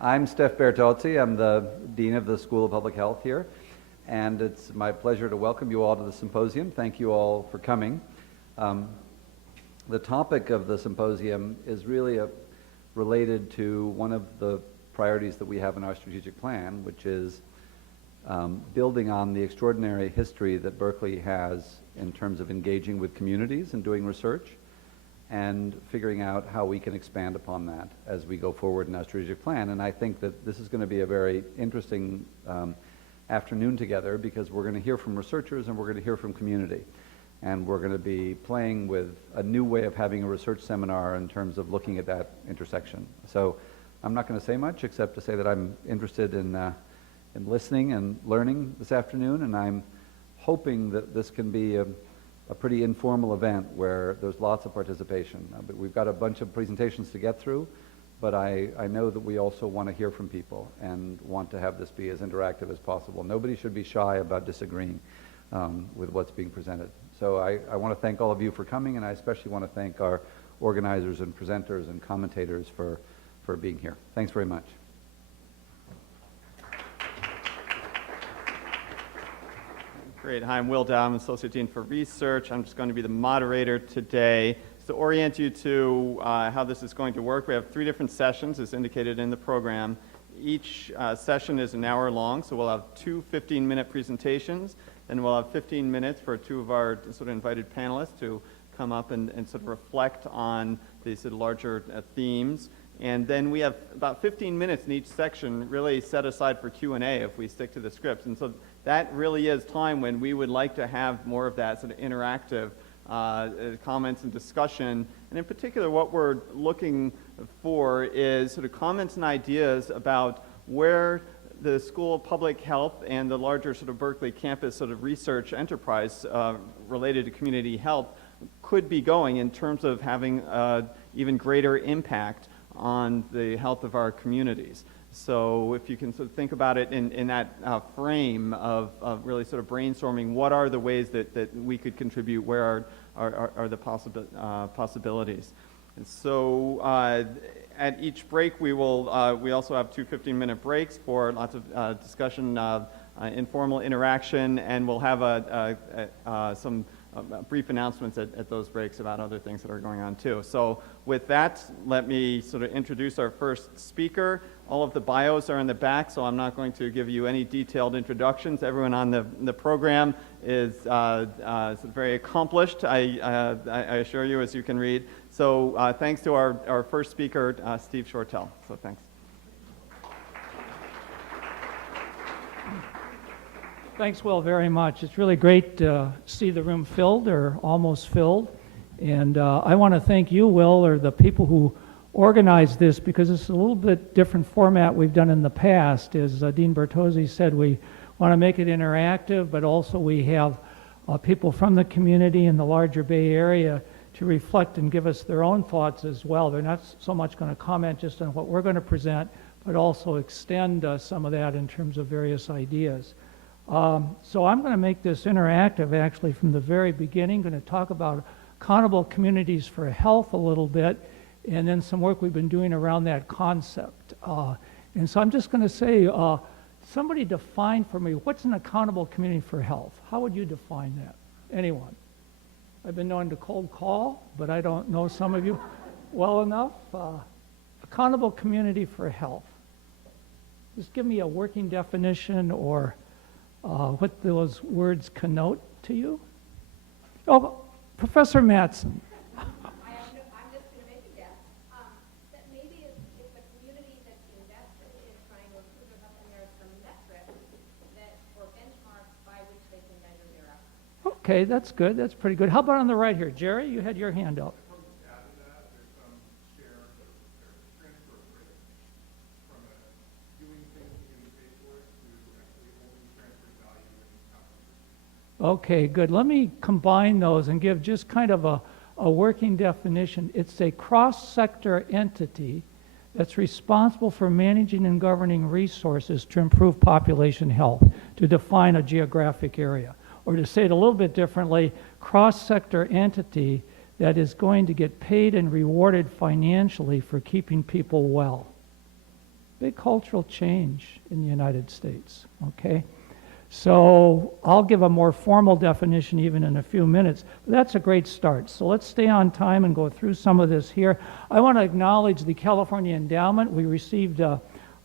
I'm Steph Bertozzi. I'm the Dean of the School of Public Health here, and it's my pleasure to welcome you all to the symposium. Thank you all for coming. The topic of the symposium is really related to one of the priorities that we have in our strategic plan, which is building on the extraordinary history that Berkeley has in terms of engaging with communities and doing research, and figuring out how we can expand upon that as we go forward in our strategic plan. And I think that this is going to be a very interesting afternoon together, because we're going to hear from researchers and we're going to hear from community. And we're going to be playing with a new way of having a research seminar in terms of looking at that intersection. So I'm not going to say much except to say that I'm interested in listening and learning this afternoon, and I'm hoping that this can be a pretty informal event where there's lots of participation. But we've got a bunch of presentations to get through, but I know that we also want to hear from people and want to have this be as interactive as possible. Nobody should be shy about disagreeing with what's being presented. So I want to thank all of you for coming, and I especially want to thank our organizers and presenters and commentators for being here. Thanks very much. Great. Hi, I'm Will Dow. I'm Associate Dean for Research. I'm just going to be the moderator today. To orient you to how this is going to work, we have 3 different sessions as indicated in the program. Each session is an hour long, so we'll have 2 15-minute presentations, and we'll have 15 minutes for 2 of our sort of invited panelists to come up and sort of reflect on these sort of larger themes. And then we have about 15 minutes in each section really set aside for Q&A if we stick to the scripts. And so that really is time when we would like to have more of that sort of interactive comments and discussion. And in particular, what we're looking for is sort of comments and ideas about where the School of Public Health and the larger sort of Berkeley campus sort of research enterprise related to community health could be going in terms of having even greater impact on the health of our communities. So if you can sort of think about it in that frame of really sort of brainstorming, what are the ways that we could contribute, where are the possibilities. And so at each break we will, we also have 2 15-minute breaks for lots of discussion, informal interaction, and we'll have some brief announcements at those breaks about other things that are going on too. So with that, let me sort of introduce our first speaker. All of the bios are in the back, so I'm not going to give you any detailed introductions. Everyone on the program is very accomplished, I assure you, as you can read. So thanks to our first speaker, Steve Shortell. So thanks. Thanks, Will, very much. It's really great to see the room filled or almost filled. And I want to thank you, Will, or the people who organized this, because it's a little bit different format we've done in the past. As Dean Bertozzi said, we want to make it interactive, but also we have people from the community in the larger Bay Area to reflect and give us their own thoughts as well. They're not so much going to comment just on what we're going to present, but also extend some of that in terms of various ideas. So I'm going to make this interactive actually from the very beginning. Going to talk about accountable communities for health a little bit, and then some work we've been doing around that concept. And so I'm just going to say, somebody define for me, what's an accountable community for health? How would you define that? Anyone? I've been known to cold call, but I don't know some of you well enough. Accountable community for health. Just give me a working definition or what those words connote to you. Oh, Professor Madsen. I'm just going to make a guess. That maybe if the community that's invested in trying to improve their health, and there are some metrics that or benchmarks by which they can measure their outcomes. Okay, that's good. That's pretty good. How about on the right here? Jerry, you had your hand up. Okay, good. Let me combine those and give just kind of a working definition. It's a cross-sector entity that's responsible for managing and governing resources to improve population health, to define a geographic area. Or to say it a little bit differently, cross-sector entity that is going to get paid and rewarded financially for keeping people well. big cultural change in the United States, okay? So I'll give a more formal definition even in a few minutes, but that's a great start. So let's stay on time and go through some of this here. I want to acknowledge the California Endowment. We received a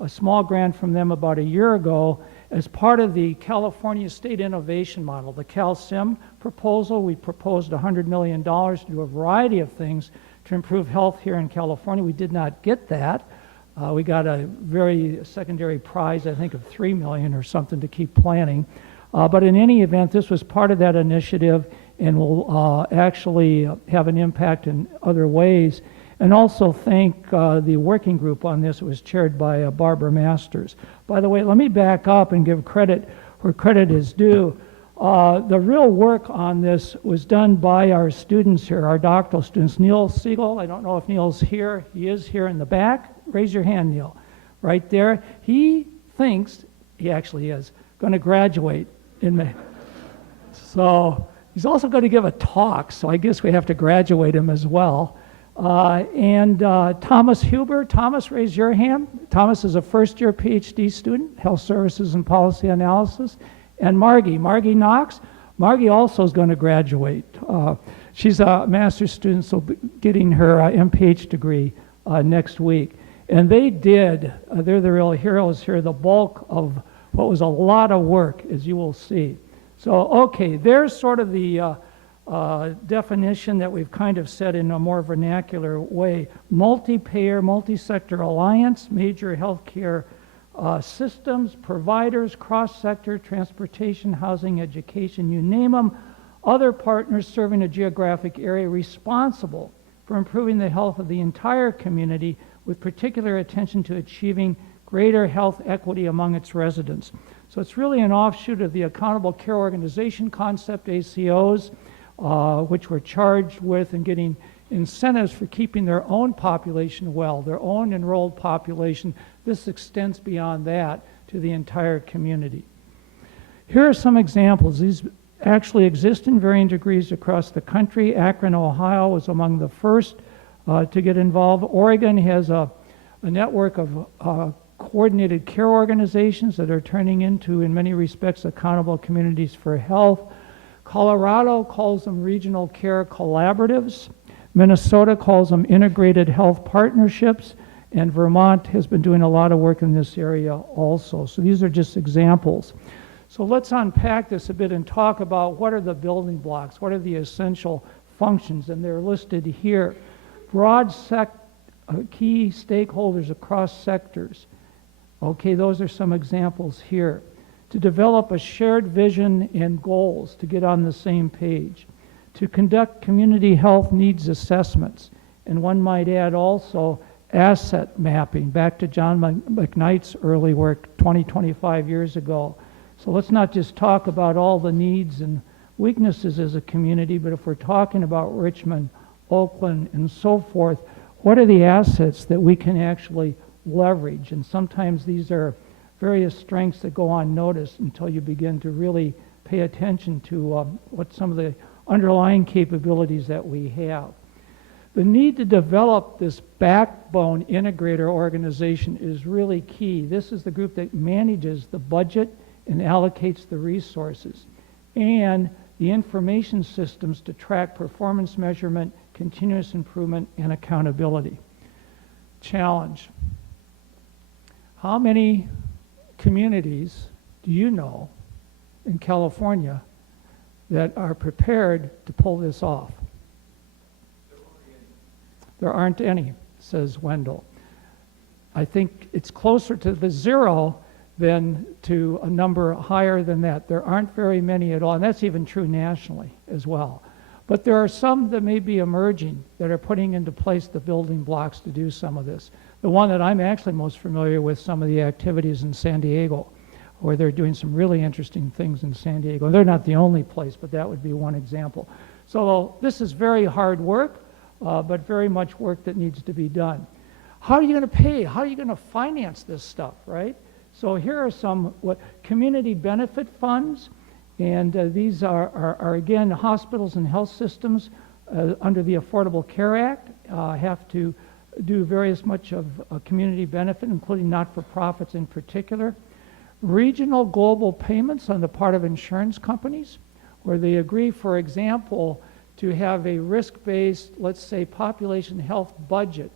small grant from them about a year ago as part of the California State Innovation Model, the CalSIM proposal. We proposed $100 million to do a variety of things to improve health here in California. We did not get that. We got a very secondary prize, I think, of $3 million or something to keep planning. But in any event, this was part of that initiative and will actually have an impact in other ways. And also thank the working group on this. It was chaired by Barbara Masters. By the way, let me back up and give credit where credit is due. The real work on this was done by our students here, our doctoral students. Neil Siegel, I don't know if Neil's here. He is here in the back. Raise your hand, Neil. Right there. He thinks, he actually is, going to graduate in May. So he's also going to give a talk, so I guess we have to graduate him as well. And Thomas Huber. Thomas, raise your hand. Thomas is a first-year PhD student, Health Services and Policy Analysis. And Margie Knox. Margie also is going to graduate. She's a master's student, so getting her MPH degree next week. And they did, they're the real heroes here, the bulk of what was a lot of work, as you will see. So, okay, there's sort of the definition that we've kind of said in a more vernacular way. Multi-payer, multi-sector alliance, major healthcare systems, providers, cross-sector, transportation, housing, education, you name them, other partners serving a geographic area responsible for improving the health of the entire community with particular attention to achieving greater health equity among its residents. So it's really an offshoot of the Accountable Care Organization concept, ACOs, which were charged with and getting incentives for keeping their own population well, their own enrolled population. This extends beyond that to the entire community. Here are some examples. These actually exist in varying degrees across the country. Akron, Ohio was among the first to get involved. Oregon has a network of coordinated care organizations that are turning into, in many respects, accountable communities for health. Colorado calls them regional care collaboratives. Minnesota calls them integrated health partnerships. And Vermont has been doing a lot of work in this area also. So these are just examples. So let's unpack this a bit and talk about what are the building blocks, what are the essential functions, and they're listed here. Broad key stakeholders across sectors. Okay, those are some examples here. To develop a shared vision and goals, to get on the same page. To conduct community health needs assessments. And one might add also asset mapping, back to John McKnight's early work 25 years ago. So let's not just talk about all the needs and weaknesses as a community, but if we're talking about Richmond, Oakland, and so forth, what are the assets that we can actually leverage? And sometimes these are various strengths that go unnoticed until you begin to really pay attention to what some of the underlying capabilities that we have. The need to develop this backbone integrator organization is really key. This is the group that manages the budget and allocates the resources and the information systems to track performance measurement, continuous improvement, and accountability. Challenge. How many communities do you know in California that are prepared to pull this off? There aren't any, says Wendell. I think it's closer to the zero than to a number higher than that. There aren't very many at all, and that's even true nationally as well. But there are some that may be emerging that are putting into place the building blocks to do some of this. The one that I'm actually most familiar with, some of the activities in San Diego, where they're doing some really interesting things in San Diego. They're not the only place, but that would be one example. So this is very hard work, but very much work that needs to be done. How are you going to pay? How are you going to finance this stuff, right? So here are some community benefit funds, and these are again, hospitals and health systems under the Affordable Care Act have to do various much of community benefit, including not-for-profits in particular. Regional global payments on the part of insurance companies, where they agree, for example, to have a risk-based, let's say, population health budget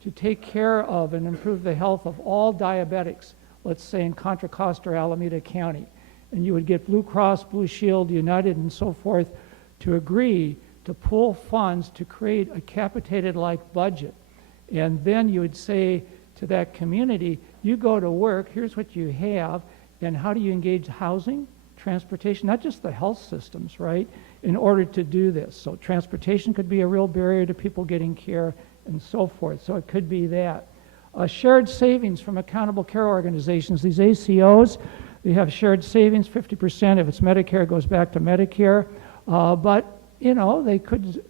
to take care of and improve the health of all diabetics, let's say in Contra Costa or Alameda County. And you would get Blue Cross, Blue Shield, United, and so forth to agree to pool funds to create a capitated-like budget. And then you would say to that community, you go to work, here's what you have, and how do you engage housing, transportation, not just the health systems, right, in order to do this. So transportation could be a real barrier to people getting care and so forth. So it could be that. Shared savings from accountable care organizations. These ACOs, they have shared savings, 50%. If it's Medicare, it goes back to Medicare. But, you know, they could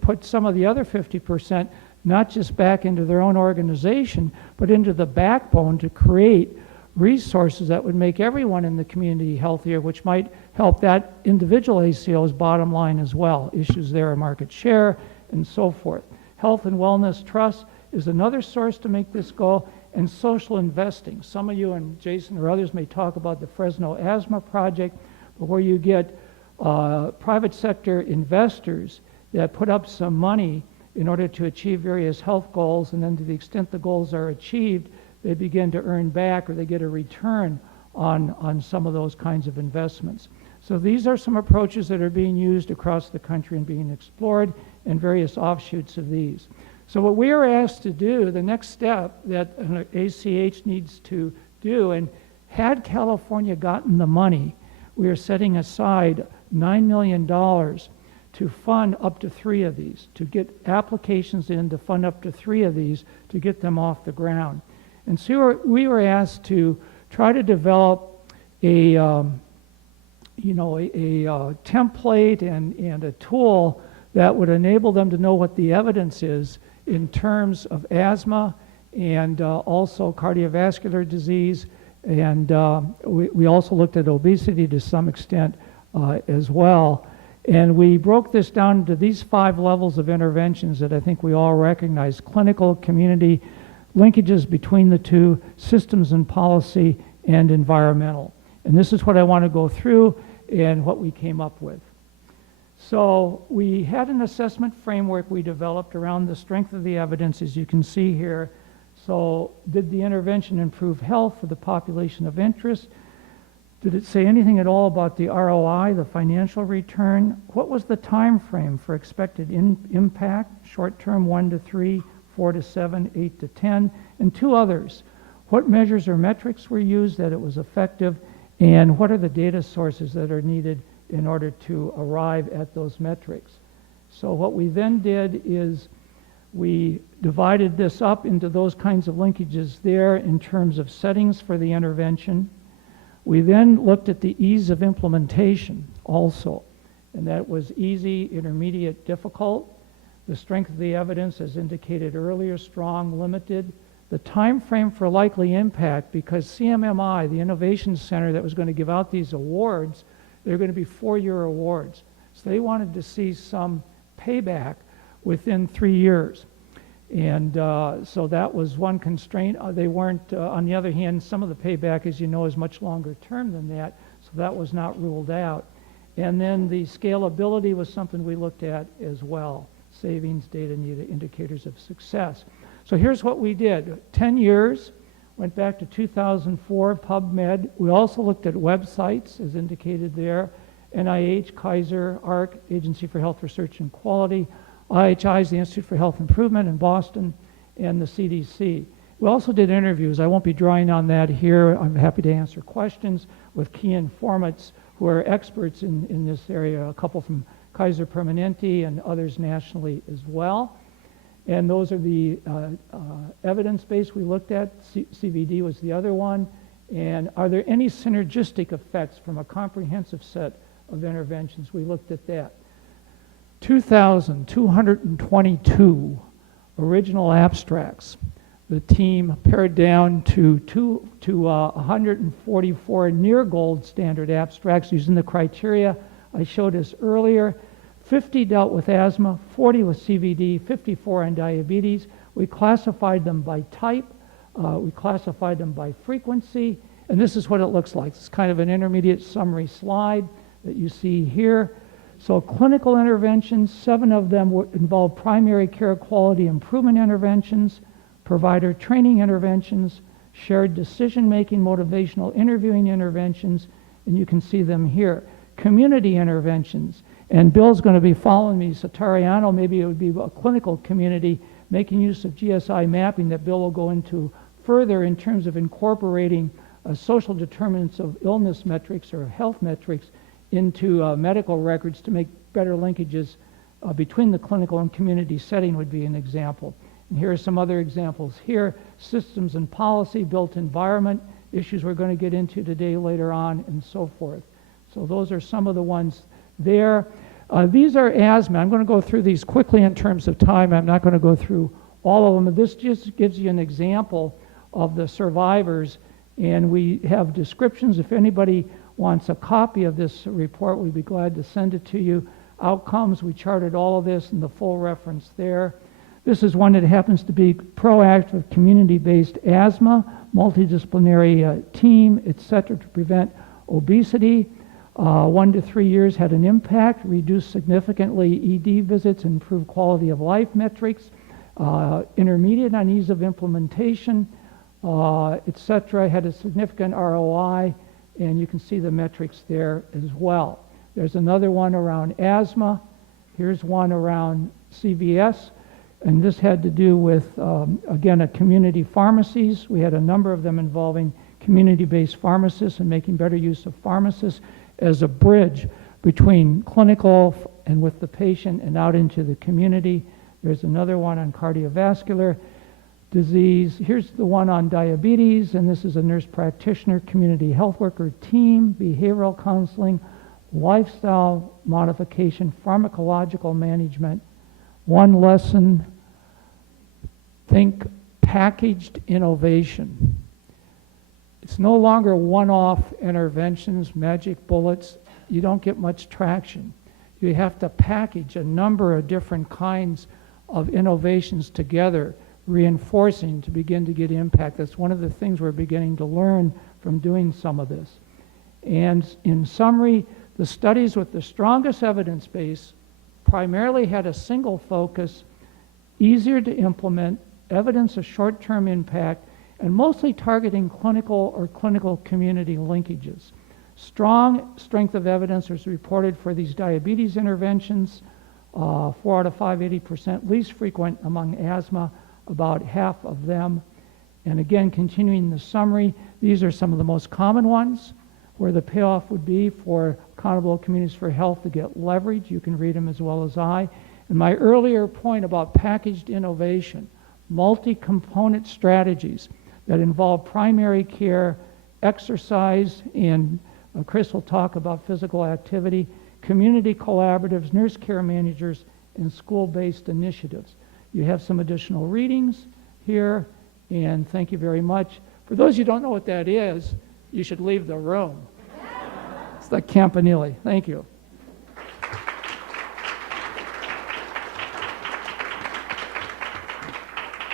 put some of the other 50% not just back into their own organization, but into the backbone to create resources that would make everyone in the community healthier, which might help that individual ACO's bottom line as well. Issues there are market share and so forth. Health and wellness trust is another source to make this go, and social investing. Some of you and Jason or others may talk about the Fresno Asthma Project, but where you get private sector investors that put up some money in order to achieve various health goals, and then to the extent the goals are achieved, they begin to earn back or they get a return on some of those kinds of investments. So these are some approaches that are being used across the country and being explored, and various offshoots of these. So what we are asked to do, the next step that an ACH needs to do, and had California gotten the money, we are setting aside $9 million to fund up to 3 of these, to get applications in to fund up to 3 of these to get them off the ground. And so we were asked to try to develop a template and a tool that would enable them to know what the evidence is in terms of asthma and also cardiovascular disease. And we also looked at obesity to some extent as well. And we broke this down into these 5 levels of interventions that I think we all recognize: clinical, community, linkages between the two, systems and policy, and environmental. And this is what I want to go through and what we came up with. So we had an assessment framework we developed around the strength of the evidence, as you can see here. So did the intervention improve health for the population of interest? Did it say anything at all about the ROI, the financial return? What was the time frame for expected impact? Short term, 1 to 3, 4 to 7, 8 to 10, and 2 others. What measures or metrics were used that it was effective, and what are the data sources that are needed in order to arrive at those metrics? So what we then did is we divided this up into those kinds of linkages there in terms of settings for the intervention. We then looked at the ease of implementation also, and that was easy, intermediate, difficult. The strength of the evidence, as indicated earlier, strong, limited. The time frame for likely impact, because CMMI, the Innovation Center that was going to give out these awards, they're going to be 4-year awards. So they wanted to see some payback within 3 years. And so that was one constraint. They weren't, on the other hand, some of the payback, as you know, is much longer term than that, so that was not ruled out. And then the scalability was something we looked at as well. Savings, data, indicators of success. So here's what we did. 10 years, went back to 2004, PubMed. We also looked at websites, as indicated there. NIH, Kaiser, AHRQ, Agency for Health Research and Quality. IHI is the Institute for Health Improvement in Boston, and the CDC. We also did interviews. I won't be drawing on that here. I'm happy to answer questions with key informants who are experts in this area, a couple from Kaiser Permanente and others nationally as well. And those are the evidence base we looked at. CVD was the other one. And are there any synergistic effects from a comprehensive set of interventions? We looked at that. 2,222 original abstracts. The team pared down to 144 near gold standard abstracts using the criteria I showed us earlier. 50 dealt with asthma, 40 with CVD, 54 on diabetes. We classified them by type, we classified them by frequency, and this is what it looks like. It's kind of an intermediate summary slide that you see here. So clinical interventions, 7 of them involve primary care quality improvement interventions, provider training interventions, shared decision-making, motivational interviewing interventions, and you can see them here. Community interventions, and Bill's going to be following me, Satariano, maybe it would be a clinical community, making use of GSI mapping that Bill will go into further in terms of incorporating social determinants of illness metrics or health metrics into medical records to make better linkages between the clinical and community setting would be an example. And here are some other examples here. Systems and policy, built environment, issues we're going to get into today later on, and so forth. So those are some of the ones there. These are asthma. I'm going to go through these quickly in terms of time. I'm not going to go through all of them. But this just gives you an example of the survivors. And we have descriptions. If anybody wants a copy of this report, we'd be glad to send it to you. Outcomes, we charted all of this in the full reference there. This is one that happens to be proactive community-based asthma, multidisciplinary team, etc., to prevent obesity. 1 to 3 years had an impact, reduced significantly ED visits, improved quality of life metrics, intermediate on ease of implementation, etc., had a significant ROI, and you can see the metrics there as well. There's another one around asthma. Here's one around CVS, and this had to do with, again, a community pharmacies. We had a number of them involving community-based pharmacists and making better use of pharmacists as a bridge between clinical and with the patient and out into the community. There's another one on cardiovascular disease. Here's the one on diabetes, and this is a nurse practitioner, community health worker team, behavioral counseling, lifestyle modification, pharmacological management. One lesson, think packaged innovation. It's no longer one-off interventions, magic bullets. You don't get much traction. You have to package a number of different kinds of innovations together, reinforcing to begin to get impact. That's one of the things we're beginning to learn from doing some of this. And in summary, the studies with the strongest evidence base primarily had a single focus, easier to implement, evidence of short-term impact, and mostly targeting clinical or clinical community linkages. Strong strength of evidence was reported for these diabetes interventions, 4 out of 5, 80%, least frequent among asthma, about half of them. And again, continuing the summary, these are some of the most common ones where the payoff would be for accountable communities for health to get leverage. You can read them as well as I. And my earlier point about packaged innovation, multi-component strategies that involve primary care, exercise, and Chris will talk about physical activity, community collaboratives, nurse care managers, and school-based initiatives. You have some additional readings here, and thank you very much. For those who don't know what that is, you should leave the room. It's the Campanile. Thank you.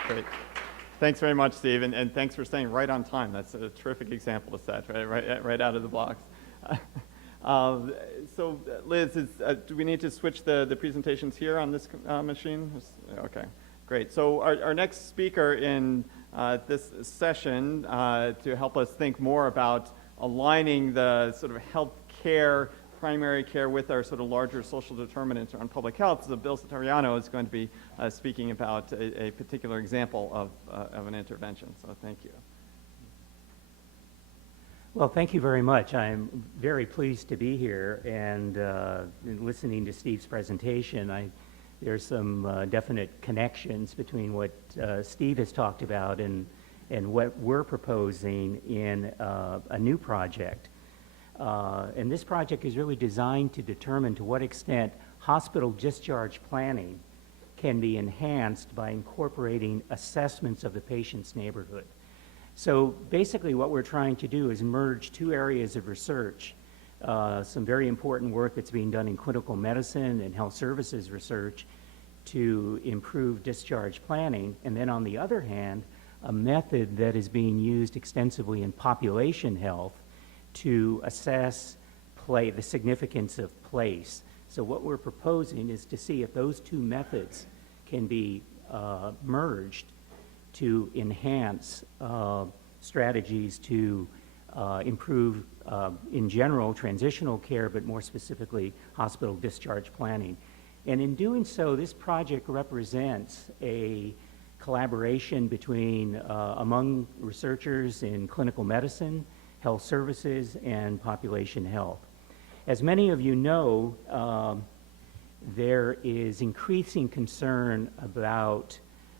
Great. Thanks very much, Steve, and thanks for staying right on time. That's a terrific example to set, right out of the blocks. So, Liz, do we need to switch the presentations here on this machine? Okay, great. So our next speaker in this session to help us think more about aligning the sort of health care, primary care with our sort of larger social determinants around public health. So Bill Satariano is going to be speaking about a particular example of an intervention. So thank you. Well, thank you very much. I'm very pleased to be here, and listening to Steve's presentation, there's some definite connections between what Steve has talked about and what we're proposing in a new project. And this project is really designed to determine to what extent hospital discharge planning can be enhanced by incorporating assessments of the patient's neighborhood. So basically what we're trying to do is merge 2 areas of research. some very important work that's being done in clinical medicine and health services research to improve discharge planning. And then on the other hand, a method that is being used extensively in population health to assess the significance of place. So what we're proposing is to see if those two methods can be merged to enhance strategies to improve, in general, transitional care, but more specifically, hospital discharge planning. And in doing so, this project represents a collaboration between, among researchers in clinical medicine, health services, and population health. As many of you know, there is increasing concern about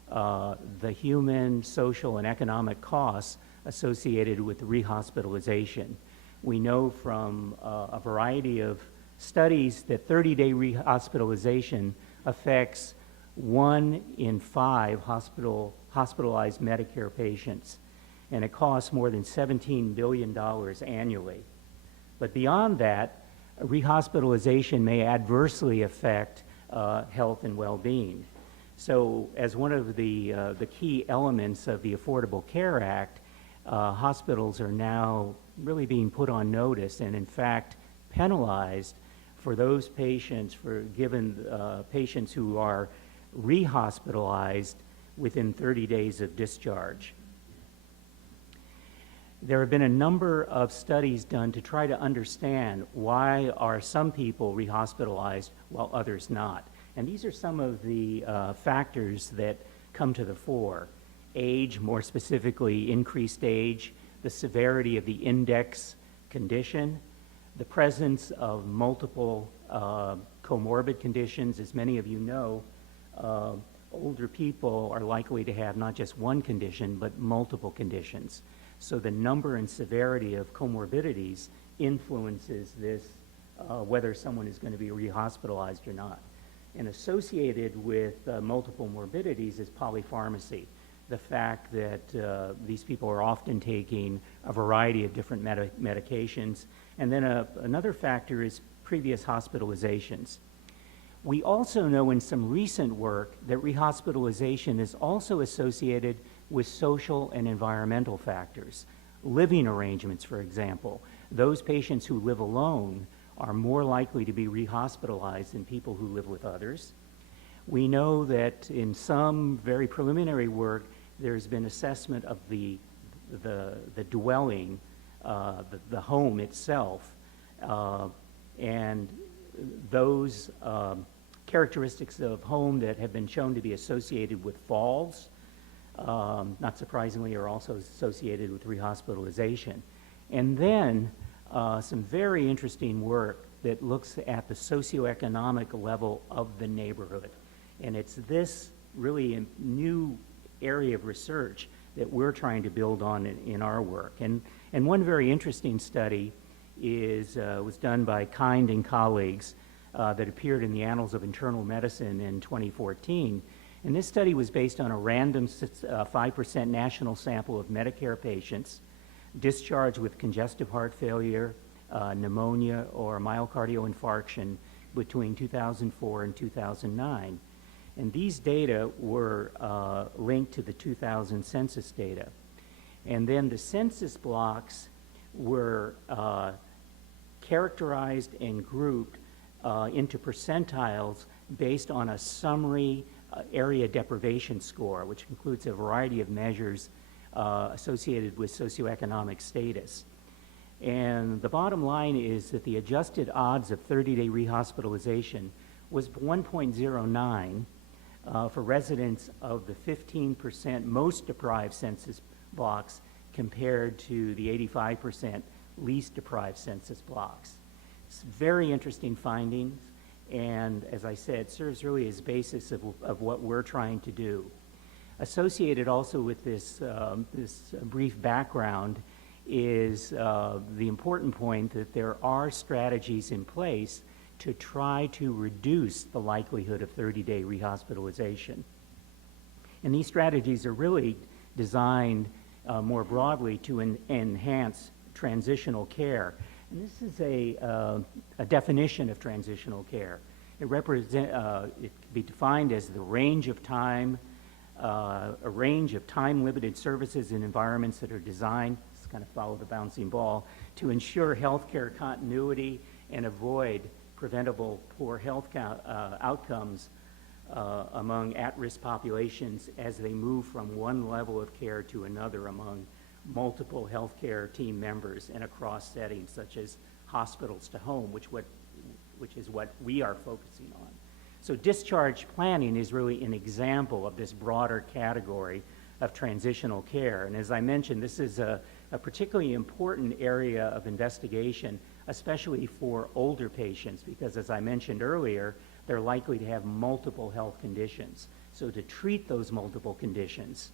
the human, social, and economic costs associated with rehospitalization. We know from a variety of studies that 30-day rehospitalization affects 1 in 5 hospitalized Medicare patients, and it costs more than $17 billion annually. But beyond that, rehospitalization may adversely affect health and well-being. So as one of the key elements of the Affordable Care Act, hospitals are now really being put on notice and in fact penalized for those patients, patients who are rehospitalized within 30 days of discharge. There have been a number of studies done to try to understand why are some people rehospitalized while others not. And these are some of the factors that come to the fore. Age, more specifically increased age, the severity of the index condition, the presence of multiple comorbid conditions. As many of you know, older people are likely to have not just one condition, but multiple conditions. So the number and severity of comorbidities influences this, whether someone is going to be rehospitalized or not. And associated with multiple morbidities is polypharmacy, the fact that these people are often taking a variety of different medications. And then another factor is previous hospitalizations. We also know in some recent work that rehospitalization is also associated with social and environmental factors. Living arrangements, for example. Those patients who live alone are more likely to be rehospitalized than people who live with others. We know that in some very preliminary work, there's been assessment of the dwelling, the home itself, and those characteristics of home that have been shown to be associated with falls, not surprisingly, are also associated with rehospitalization. And then some very interesting work that looks at the socioeconomic level of the neighborhood. And it's this really new area of research that we're trying to build on in our work. And one very interesting study was done by Kind and colleagues that appeared in the Annals of Internal Medicine in 2014. And this study was based on a random 5% national sample of Medicare patients discharged with congestive heart failure, pneumonia, or myocardial infarction between 2004 and 2009. And these data were linked to the 2000 census data. And then the census blocks were characterized and grouped into percentiles based on a summary area deprivation score, which includes a variety of measures associated with socioeconomic status. And the bottom line is that the adjusted odds of 30-day rehospitalization was 1.09 for residents of the 15% most deprived census blocks compared to the 85% least deprived census blocks. It's very interesting findings, and as I said, serves really as basis of what we're trying to do. Associated also with this brief background is the important point that there are strategies in place to try to reduce the likelihood of 30-day rehospitalization. And these strategies are really designed more broadly to enhance transitional care. And this is a definition of transitional care. It can be defined as the range of time, a range of time-limited services in environments that are designed, let's kind of follow the bouncing ball, to ensure healthcare continuity and avoid preventable poor health outcomes among at-risk populations as they move from one level of care to another among multiple healthcare team members and across settings such as hospitals to home, which is what we are focusing on. So discharge planning is really an example of this broader category of transitional care. And as I mentioned, this is a particularly important area of investigation, especially for older patients, because as I mentioned earlier, they're likely to have multiple health conditions. So to treat those multiple conditions,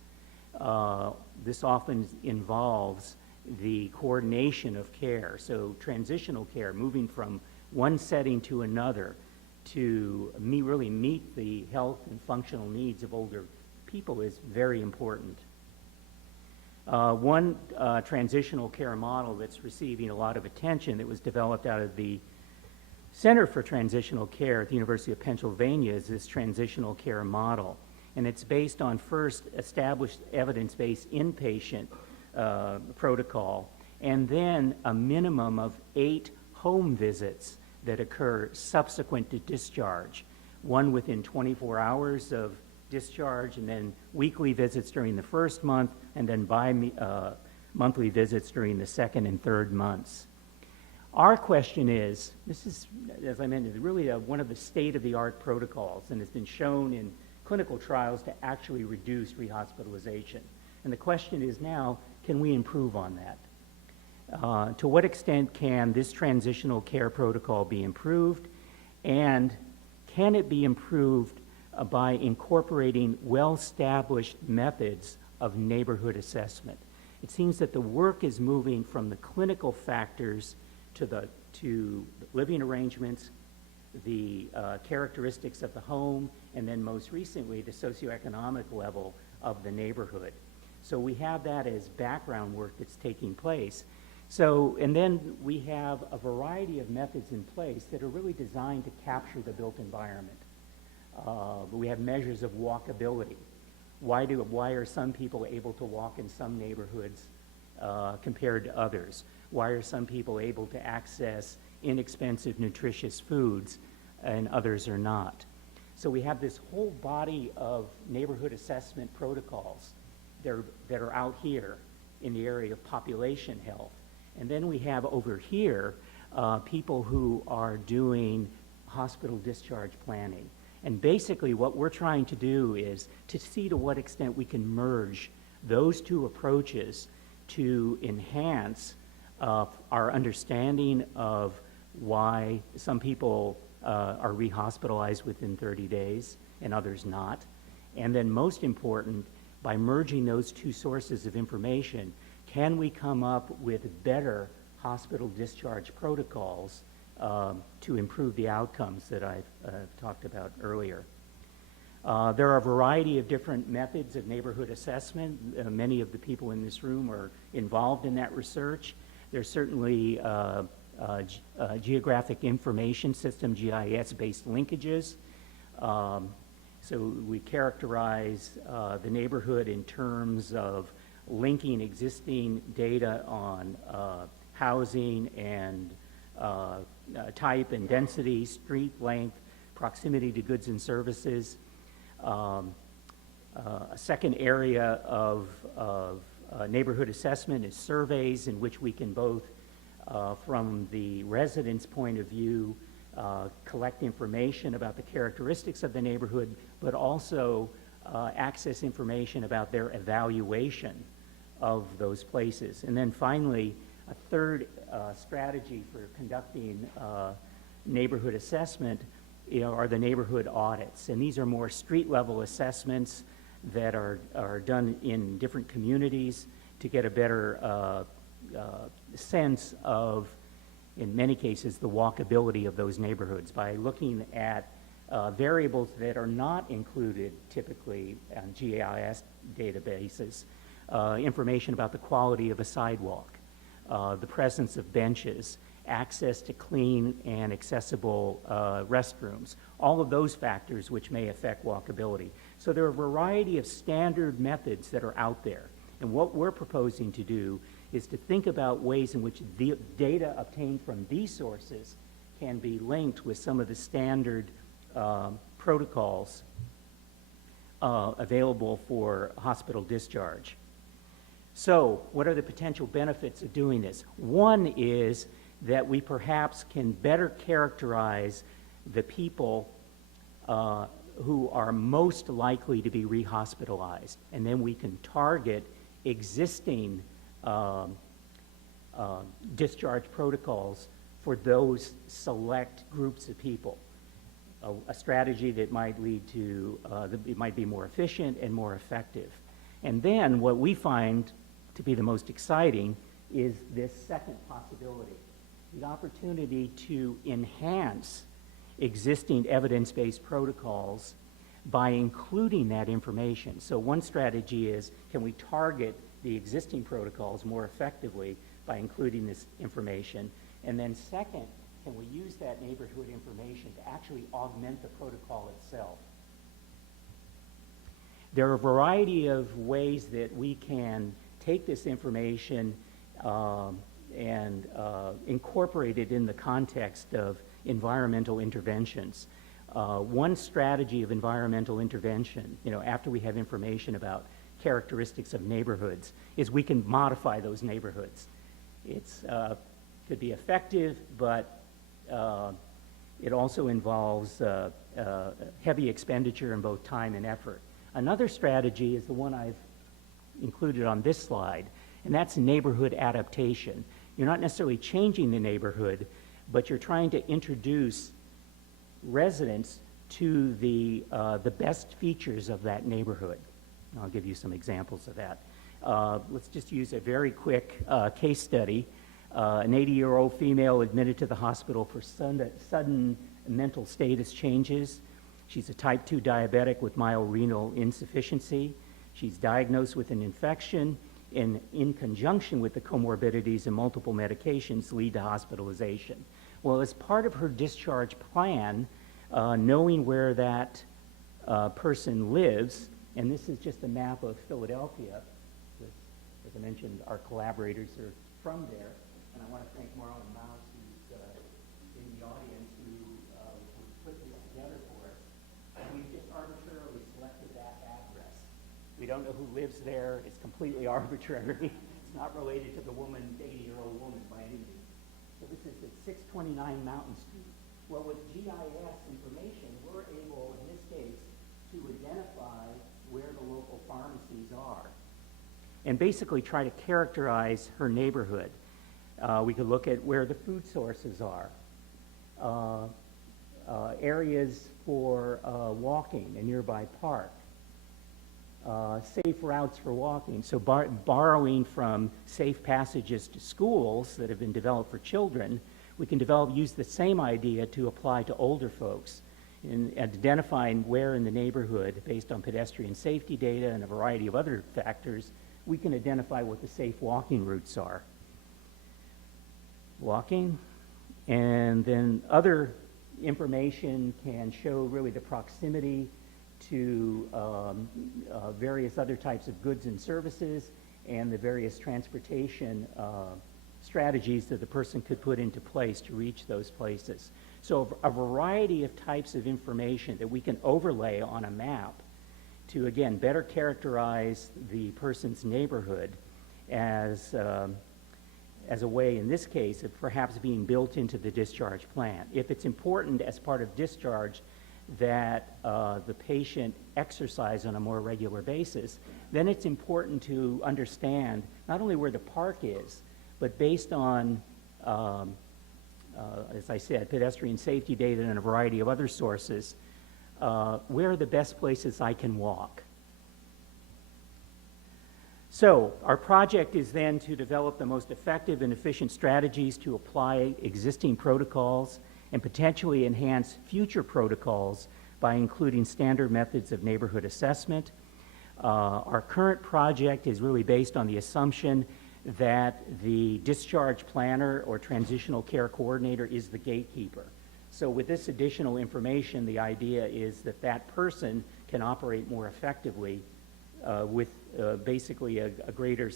this often involves the coordination of care. So transitional care, moving from one setting to another to really meet the health and functional needs of older people is very important. One transitional care model that's receiving a lot of attention that was developed out of the Center for Transitional Care at the University of Pennsylvania is this transitional care model. And it's based on first established evidence-based inpatient protocol, and then a minimum of 8 home visits that occur subsequent to discharge, one within 24 hours of discharge, and then weekly visits during the first month, and then monthly visits during the second and third months. Our question is, this is, as I mentioned, really one of the state-of-the-art protocols, and has been shown in clinical trials to actually reduce rehospitalization. And the question is now, can we improve on that? To what extent can this transitional care protocol be improved? And can it be improved by incorporating well-established methods of neighborhood assessment? It seems that the work is moving from the clinical factors to the living arrangements, the characteristics of the home, and then most recently the socioeconomic level of the neighborhood. So we have that as background work that's taking place. So, and then we have a variety of methods in place that are really designed to capture the built environment. We have measures of walkability. Why are some people able to walk in some neighborhoods compared to others? Why are some people able to access inexpensive, nutritious foods and others are not? So we have this whole body of neighborhood assessment protocols that are out here in the area of population health. And then we have over here people who are doing hospital discharge planning. And basically what we're trying to do is to see to what extent we can merge those two approaches to enhance our understanding of why some people are rehospitalized within 30 days and others not. And then most important, by merging those two sources of information, can we come up with better hospital discharge protocols to improve the outcomes that I've talked about earlier? There are a variety of different methods of neighborhood assessment. Many of the people in this room are involved in that research. There's certainly geographic information system, GIS-based linkages. So we characterize the neighborhood in terms of linking existing data on housing and type and density, street length, proximity to goods and services. A second area of neighborhood assessment is surveys, in which we can both, from the resident's point of view, collect information about the characteristics of the neighborhood, but also access information about their evaluation of those places. And then finally, a third strategy for conducting neighborhood assessment are the neighborhood audits. And these are more street-level assessments that are done in different communities to get a better sense of, in many cases, the walkability of those neighborhoods by looking at variables that are not included typically on GIS databases, information about the quality of a sidewalk, the presence of benches, access to clean and accessible restrooms, all of those factors which may affect walkability. So there are a variety of standard methods that are out there. And what we're proposing to do is to think about ways in which the data obtained from these sources can be linked with some of the standard protocols available for hospital discharge. So what are the potential benefits of doing this? One is that we perhaps can better characterize the people who are most likely to be rehospitalized, and then we can target existing discharge protocols for those select groups of people. A strategy that might lead to, it might be more efficient and more effective. And then what we find to be the most exciting is this second possibility, the opportunity to enhance existing evidence-based protocols by including that information. So one strategy is, can we target the existing protocols more effectively by including this information? And then second, can we use that neighborhood information to actually augment the protocol itself? There are a variety of ways that we can take this information and incorporate it in the context of environmental interventions. One strategy of environmental intervention, after we have information about characteristics of neighborhoods, is we can modify those neighborhoods. It's could be effective, but it also involves heavy expenditure in both time and effort. Another strategy is the one I've included on this slide, and that's neighborhood adaptation. You're not necessarily changing the neighborhood, but you're trying to introduce residents to the best features of that neighborhood. And I'll give you some examples of that. Let's just use a very quick case study. An 80-year-old female admitted to the hospital for sudden mental status changes. She's a type 2 diabetic with mild renal insufficiency. She's diagnosed with an infection, and in conjunction with the comorbidities and multiple medications lead to hospitalization. Well, as part of her discharge plan, knowing where that person lives, and this is just a map of Philadelphia, as I mentioned, our collaborators are from there, and I want to thank Morello and Mahasin, who's in the audience, who put this together for us. And we've just arbitrarily selected that address. We don't know who lives there. It's completely arbitrary. It's not related to the woman, 80-year-old woman, by any means. So this is at 629 Mountain Street. Well, with GIS information, we're able, in this case, to identify where the local pharmacies are and basically try to characterize her neighborhood. We could look at where the food sources are, areas for walking, a nearby park, safe routes for walking. So borrowing from safe passages to schools that have been developed for children, we can use the same idea to apply to older folks in identifying where in the neighborhood, based on pedestrian safety data and a variety of other factors, we can identify what the safe walking routes are. Walking, and then other information can show really the proximity to various other types of goods and services and the various transportation strategies that the person could put into place to reach those places. So a variety of types of information that we can overlay on a map to, again, better characterize the person's neighborhood as a way, in this case, of perhaps being built into the discharge plan. If it's important as part of discharge that the patient exercise on a more regular basis, then it's important to understand not only where the park is, but based on, as I said, pedestrian safety data and a variety of other sources, where are the best places I can walk? So our project is then to develop the most effective and efficient strategies to apply existing protocols and potentially enhance future protocols by including standard methods of neighborhood assessment. Our current project is really based on the assumption that the discharge planner or transitional care coordinator is the gatekeeper. So with this additional information, the idea is that that person can operate more effectively with basically a greater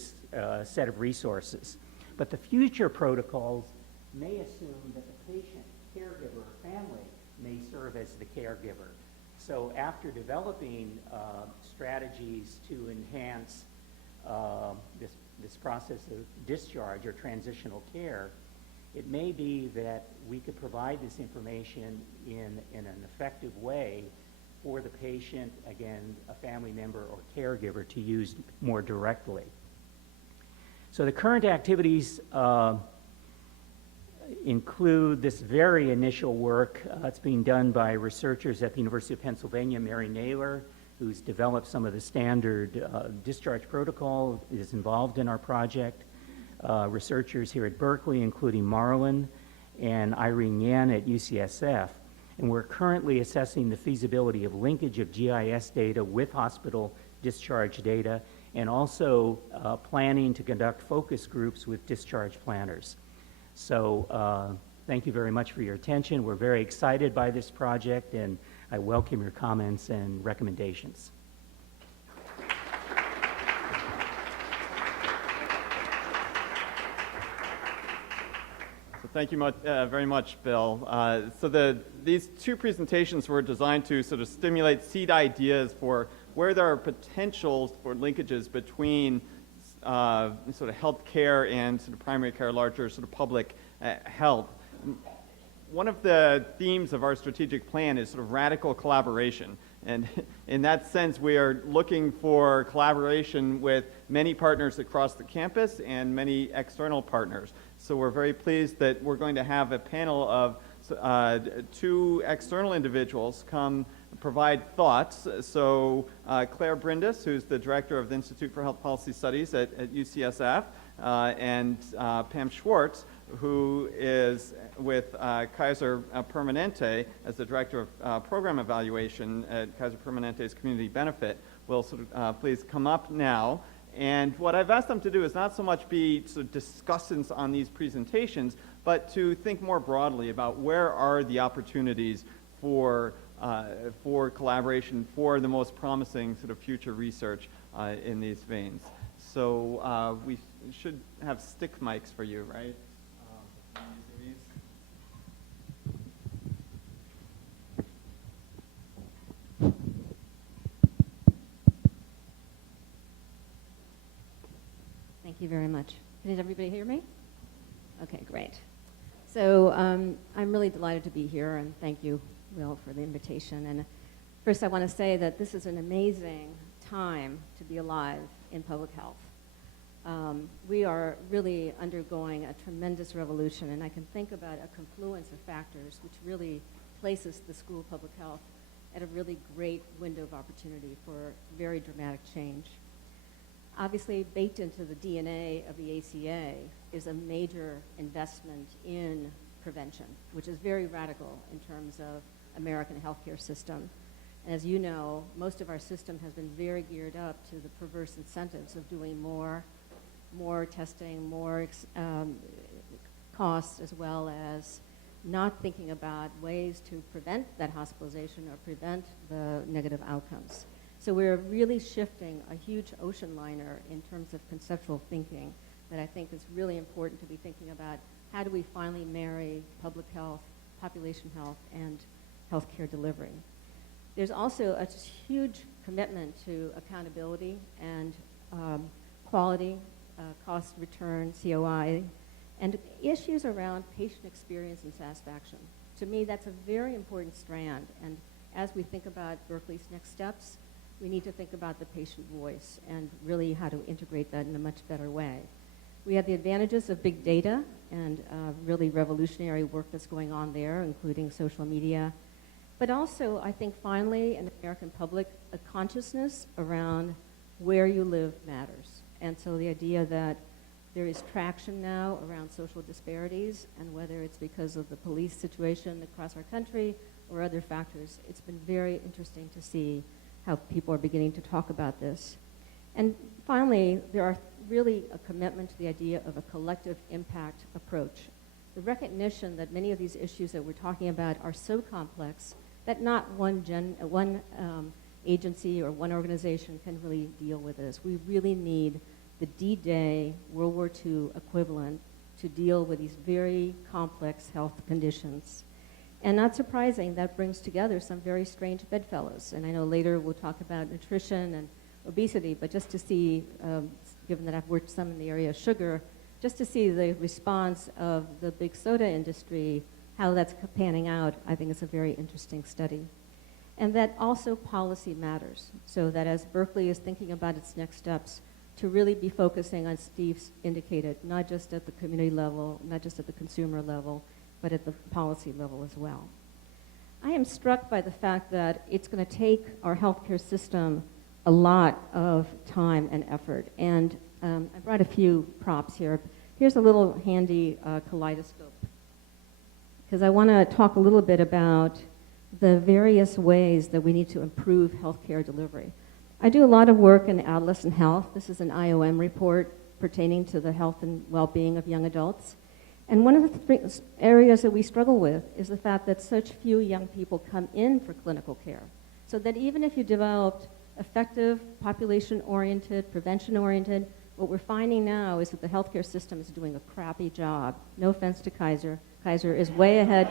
set of resources. But the future protocols may assume that the patient, caregiver, or family may serve as the caregiver. So after developing strategies to enhance this process of discharge or transitional care, it may be that we could provide this information in an effective way for the patient, again, a family member or caregiver to use more directly. So the current activities include this very initial work. It's being done by researchers at the University of Pennsylvania, Mary Naylor, who's developed some of the standard discharge protocol, is involved in our project. Researchers here at Berkeley, including Marlon and Irene Yan at UCSF. And we're currently assessing the feasibility of linkage of GIS data with hospital discharge data, and also planning to conduct focus groups with discharge planners. So thank you very much for your attention. We're very excited by this project, and I welcome your comments and recommendations. So thank you very much, Bill. These two presentations were designed to sort of stimulate seed ideas for where there are potentials for linkages between sort of health care and sort of primary care, larger sort of public health. One of the themes of our strategic plan is sort of radical collaboration. And in that sense, we are looking for collaboration with many partners across the campus and many external partners. So we're very pleased that we're going to have a panel of two external individuals come provide thoughts. So Claire Brindis, who's the director of the Institute for Health Policy Studies at UCSF, and Pam Schwartz, who is with Kaiser Permanente as the director of program evaluation at Kaiser Permanente's Community Benefit, will sort of please come up now. And what I've asked them to do is not so much be sort of discussants on these presentations, but to think more broadly about where are the opportunities for collaboration, for the most promising sort of future research in these veins. So we should have stick mics for you, right? Using these. Thank you very much. Can everybody hear me? Okay, great. So I'm really delighted to be here, and thank you, Will, for the invitation. And first I want to say that this is an amazing time to be alive in public health. We are really undergoing a tremendous revolution, and I can think about a confluence of factors which really places the School of Public Health at a really great window of opportunity for very dramatic change. Obviously, baked into the DNA of the ACA is a major investment in prevention, which is very radical in terms of American healthcare system. And as you know, most of our system has been very geared up to the perverse incentives of doing more testing, more costs, as well as not thinking about ways to prevent that hospitalization or prevent the negative outcomes. So we're really shifting a huge ocean liner in terms of conceptual thinking that I think is really important to be thinking about. How do we finally marry public health, population health, and healthcare delivery? There's also a huge commitment to accountability and quality, cost return, COI, and issues around patient experience and satisfaction. To me, that's a very important strand. And as we think about Berkeley's next steps, we need to think about the patient voice and really how to integrate that in a much better way. We have the advantages of big data and really revolutionary work that's going on there, including social media. But also, I think finally, in the American public, a consciousness around where you live matters. And so the idea that there is traction now around social disparities, and whether it's because of the police situation across our country or other factors, it's been very interesting to see how people are beginning to talk about this. And finally, there are really a commitment to the idea of a collective impact approach. The recognition that many of these issues that we're talking about are so complex that not one agency or one organization can really deal with this. We really need the D-Day World War II equivalent to deal with these very complex health conditions. And not surprising, that brings together some very strange bedfellows. And I know later we'll talk about nutrition and obesity, but just to see, given that I've worked some in the area of sugar, just to see the response of the big soda industry, how that's panning out, I think it's a very interesting study. And that also policy matters, so that as Berkeley is thinking about its next steps, to really be focusing on, Steve's indicated, not just at the community level, not just at the consumer level, but at the policy level as well. I am struck by the fact that it's going to take our healthcare system a lot of time and effort. And I brought a few props here. Here's a little handy kaleidoscope, because I want to talk a little bit about the various ways that we need to improve healthcare delivery. I do a lot of work in adolescent health. This is an IOM report pertaining to the health and well-being of young adults. And one of the areas that we struggle with is the fact that such few young people come in for clinical care. So that even if you developed effective, population-oriented, prevention-oriented, what we're finding now is that the healthcare system is doing a crappy job. No offense to Kaiser. Kaiser is way ahead.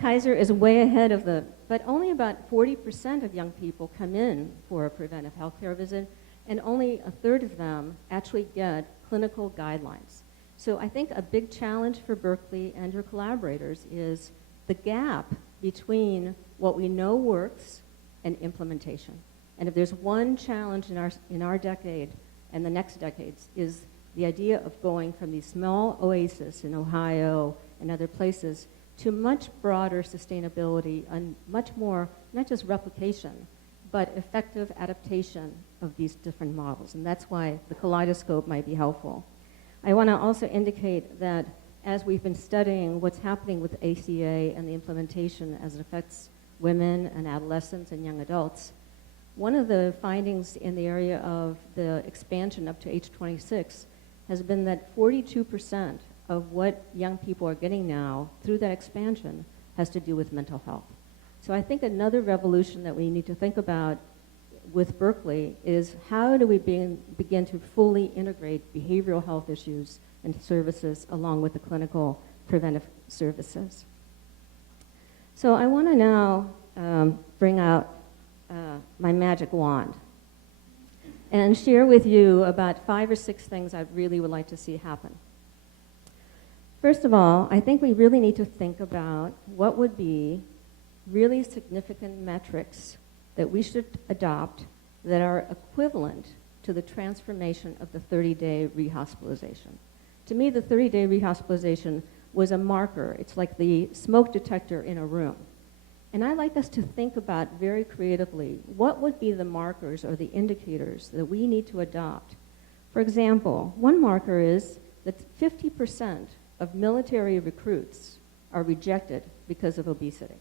Kaiser is way ahead of but only about 40% of young people come in for a preventive healthcare visit, and only a third of them actually get clinical guidelines. So I think a big challenge for Berkeley and your collaborators is the gap between what we know works and implementation. And if there's one challenge in our decade and the next decades, is the idea of going from these small oases in Ohio and other places to much broader sustainability and much more, not just replication, but effective adaptation of these different models. And that's why the kaleidoscope might be helpful. I want to also indicate that as we've been studying what's happening with ACA and the implementation as it affects women and adolescents and young adults, one of the findings in the area of the expansion up to age 26 has been that 42% of what young people are getting now through that expansion has to do with mental health. So I think another revolution that we need to think about with Berkeley is how do we begin to fully integrate behavioral health issues and services along with the clinical preventive services. So I want to now bring out my magic wand and share with you about 5 or 6 things I really would like to see happen. First of all, I think we really need to think about what would be really significant metrics that we should adopt that are equivalent to the transformation of the 30-day rehospitalization. To me, the 30-day rehospitalization was a marker. It's like the smoke detector in a room. And I'd like us to think about very creatively what would be the markers or the indicators that we need to adopt. For example, one marker is that 50% of military recruits are rejected because of obesity.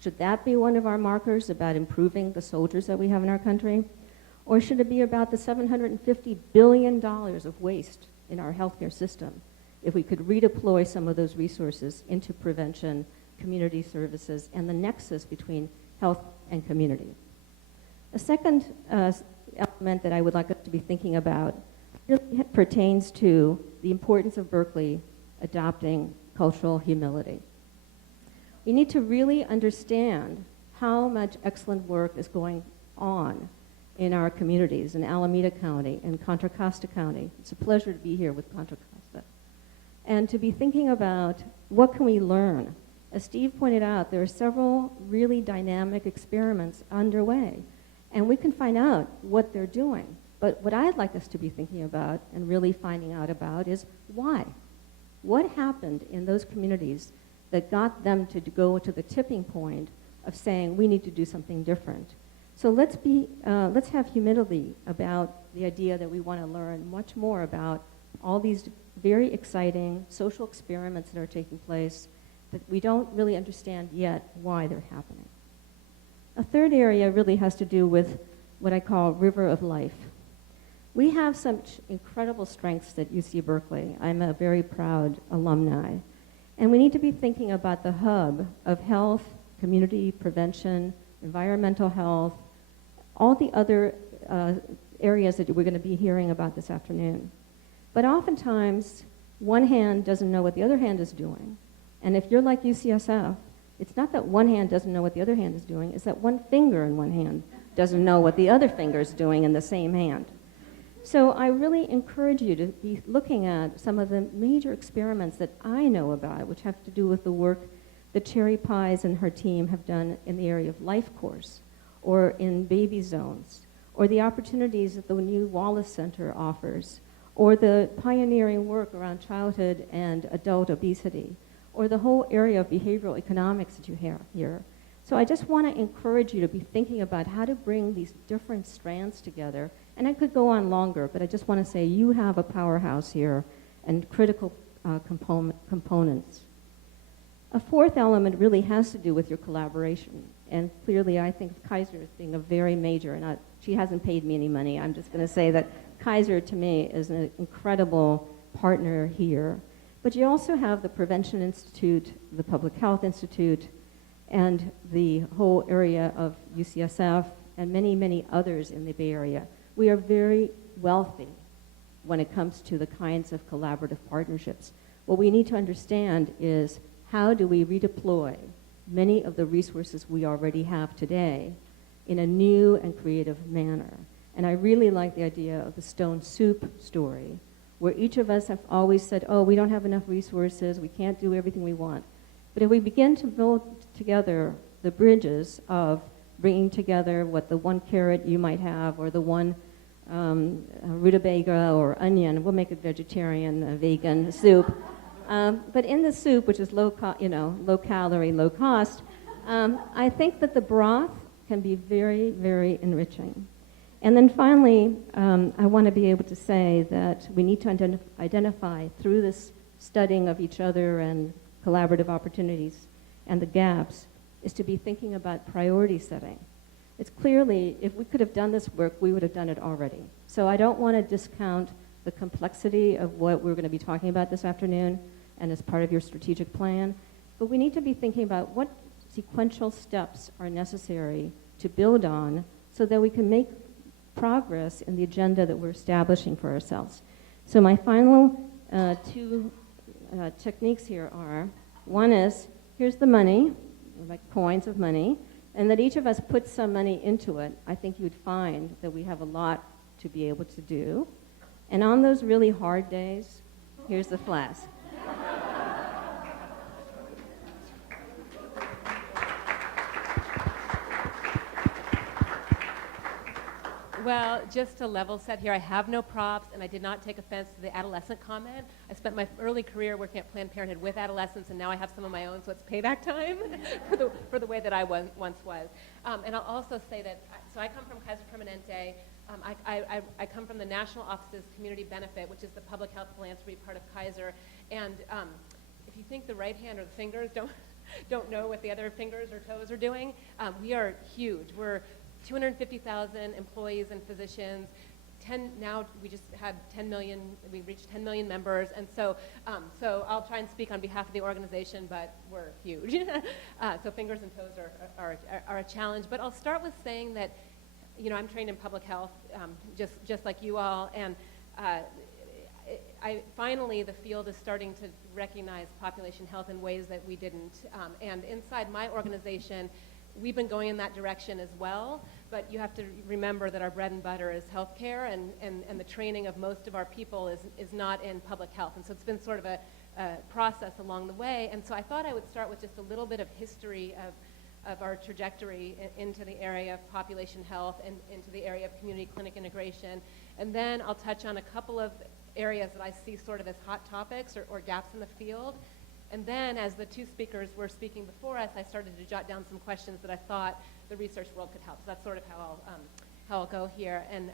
Should that be one of our markers about improving the soldiers that we have in our country? Or should it be about the $750 billion of waste in our healthcare system if we could redeploy some of those resources into prevention, community services, and the nexus between health and community? A second element that I would like us to be thinking about really pertains to the importance of Berkeley adopting cultural humility. We need to really understand how much excellent work is going on in our communities in Alameda County and Contra Costa County. It's a pleasure to be here with Contra Costa. And to be thinking about what can we learn. As Steve pointed out, there are several really dynamic experiments underway, and we can find out what they're doing. But what I'd like us to be thinking about and really finding out about is why. What happened in those communities that got them to go to the tipping point of saying we need to do something different? So let's have humility about the idea that we want to learn much more about all these very exciting social experiments that are taking place that we don't really understand yet why they're happening. A third area really has to do with what I call river of life. We have some incredible strengths at UC Berkeley. I'm a very proud alumni. And we need to be thinking about the hub of health, community prevention, environmental health, all the other areas that we're going to be hearing about this afternoon. But oftentimes, one hand doesn't know what the other hand is doing. And if you're like UCSF, it's not that one hand doesn't know what the other hand is doing, it's that one finger in one hand doesn't know what the other finger is doing in the same hand. So I really encourage you to be looking at some of the major experiments that I know about, which have to do with the work that Cherry Pies and her team have done in the area of life course, or in baby zones, or the opportunities that the new Wallace Center offers, or the pioneering work around childhood and adult obesity, or the whole area of behavioral economics that you hear here. So I just want to encourage you to be thinking about how to bring these different strands together. And I could go on longer, but I just want to say you have a powerhouse here and critical components. A fourth element really has to do with your collaboration. And clearly I think of Kaiser as being a very major, and she hasn't paid me any money. I'm just going to say that Kaiser to me is an incredible partner here. But you also have the Prevention Institute, the Public Health Institute, and the whole area of UCSF and many, many others in the Bay Area. We are very wealthy when it comes to the kinds of collaborative partnerships. What we need to understand is how do we redeploy many of the resources we already have today in a new and creative manner. And I really like the idea of the stone soup story, where each of us have always said, oh, we don't have enough resources, we can't do everything we want. But if we begin to build together the bridges of bringing together what the one carrot you might have, or the one rutabaga or onion, we'll make it vegetarian, vegan soup. But in the soup, which is low calorie, low cost, I think that the broth can be very, very enriching. And then finally, I want to be able to say that we need to identify through this studying of each other and collaborative opportunities and the gaps, is to be thinking about priority setting. It's clearly, if we could have done this work, we would have done it already. So I don't want to discount the complexity of what we're going to be talking about this afternoon and as part of your strategic plan, but we need to be thinking about what sequential steps are necessary to build on so that we can make progress in the agenda that we're establishing for ourselves. So my final two techniques here are, one is, here's the money, like coins of money, and that each of us puts some money into it. I think you'd find that we have a lot to be able to do. And on those really hard days, here's the flask. Well, just to level set here, I have no props, and I did not take offense to the adolescent comment. I spent my early career working at Planned Parenthood with adolescents, and now I have some of my own, so it's payback time for the way that I once was. And I'll also say that, so I come from Kaiser Permanente. I come from the National Office's Community Benefit, which is the public health philanthropy part of Kaiser. And if you think the right hand or the fingers don't know what the other fingers or toes are doing, we are huge. We're 250,000 employees and physicians. Now we just had 10 million, we reached 10 million members, and so I'll try and speak on behalf of the organization, but we're huge. So fingers and toes are a challenge. But I'll start with saying that, you know, I'm trained in public health, just like you all, and finally the field is starting to recognize population health in ways that we didn't. And inside my organization, we've been going in that direction as well, but you have to remember that our bread and butter is healthcare, and the training of most of our people is not in public health. And so it's been sort of a process along the way. And so I thought I would start with just a little bit of history of our trajectory into the area of population health and into the area of community clinic integration. And then I'll touch on a couple of areas that I see sort of as hot topics or gaps in the field. And then, as the two speakers were speaking before us, I started to jot down some questions that I thought the research world could help. So that's sort of how I'll go here. And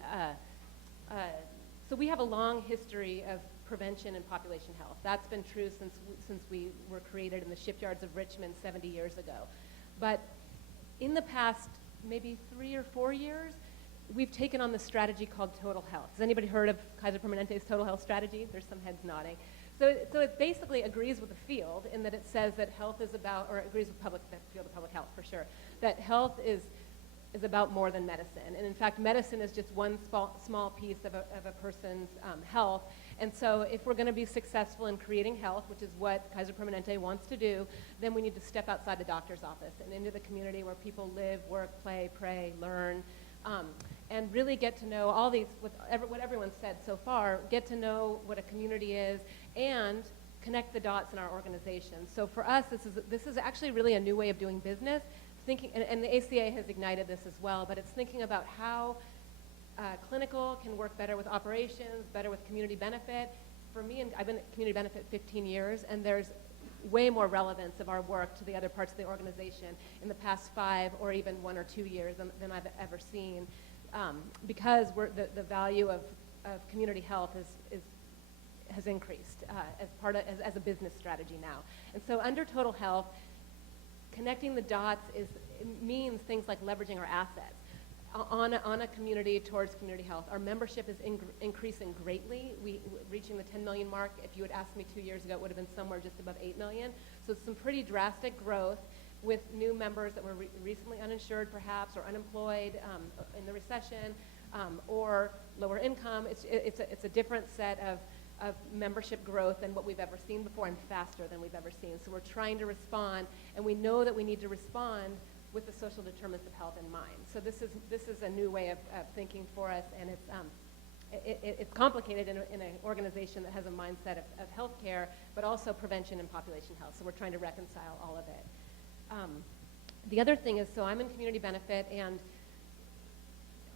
so we have a long history of prevention and population health. That's been true since we were created in the shipyards of Richmond 70 years ago. But in the past maybe 3 or 4 years, we've taken on this strategy called Total Health. Has anybody heard of Kaiser Permanente's Total Health strategy? There's some heads nodding. So it basically agrees with the field in that it says that health is about, or agrees with the field of public health for sure, that health is about more than medicine. And in fact, medicine is just one small piece of a person's health. And so if we're going to be successful in creating health, which is what Kaiser Permanente wants to do, then we need to step outside the doctor's office and into the community where people live, work, play, pray, learn, and really get to know all these, what everyone's said so far, get to know what a community is and connect the dots in our organization. So for us, this is actually really a new way of doing business, thinking, and the ACA has ignited this as well, but it's thinking about how clinical can work better with operations, better with community benefit. For me, I've been at community benefit 15 years, and there's way more relevance of our work to the other parts of the organization in the past 5 or even 1 or 2 years than I've ever seen, because the value of community health has increased as a business strategy now. And so under Total Health, connecting the dots means things like leveraging our assets on a community towards community health. Our membership is increasing greatly. Reaching the 10 million mark, if you had asked me 2 years ago, it would have been somewhere just above 8 million. So it's some pretty drastic growth with new members that were recently uninsured perhaps, or unemployed in the recession, or lower income. It's a different set of membership growth than what we've ever seen before, and faster than we've ever seen. So we're trying to respond, and we know that we need to respond with the social determinants of health in mind. So this is a new way of thinking for us, and it's complicated in an organization that has a mindset of healthcare, but also prevention and population health. So we're trying to reconcile all of it. The other thing is, so I'm in community benefit, and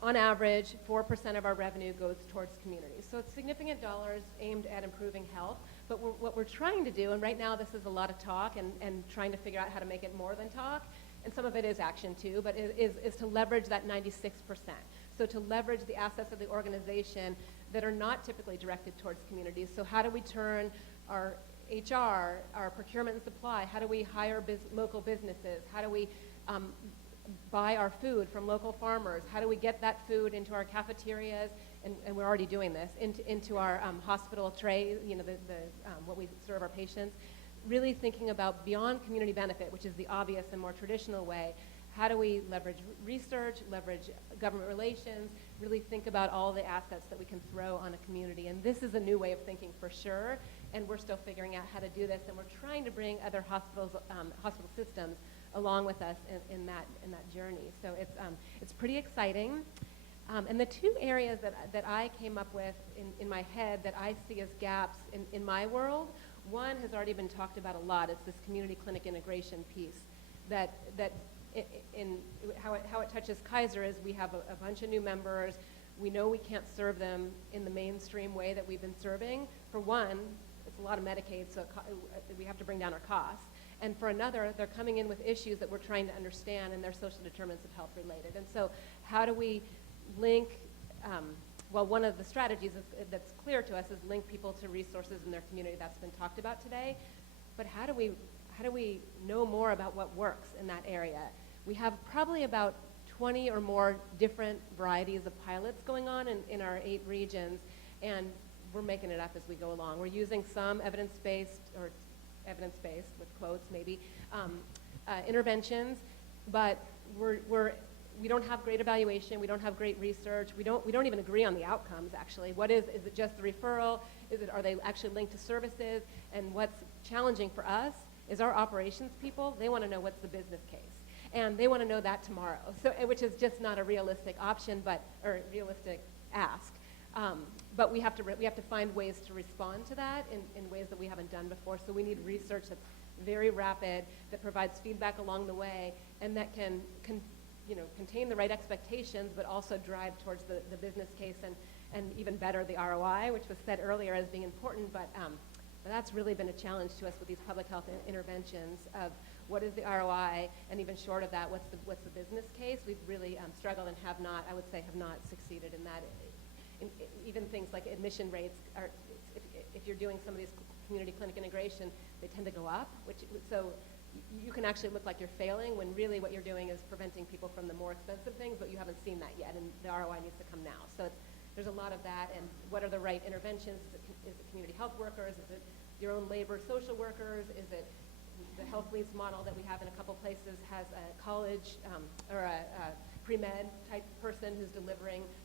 on average, 4% of our revenue goes towards communities. So it's significant dollars aimed at improving health. But what we're trying to do, and right now this is a lot of talk and trying to figure out how to make it more than talk, and some of it is action too, but is to leverage that 96%. So to leverage the assets of the organization that are not typically directed towards communities. So how do we turn our HR, our procurement and supply, how do we hire local businesses? How do we buy our food from local farmers? How do we get that food into our cafeterias, and we're already doing this, into our hospital tray, what we serve our patients? Really thinking about beyond community benefit, which is the obvious and more traditional way, how do we leverage research, leverage government relations, really think about all the assets that we can throw on a community. And this is a new way of thinking for sure, and we're still figuring out how to do this, and we're trying to bring other hospitals, hospital systems along with us in that journey. So it's pretty exciting. And the two areas that I came up with in my head that I see as gaps in my world, one has already been talked about a lot. It's this community clinic integration piece that in how it touches Kaiser is we have a bunch of new members. We know we can't serve them in the mainstream way that we've been serving. For one, it's a lot of Medicaid, so we have to bring down our costs. And for another, they're coming in with issues that we're trying to understand, and they're social determinants of health related. And so how do we link, one of the strategies that's clear to us is link people to resources in their community. That's been talked about today. But how do we know more about what works in that area? We have probably about 20 or more different varieties of pilots going on in our 8 regions, and we're making it up as we go along. We're using some evidence-based with quotes maybe, interventions, but we don't have great evaluation, we don't have great research, we don't even agree on the outcomes actually. Is it just the referral? Are they actually linked to services? And what's challenging for us is our operations people, they want to know what's the business case. And they want to know that tomorrow, which is just not a realistic option, or realistic ask. But we have to find ways to respond to that in ways that we haven't done before. So we need research that's very rapid, that provides feedback along the way, and that can contain the right expectations, but also drive towards the business case and even better the ROI, which was said earlier as being important. But that's really been a challenge to us with these public health interventions of what is the ROI, and even short of that, what's the business case? We've really struggled and have not succeeded in that. Even things like admission rates are, if you're doing some of these community clinic integration, they tend to go up, so you can actually look like you're failing when really what you're doing is preventing people from the more expensive things, but you haven't seen that yet, and the ROI needs to come now. So there's a lot of that, and what are the right interventions? Is it community health workers? Is it your own labor social workers? Is it the health leads model that we have in a couple places has a college or a pre-med type person who's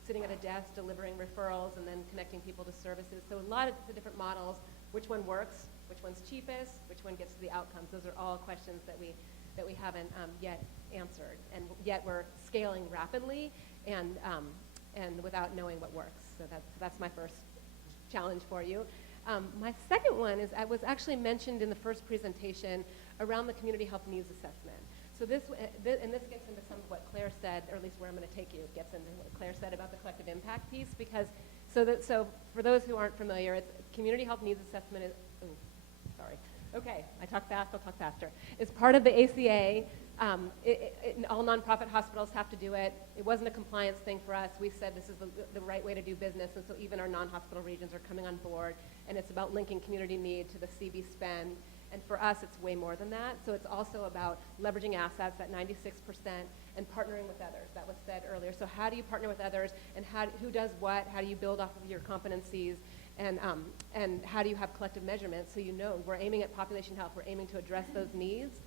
sitting at a desk, delivering referrals, and then connecting people to services. So a lot of the different models, which one works, which one's cheapest, which one gets to the outcomes. Those are all questions that we haven't yet answered, and yet we're scaling rapidly and without knowing what works. So that's my first challenge for you. My second one was actually mentioned in the first presentation around the community health needs assessment. So this gets into some of what Claire said, or at least where I'm going to take you. It gets into what Claire said about the collective impact piece, because so for those who aren't familiar, it's community health needs assessment is. Sorry. Okay, I talk fast. I'll talk faster. It's part of the ACA. All nonprofit hospitals have to do it. It wasn't a compliance thing for us. We said this is the right way to do business, and so even our non-hospital regions are coming on board. And it's about linking community need to the CV spend. And for us, it's way more than that. So it's also about leveraging assets at 96% and partnering with others. That was said earlier. So how do you partner with others, and who does what? How do you build off of your competencies? And how do you have collective measurements so you know we're aiming at population health, we're aiming to address those needs?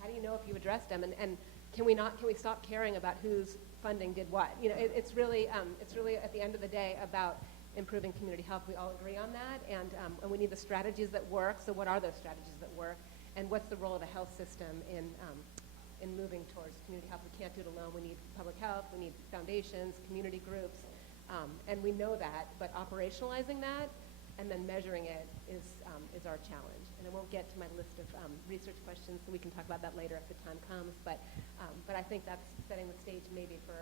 How do you know if you addressed them? And can we stop caring about whose funding did what? You know, it's really at the end of the day about improving community health. We all agree on that, and we need the strategies that work. So what are those strategies that work, and what's the role of a health system in moving towards community health? We can't do it alone. We need public health. We need foundations, community groups, and we know that. But operationalizing that and then measuring it is our challenge. And I won't get to my list of research questions, so we can talk about that later if the time comes. But I think that's setting the stage maybe for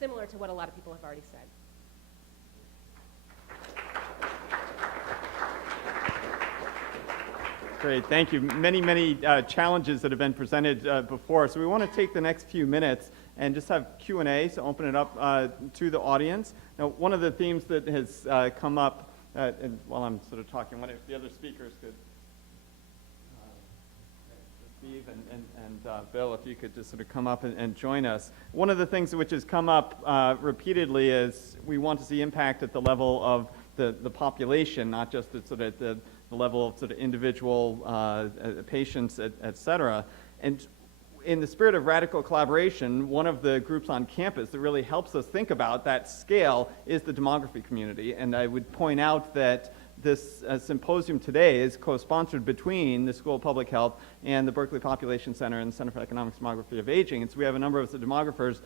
similar to what a lot of people have already said. Great, thank you. Many challenges that have been presented before. So we want to take the next few minutes and just have Q&A, so open it up to the audience. Now, one of the themes that has come up, and while I'm sort of talking, one of the other speakers could, Steve and Bill, if you could just sort of come up and join us. One of the things which has come up repeatedly is we want to see impact at the level of the population, not just at sort of the level of sort of individual patients, et cetera. And in the spirit of radical collaboration, one of the groups on campus that really helps us think about that scale is the demography community. And I would point out that this symposium today is co-sponsored between the School of Public Health and the Berkeley Population Center and the Center for Economic Demography of Aging. And so we have a number of demographers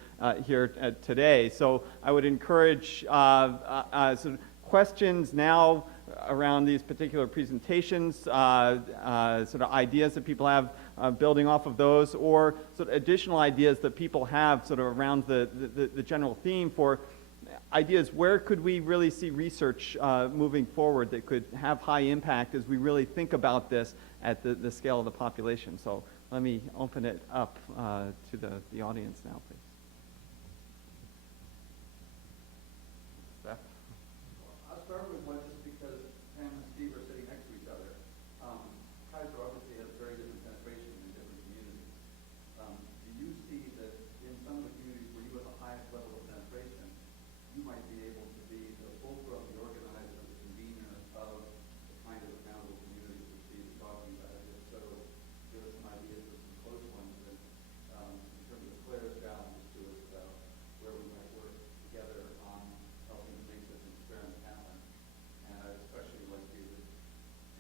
here today. So I would encourage sort of questions now around these particular presentations, sort of ideas that people have building off of those, or sort of additional ideas that people have sort of around the general theme for ideas. Where could we really see research moving forward that could have high impact as we really think about this at the scale of the population? So let me open it up to the audience now, please. I'll start with one just because Pam and Steve are sitting next to each other. Kaiser obviously has very different penetration in different communities. Do you see that in some of the communities where you have the highest level of penetration, you might be able to be the fulcrum, the organizer, the convener of the kind of accountable communities that Steve is talking about? If so, give us some ideas of some close ones that, in terms of Claire's challenges to us about where we might work together on helping to make such an experiment happen. And I'd especially like you to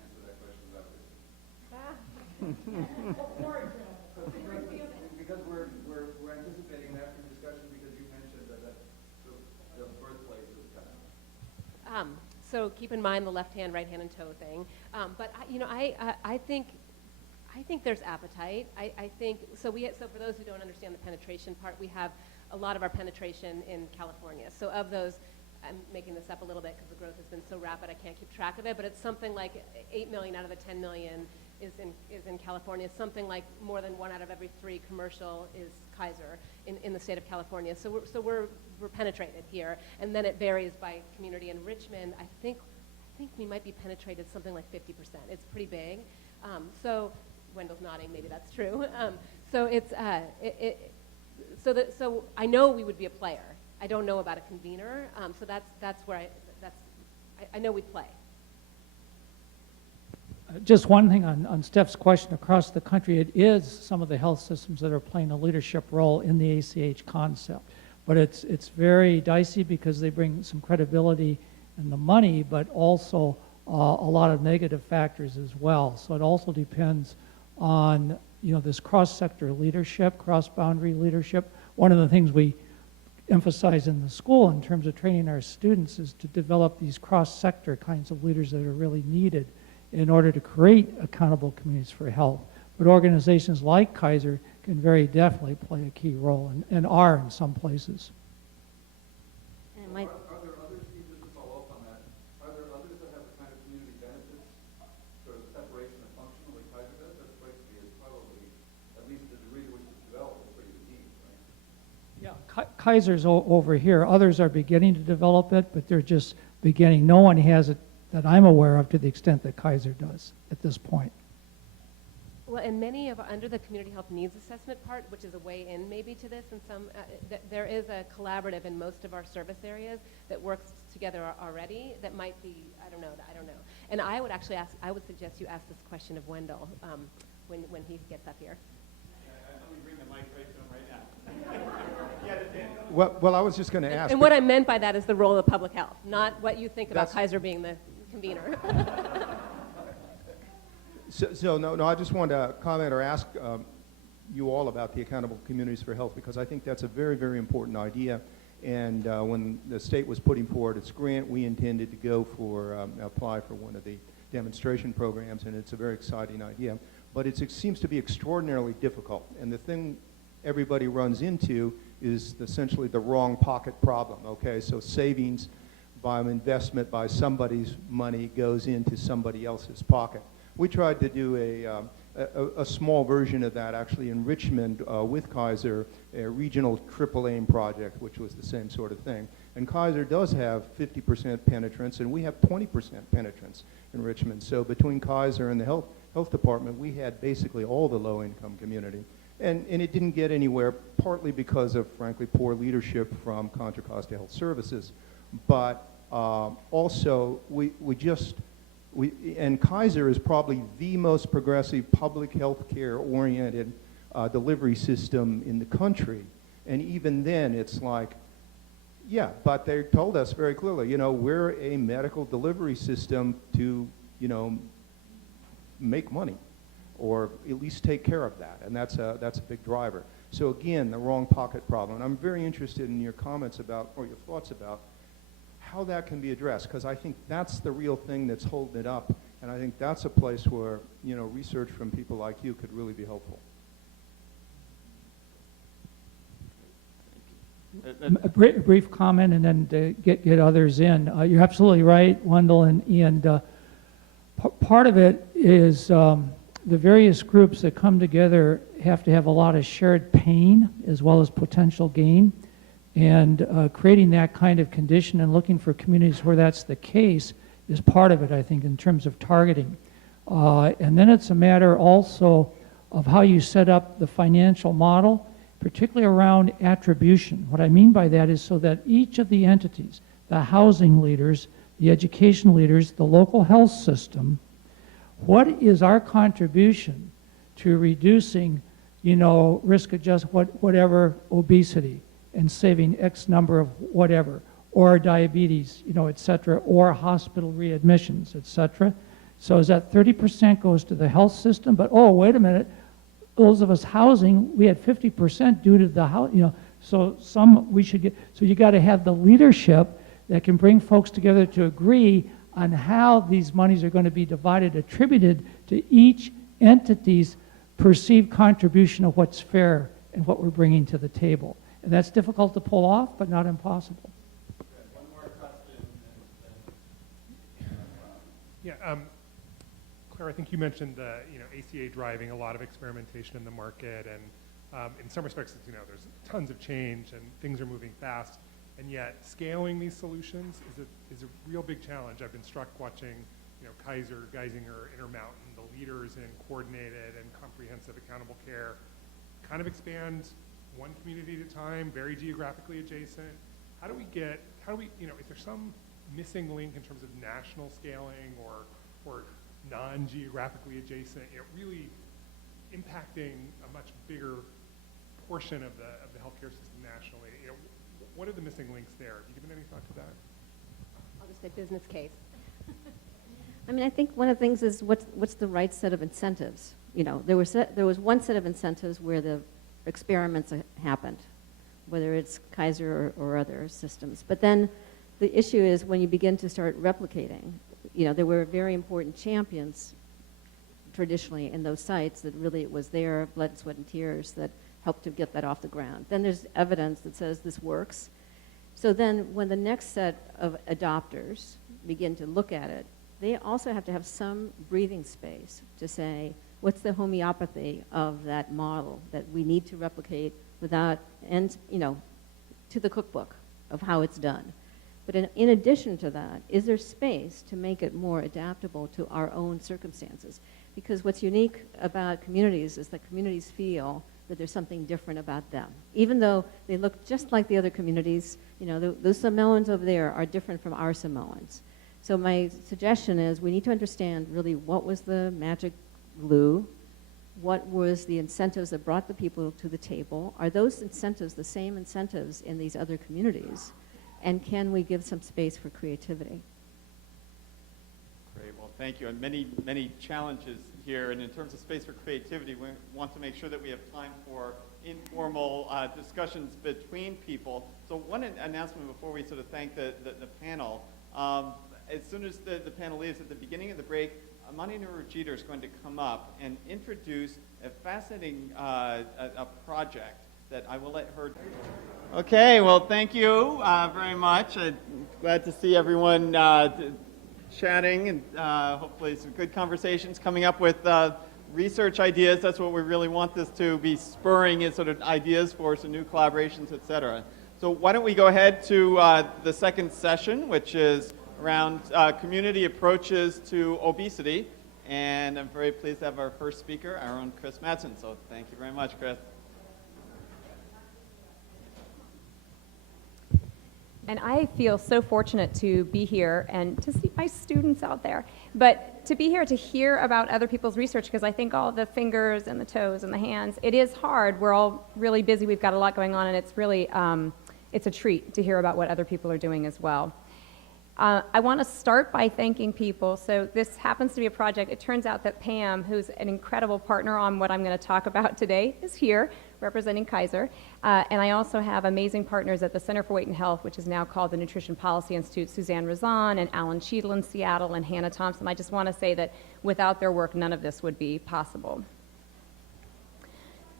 answer that question about this. Because we're anticipating an after discussion because you mentioned that the birthplace is coming. So keep in mind the left hand, right hand, and toe thing. But I think there's appetite. I think so. So for those who don't understand the penetration part, we have a lot of our penetration in California. So of those, I'm making this up a little bit because the growth has been so rapid I can't keep track of it, but it's something like 8 million out of the 10 million is in California. Something like more than 1 out of every 3 commercial is Kaiser in the state of California. So we're penetrated here, and then it varies by community. In Richmond, I think we might be penetrated something like 50%. It's pretty big. So Wendell's nodding, maybe that's true. So it's, so I know we would be a player. I don't know about a convener, so that's where I know we'd play. Just one thing on Steph's question, across the country, it is some of the health systems that are playing a leadership role in the ACH concept. But it's very dicey because they bring some credibility and the money, but also a lot of negative factors as well. So it also depends on, you know, this cross-sector leadership, cross-boundary leadership. One of the things we emphasize in the school in terms of training our students is to develop these cross-sector kinds of leaders that are really needed in order to create accountable communities for health. But organizations like Kaiser can very definitely play a key role and are in some places. And my, Are there others, Steve, just to follow up on that, are there others that have the kind of community benefits, sort of separation of function like Kaiser does? That strikes me as probably, at least the degree to which it's developed, is pretty unique, right? Yeah, Kaiser's over here. Others are beginning to develop it, but they're just beginning. No one has it that I'm aware of to the extent that Kaiser does at this point. Well, and many of under the community health needs assessment part, which is a way in maybe to this, and some there is a collaborative in most of our service areas that works together already. That might be, I don't know. And I would actually ask, I would suggest you ask this question of Wendell when he gets up here. Let me bring the mic right to him right now. Well, I was just going to ask. And what I meant by that is the role of public health, not what you think about That's- Kaiser being the convener. So no, I just wanted to comment or ask you all about the accountable communities for health, because I think that's a very, very important idea. And when the state was putting forward its grant, we intended to go for apply for one of the demonstration programs, and it's a very exciting idea. But it seems to be extraordinarily difficult. And the thing everybody runs into is essentially the wrong pocket problem. Okay, so savings by an investment by somebody's money goes into somebody else's pocket. We tried to do a small version of that actually in Richmond with Kaiser, a regional triple aim project, which was the same sort of thing. And Kaiser does have 50% penetrance, and we have 20% penetrance in Richmond. So between Kaiser and the health department, we had basically all the low-income community. And it didn't get anywhere, partly because of, frankly, poor leadership from Contra Costa Health Services. But also, and Kaiser is probably the most progressive public health care oriented delivery system in the country. And even then, it's like, yeah, but they told us very clearly, you know, we're a medical delivery system to, you know, make money, or at least take care of that, and that's a big driver. So again, the wrong pocket problem. And I'm very interested in your comments about, or your thoughts about, how that can be addressed, because I think that's the real thing that's holding it up, and I think that's a place where, you know, research from people like you could really be helpful. A brief comment, and then to get others in. You're absolutely right, Wendell, and part of it is the various groups that come together have to have a lot of shared pain as well as potential gain. And creating that kind of condition and looking for communities where that's the case is part of it, I think, in terms of targeting. And then it's a matter also of how you set up the financial model, particularly around attribution. What I mean by that is so that each of the entities, the housing leaders, the education leaders, the local health system, what is our contribution to reducing, you know, risk adjust whatever obesity, and saving X number of whatever, or diabetes, you know, et cetera, or hospital readmissions, et cetera. So is that 30% goes to the health system, but oh, wait a minute, those of us housing, we had 50% due to the house, you know, so we should get, so you gotta have the leadership that can bring folks together to agree on how these monies are gonna be divided, attributed to each entity's perceived contribution of what's fair and what we're bringing to the table. And that's difficult to pull off, but not impossible. One more question. Yeah, Claire, I think you mentioned the ACA driving a lot of experimentation in the market, and in some respects, you know, there's tons of change and things are moving fast, and yet scaling these solutions is a real big challenge. I've been struck watching Kaiser, Geisinger, Intermountain, the leaders in coordinated and comprehensive accountable care, kind of expand one community at a time, very geographically adjacent. How do we, is there some missing link in terms of national scaling or non-geographically adjacent, really impacting a much bigger portion of the healthcare system nationally? What are the missing links there? Have you given any thought to that? I'll just say business case. I mean, I think one of the things is what's the right set of incentives? There was one set of incentives where the experiments happened, whether it's Kaiser or other systems. But then the issue is when you begin to start replicating, there were very important champions traditionally in those sites that really it was their blood, sweat, and tears that helped to get that off the ground. Then there's evidence that says this works. So then when the next set of adopters begin to look at it, they also have to have some breathing space to say, what's the homeopathy of that model that we need to replicate without, to the cookbook of how it's done. But in addition to that, is there space to make it more adaptable to our own circumstances? Because what's unique about communities is that communities feel that there's something different about them. Even though they look just like the other communities, those Samoans over there are different from our Samoans. So my suggestion is we need to understand really what was the magic glue, what was the incentives that brought the people to the table. Are those incentives the same incentives in these other communities? And can we give some space for creativity? Great. Well, thank you. And many challenges here. And in terms of space for creativity, we want to make sure that we have time for informal discussions between people. So one announcement before we sort of thank the panel. As soon as the panel leaves at the beginning of the break, Amani Nurujita is going to come up and introduce a fascinating a project that I will let her. Okay, well, thank you very much. I'm glad to see everyone chatting and hopefully some good conversations coming up with research ideas. That's what we really want this to be spurring, is sort of ideas for some new collaborations, et cetera. So why don't we go ahead to the second session, which is around community approaches to obesity. And I'm very pleased to have our first speaker, our own Chris Madsen. So thank you very much, Chris. And I feel so fortunate to be here and to see my students out there. But to be here to hear about other people's research, because I think all the fingers and the toes and the hands, it is hard. We're all really busy. We've got a lot going on, and it's really, it's a treat to hear about what other people are doing as well. I want to start by thanking people. So this happens to be a project. It turns out that Pam, who's an incredible partner on what I'm going to talk about today, is here representing Kaiser. And I also have amazing partners at the Center for Weight and Health, which is now called the Nutrition Policy Institute, Suzanne Razan and Alan Cheadle in Seattle and Hannah Thompson. I just want to say that without their work, none of this would be possible.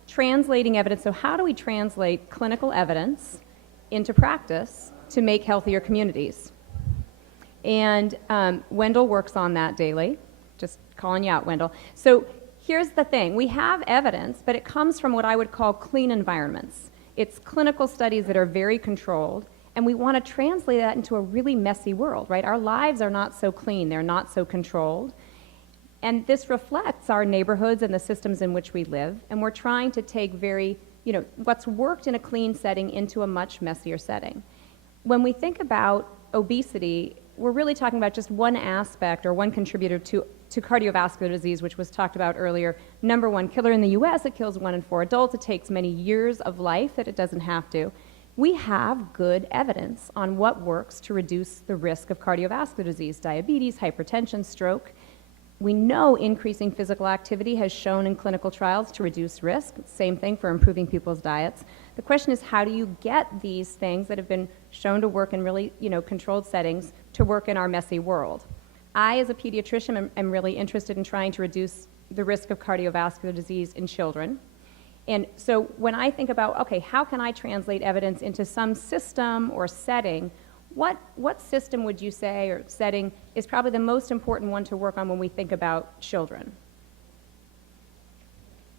Translating evidence. So how do we translate clinical evidence into practice to make healthier communities? And Wendell works on that daily. Just calling you out, Wendell. So here's the thing. We have evidence, but it comes from what I would call clean environments. It's clinical studies that are very controlled, and we want to translate that into a really messy world, right? Our lives are not so clean. They're not so controlled. And this reflects our neighborhoods and the systems in which we live, and we're trying to take what's worked in a clean setting into a much messier setting. When we think about obesity, we're really talking about just one aspect or one contributor to cardiovascular disease, which was talked about earlier. Number one killer in the US, it kills 1 in 4 adults. It takes many years of life that it doesn't have to. We have good evidence on what works to reduce the risk of cardiovascular disease, diabetes, hypertension, stroke. We know increasing physical activity has shown in clinical trials to reduce risk. Same thing for improving people's diets. The question is, how do you get these things that have been shown to work in really, controlled settings to work in our messy world? I, as a pediatrician, am really interested in trying to reduce the risk of cardiovascular disease in children. And so when I think about, okay, how can I translate evidence into some system or setting, what system would you say or setting is probably the most important one to work on when we think about children?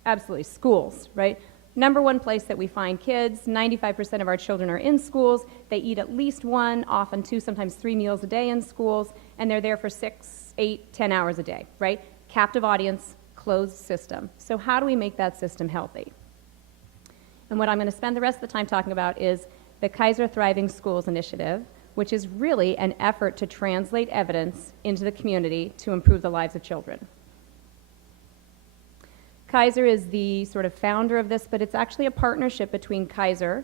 Absolutely, schools, right? number one place that we find kids. 95% of our children are in schools. They eat at least one, often two, sometimes three meals a day in schools, and they're there for 6, 8, 10 hours a day, right? Captive audience, closed system. So how do we make that system healthy? And what I'm going to spend the rest of the time talking about is the Kaiser Thriving Schools Initiative, which is really an effort to translate evidence into the community to improve the lives of children. Kaiser is the sort of founder of this, but it's actually a partnership between Kaiser,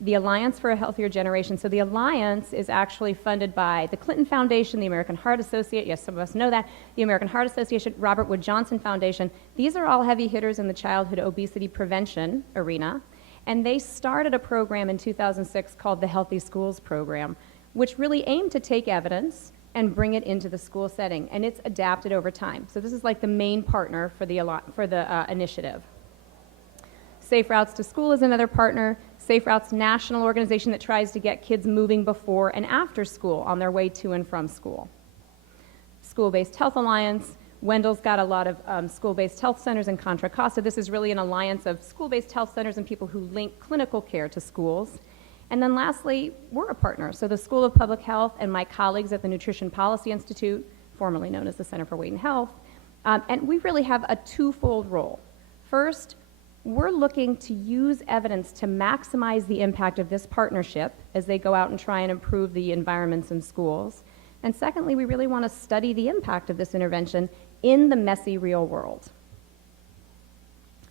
the Alliance for a Healthier Generation. So the Alliance is actually funded by the Clinton Foundation, the American Heart Association, yes, some of us know that, the American Heart Association, Robert Wood Johnson Foundation. These are all heavy hitters in the childhood obesity prevention arena. And they started a program in 2006 called the Healthy Schools Program, which really aimed to take evidence and bring it into the school setting. And it's adapted over time. So this is like the main partner for the initiative. Safe Routes to School is another partner. Safe Routes National organization that tries to get kids moving before and after school on their way to and from school. School-Based Health Alliance. Wendell's got a lot of school-based health centers in Contra Costa. This is really an alliance of school-based health centers and people who link clinical care to schools. And then lastly, we're a partner. So the School of Public Health and my colleagues at the Nutrition Policy Institute, formerly known as the Center for Weight and Health, and we really have a twofold role. First, we're looking to use evidence to maximize the impact of this partnership as they go out and try and improve the environments in schools. And secondly, we really want to study the impact of this intervention in the messy real world.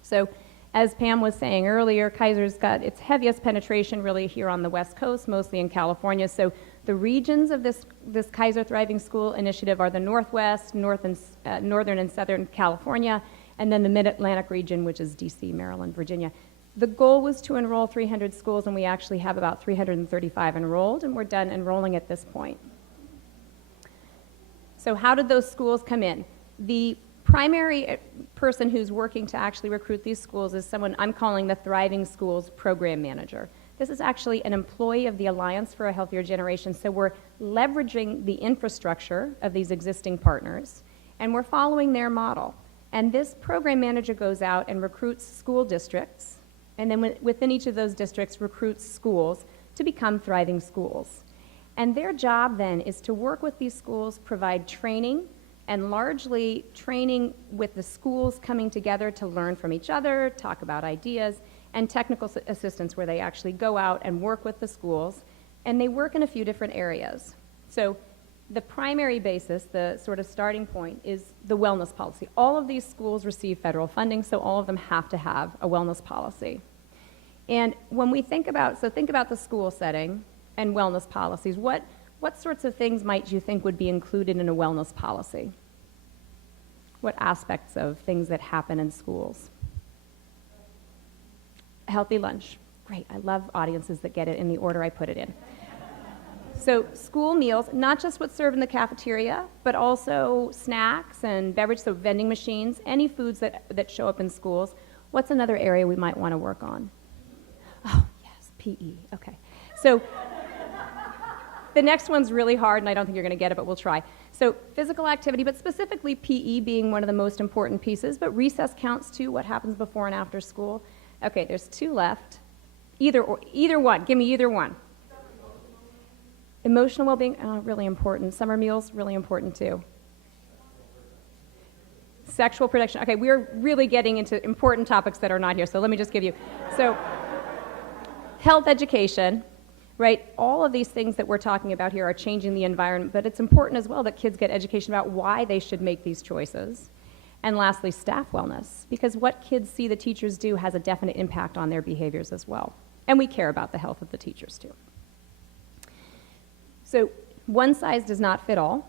So, as Pam was saying earlier, Kaiser's got its heaviest penetration really here on the West Coast, mostly in California. So the regions of this Kaiser Thriving School Initiative are the Northwest, Northern and Southern California, and then the Mid-Atlantic region, which is DC, Maryland, Virginia. The goal was to enroll 300 schools, and we actually have about 335 enrolled, and we're done enrolling at this point. So how did those schools come in? The primary person who's working to actually recruit these schools is someone I'm calling the Thriving Schools Program Manager. This is actually an employee of the Alliance for a Healthier Generation, so we're leveraging the infrastructure of these existing partners, and we're following their model. And this program manager goes out and recruits school districts, and then within each of those districts recruits schools to become thriving schools. And their job then is to work with these schools, provide training, and largely training with the schools coming together to learn from each other, talk about ideas, and technical assistance where they actually go out and work with the schools. And they work in a few different areas. So the primary basis, the sort of starting point, is the wellness policy. All of these schools receive federal funding, so all of them have to have a wellness policy. And when we think about the school setting and wellness policies, what sorts of things might you think would be included in a wellness policy? What aspects of things that happen in schools? Healthy lunch. Great, I love audiences that get it in the order I put it in. So school meals, not just what's served in the cafeteria, but also snacks and beverage, so vending machines, any foods that show up in schools. What's another area we might want to work on? Oh, yes, PE, okay. So the next one's really hard, and I don't think you're going to get it, but we'll try. So physical activity, but specifically PE being one of the most important pieces, but recess counts too, what happens before and after school. Okay, there's two left. Either one, give me either one. Emotional well-being, really important. Summer meals, really important too. Sexual protection, okay, we're really getting into important topics that are not here, so let me just give you. So health education, right? All of these things that we're talking about here are changing the environment, but it's important as well that kids get education about why they should make these choices. And lastly, staff wellness, because what kids see the teachers do has a definite impact on their behaviors as well. And we care about the health of the teachers too. So one size does not fit all,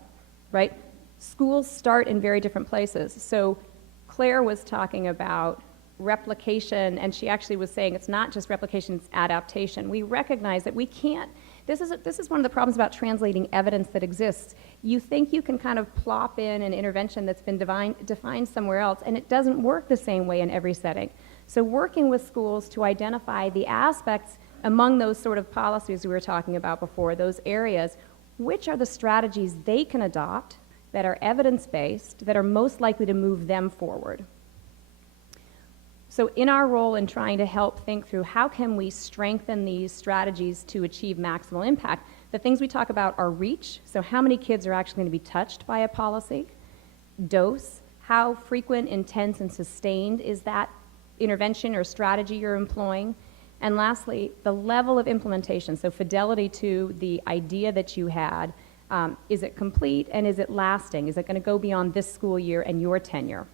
right? Schools start in very different places. So Claire was talking about replication, and she actually was saying it's not just replication, it's adaptation. We recognize that we can't, this is one of the problems about translating evidence that exists. You think you can kind of plop in an intervention that's been defined somewhere else, and it doesn't work the same way in every setting. So working with schools to identify the aspects among those sort of policies we were talking about before, those areas, which are the strategies they can adopt that are evidence-based, that are most likely to move them forward. So in our role in trying to help think through how can we strengthen these strategies to achieve maximal impact, the things we talk about are reach, so how many kids are actually going to be touched by a policy, dose, how frequent, intense, and sustained is that intervention or strategy you're employing, and lastly, the level of implementation, so fidelity to the idea that you had. Is it complete and is it lasting? Is it going to go beyond this school year and your tenure?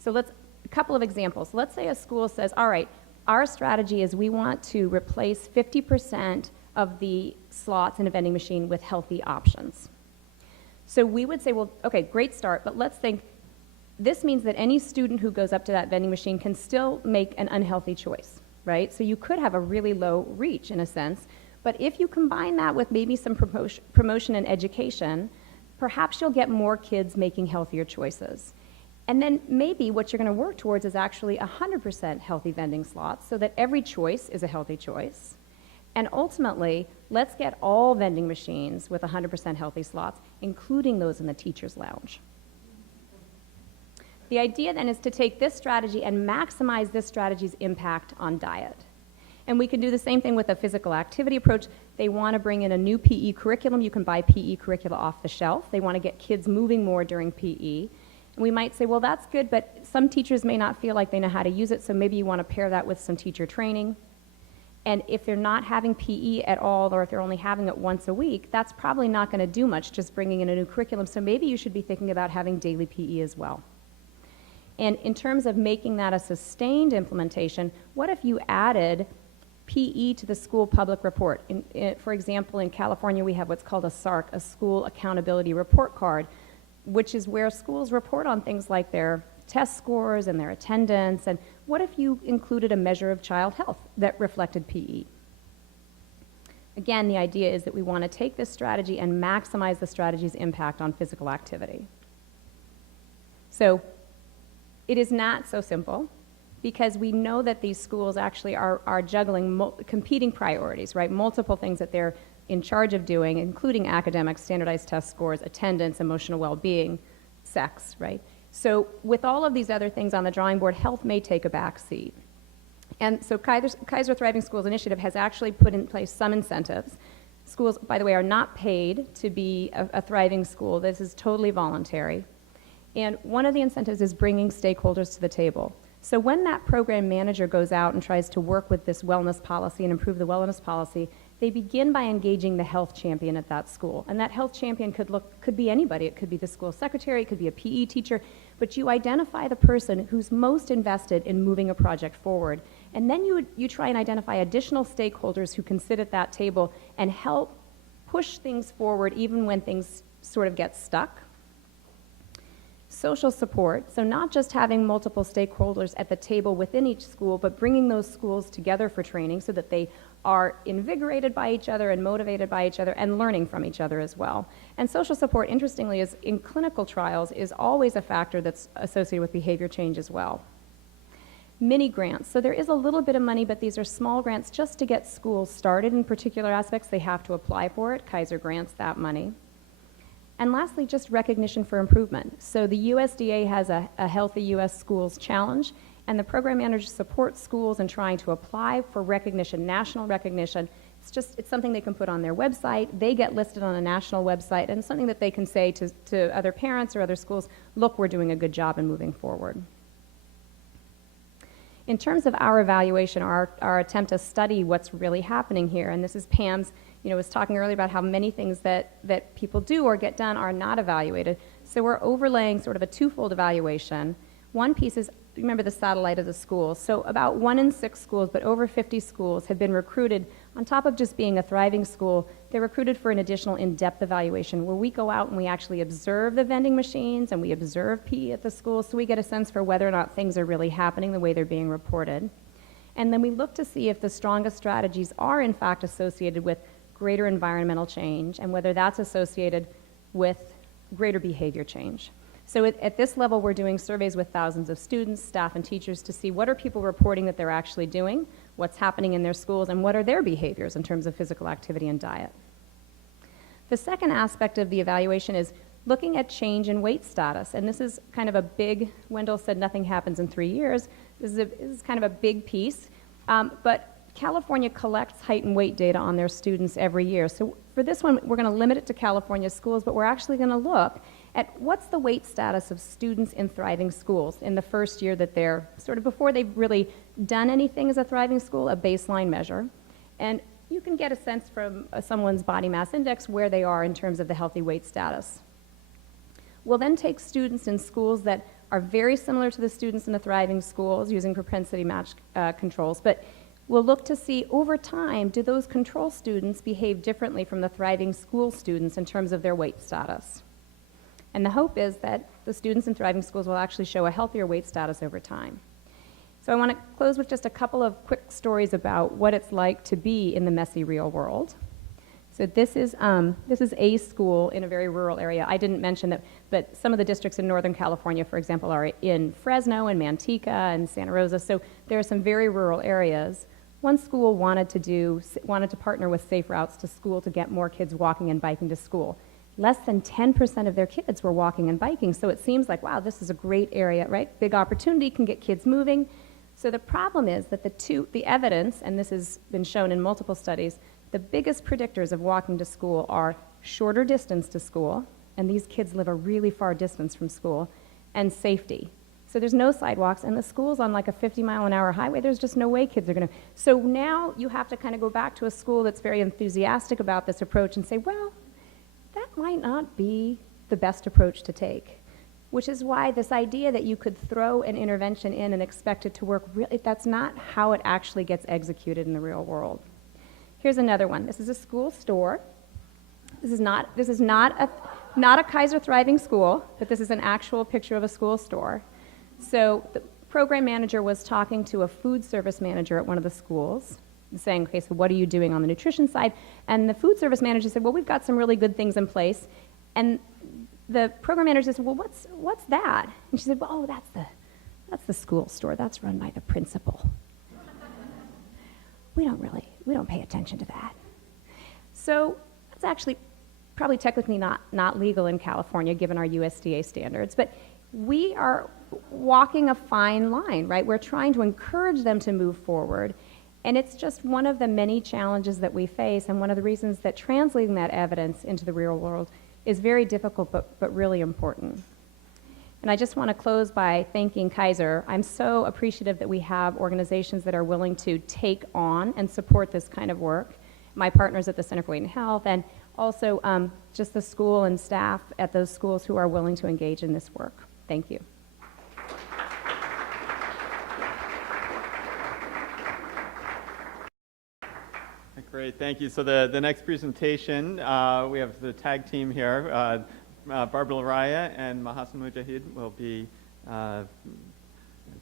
So a couple of examples. Let's say a school says, all right, our strategy is we want to replace 50% of the slots in a vending machine with healthy options. So we would say, well, okay, great start, but let's think, this means that any student who goes up to that vending machine can still make an unhealthy choice, right? So you could have a really low reach in a sense, but if you combine that with maybe some promotion and education, perhaps you'll get more kids making healthier choices. And then maybe what you're going to work towards is actually 100% healthy vending slots so that every choice is a healthy choice. And ultimately, let's get all vending machines with 100% healthy slots, including those in the teacher's lounge. The idea then is to take this strategy and maximize this strategy's impact on diet. And we can do the same thing with a physical activity approach. They want to bring in a new PE curriculum. You can buy PE curricula off the shelf. They want to get kids moving more during PE. And we might say, well, that's good, but some teachers may not feel like they know how to use it, so maybe you want to pair that with some teacher training. And if they're not having PE at all, or if they're only having it once a week, that's probably not going to do much, just bringing in a new curriculum. So maybe you should be thinking about having daily PE as well. And in terms of making that a sustained implementation, what if you added PE to the school public report? For example, in California, we have what's called a SARC, a School Accountability Report Card, which is where schools report on things like their test scores and their attendance. And what if you included a measure of child health that reflected PE? Again, the idea is that we want to take this strategy and maximize the strategy's impact on physical activity. So it is not so simple, because we know that these schools actually are juggling competing priorities, right? Multiple things that they're in charge of doing, including academics, standardized test scores, attendance, emotional well-being, sex, right? So with all of these other things on the drawing board, health may take a back seat. And so Kaiser Thriving Schools Initiative has actually put in place some incentives. Schools, by the way, are not paid to be a thriving school. This is totally voluntary. And one of the incentives is bringing stakeholders to the table. So when that program manager goes out and tries to work with this wellness policy and improve the wellness policy, they begin by engaging the health champion at that school. And that health champion could be anybody. It could be the school secretary, it could be a PE teacher, but you identify the person who's most invested in moving a project forward. And then you try and identify additional stakeholders who can sit at that table and help push things forward even when things sort of get stuck. Social support, so not just having multiple stakeholders at the table within each school, but bringing those schools together for training so that they are invigorated by each other and motivated by each other and learning from each other as well. And social support, interestingly, is in clinical trials is always a factor that's associated with behavior change as well. Mini grants, so there is a little bit of money, but these are small grants just to get schools started in particular aspects. They have to apply for it. Kaiser grants that money. And lastly, just recognition for improvement. So the USDA has a Healthy U.S. Schools Challenge, and the program manager supports schools in trying to apply for recognition, national recognition. It's something they can put on their website. They get listed on a national website, and something that they can say to other parents or other schools, look, we're doing a good job in moving forward. In terms of our evaluation, our attempt to study what's really happening here, and this is Pam's, was talking earlier about how many things that people do or get done are not evaluated. So we're overlaying sort of a twofold evaluation. One piece is, remember the satellite of the schools. So about 1 in 6 schools, but over 50 schools have been recruited. On top of just being a thriving school, they're recruited for an additional in-depth evaluation where we go out and we actually observe the vending machines and we observe PE at the schools, so we get a sense for whether or not things are really happening the way they're being reported. And then we look to see if the strongest strategies are in fact associated with greater environmental change and whether that's associated with greater behavior change. So at this level, we're doing surveys with thousands of students, staff, and teachers to see what are people reporting that they're actually doing, what's happening in their schools, and what are their behaviors in terms of physical activity and diet. The second aspect of the evaluation is looking at change in weight status. And this is kind of a big, Wendell said nothing happens in 3 years. This is kind of a big piece. But California collects height and weight data on their students every year. So for this one, we're going to limit it to California schools, but we're actually going to look at what's the weight status of students in thriving schools in the first year that they're sort of before they've really done anything as a thriving school, a baseline measure. And you can get a sense from someone's body mass index where they are in terms of the healthy weight status. We'll then take students in schools that are very similar to the students in the thriving schools using propensity match controls, but we'll look to see over time, do those control students behave differently from the thriving school students in terms of their weight status? And the hope is that the students in thriving schools will actually show a healthier weight status over time. So I want to close with just a couple of quick stories about what it's like to be in the messy real world. So this is a school in a very rural area. I didn't mention that, but some of the districts in Northern California, for example, are in Fresno and Manteca and Santa Rosa. So there are some very rural areas. One school wanted to partner with Safe Routes to School to get more kids walking and biking to school. Less than 10% of their kids were walking and biking, so it seems like, wow, this is a great area, right? Big opportunity, can get kids moving. So the problem is that the evidence, and this has been shown in multiple studies, the biggest predictors of walking to school are shorter distance to school, and these kids live a really far distance from school, and safety. So there's no sidewalks, and the school's on like a 50-mile-an-hour highway. There's just no way kids are going to. So now you have to kind of go back to a school that's very enthusiastic about this approach and say, well, that might not be the best approach to take, which is why this idea that you could throw an intervention in and expect it to work, really, that's not how it actually gets executed in the real world. Here's another one. This is a school store. This is not a Kaiser Thriving School, but this is an actual picture of a school store. So the program manager was talking to a food service manager at one of the schools, saying, okay, so what are you doing on the nutrition side? And the food service manager said, well, we've got some really good things in place. And the program manager said, well, what's that? And she said, well, oh, that's the school store. That's run by the principal. We don't pay attention to that. So that's actually probably technically not legal in California, given our USDA standards. But we are walking a fine line, right? We're trying to encourage them to move forward. And it's just one of the many challenges that we face, and one of the reasons that translating that evidence into the real world is very difficult, but really important. And I just want to close by thanking Kaiser. I'm so appreciative that we have organizations that are willing to take on and support this kind of work. My partners at the Center for Weight and Health, and also just the school and staff at those schools who are willing to engage in this work. Thank you. Great, thank you. So the next presentation, we have the tag team here. Barbara Laraia and Mahasin Mujahid will be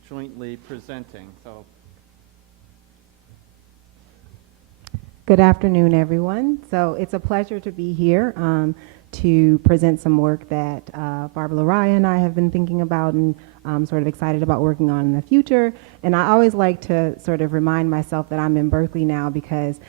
jointly presenting. So, good afternoon, everyone. So it's a pleasure to be here to present some work that Barbara Laraia and I have been thinking about and sort of excited about working on in the future. And I always like to sort of remind myself that I'm in Berkeley now, because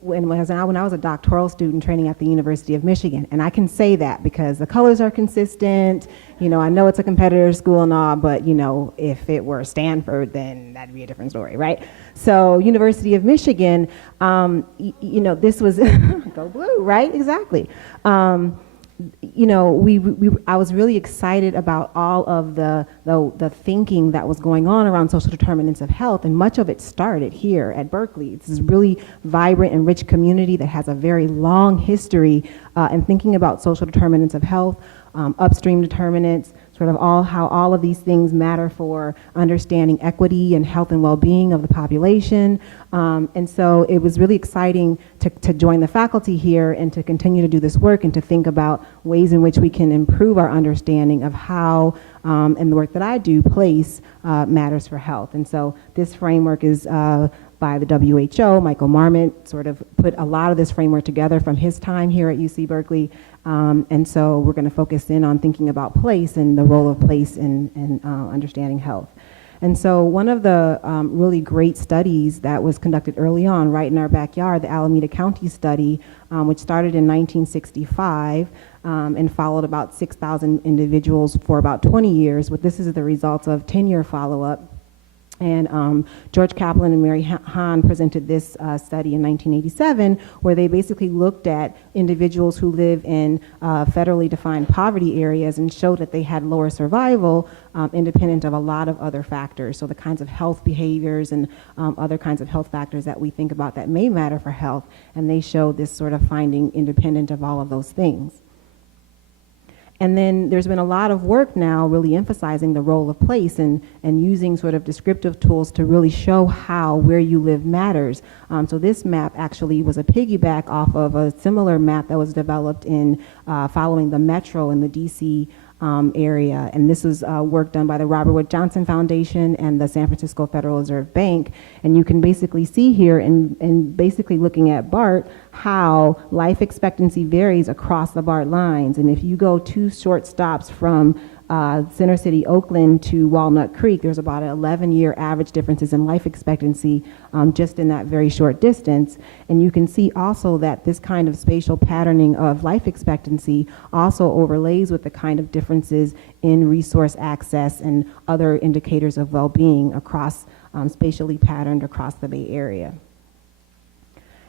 when I was a doctoral student training at the University of Michigan, and I can say that because the colors are consistent, you know, I know it's a competitor school and all, but you know, if it were Stanford, then that'd be a different story, right? So University of Michigan, you know, this was, go blue, right? Exactly. You know, I was really excited about all of the thinking that was going on around social determinants of health, and much of it started here at Berkeley. It's this really vibrant and rich community that has a very long history in thinking about social determinants of health, upstream determinants, sort of how all of these things matter for understanding equity and health and well-being of the population. And so it was really exciting to join the faculty here and to continue to do this work and to think about ways in which we can improve our understanding of how, and the work that I do, place matters for health. And so this framework is by the WHO. Michael Marmot sort of put a lot of this framework together from his time here at UC Berkeley. And so we're going to focus in on thinking about place and the role of place in understanding health. And so one of the really great studies that was conducted early on, right in our backyard, the Alameda County study, which started in 1965 and followed about 6,000 individuals for about 20 years. But this is the results of 10-year follow-up. And George Kaplan and Mary Hahn presented this study in 1987, where they basically looked at individuals who live in federally defined poverty areas and showed that they had lower survival independent of a lot of other factors. So the kinds of health behaviors and other kinds of health factors that we think about that may matter for health. And they showed this sort of finding independent of all of those things. And then there's been a lot of work now really emphasizing the role of place and using sort of descriptive tools to really show how where you live matters. So this map actually was a piggyback off of a similar map that was developed in following the metro in the DC area. And this was work done by the Robert Wood Johnson Foundation and the San Francisco Federal Reserve Bank. And you can basically see here in basically looking at BART how life expectancy varies across the BART lines. And if you go 2 short stops from Center City, Oakland to Walnut Creek, there's about an 11-year average differences in life expectancy just in that very short distance. And you can see also that this kind of spatial patterning of life expectancy also overlays with the kind of differences in resource access and other indicators of well-being across, spatially patterned across the Bay Area.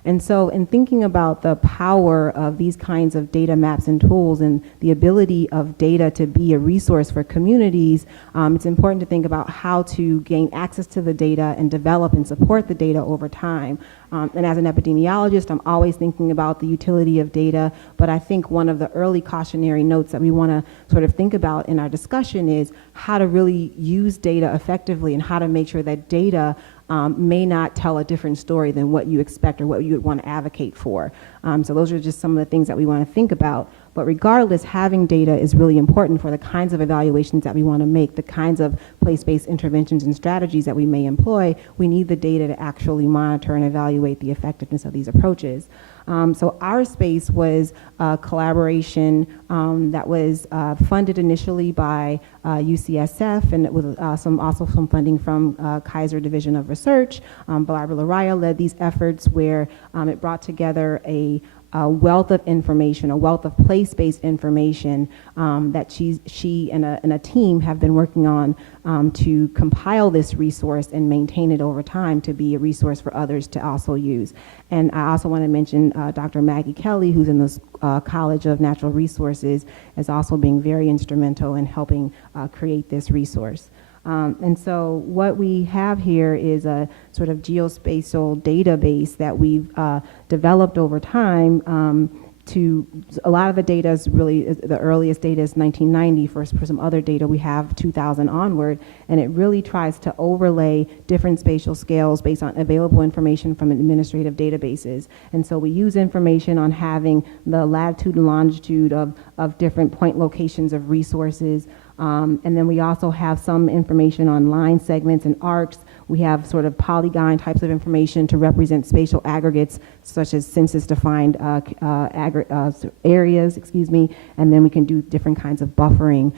And so in thinking about the power of these kinds of data maps and tools and the ability of data to be a resource for communities, it's important to think about how to gain access to the data and develop and support the data over time. And as an epidemiologist, I'm always thinking about the utility of data, but I think one of the early cautionary notes that we want to sort of think about in our discussion is how to really use data effectively and how to make sure that data may not tell a different story than what you expect or what you would want to advocate for. So those are just some of the things that we want to think about. But regardless, having data is really important for the kinds of evaluations that we want to make, the kinds of place-based interventions and strategies that we may employ. We need the data to actually monitor and evaluate the effectiveness of these approaches. So our space was a collaboration that was funded initially by UCSF, and with also some funding from Kaiser Division of Research. Barbara Laraia led these efforts where it brought together a wealth of information, a wealth of place-based information that she and a team have been working on to compile this resource and maintain it over time to be a resource for others to also use. And I also want to mention Dr. Maggie Kelly, who's in the College of Natural Resources, as also being very instrumental in helping create this resource. And so what we have here is a sort of geospatial database that we've developed over time a lot of the data is really, the earliest data is 1990. For some other data, we have 2000 onward, and it really tries to overlay different spatial scales based on available information from administrative databases. And so we use information on having the latitude and longitude of different point locations of resources. And then we also have some information on line segments and arcs. We have sort of polygon types of information to represent spatial aggregates, such as census-defined areas, and then we can do different kinds of buffering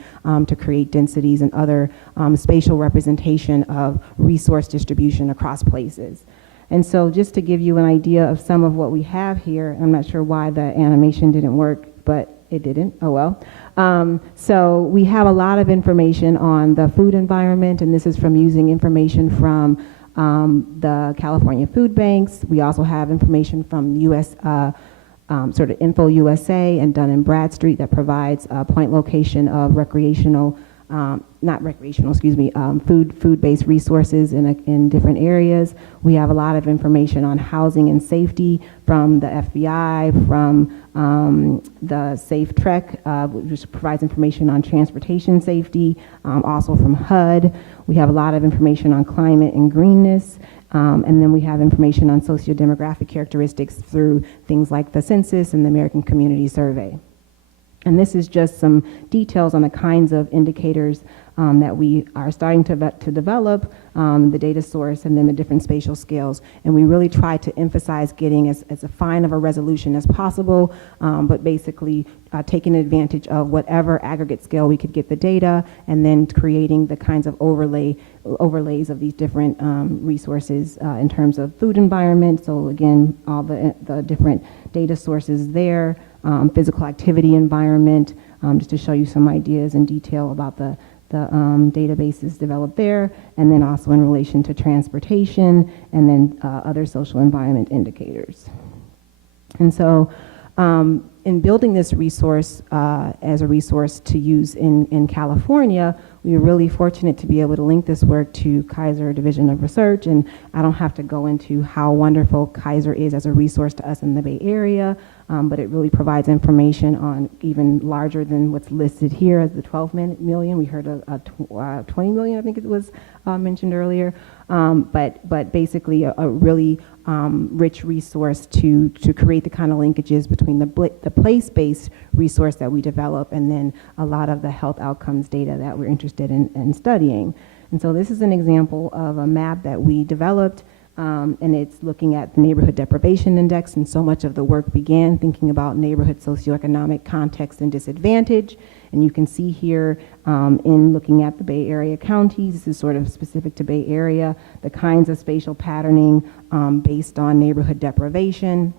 to create densities and other spatial representation of resource distribution across places. And so just to give you an idea of some of what we have here, I'm not sure why the animation didn't work, but it didn't, oh well. So we have a lot of information on the food environment, and this is from using information from the California food banks. We also have information from US, sort of Info USA and Dun & Bradstreet that provides a point location of recreational, food-based resources in different areas. We have a lot of information on housing and safety from the FBI, from the Safe Trek, which provides information on transportation safety, also from HUD. We have a lot of information on climate and greenness, and then we have information on socio-demographic characteristics through things like the census and the American Community Survey. And this is just some details on the kinds of indicators that we are starting to develop, the data source and then the different spatial scales. And we really try to emphasize getting as a fine of a resolution as possible, but basically taking advantage of whatever aggregate scale we could get the data, and then creating the kinds of overlays of these different resources in terms of food environment. So again, all the different data sources there, physical activity environment, just to show you some ideas in detail about the databases developed there, and then also in relation to transportation, and then other social environment indicators. And so in building this resource as a resource to use in California, we were really fortunate to be able to link this work to Kaiser Division of Research, and I don't have to go into how wonderful Kaiser is as a resource to us in the Bay Area, but it really provides information on even larger than what's listed here as the 12 million. We heard 20 million, I think it was mentioned earlier, but basically a really rich resource to create the kind of linkages between the place-based resource that we develop and then a lot of the health outcomes data that we're interested in studying. And so this is an example of a map that we developed, and it's looking at the Neighborhood Deprivation Index, and so much of the work began thinking about neighborhood socioeconomic context and disadvantage. And you can see here in looking at the Bay Area counties, this is sort of specific to Bay Area, the kinds of spatial patterning based on neighborhood deprivation.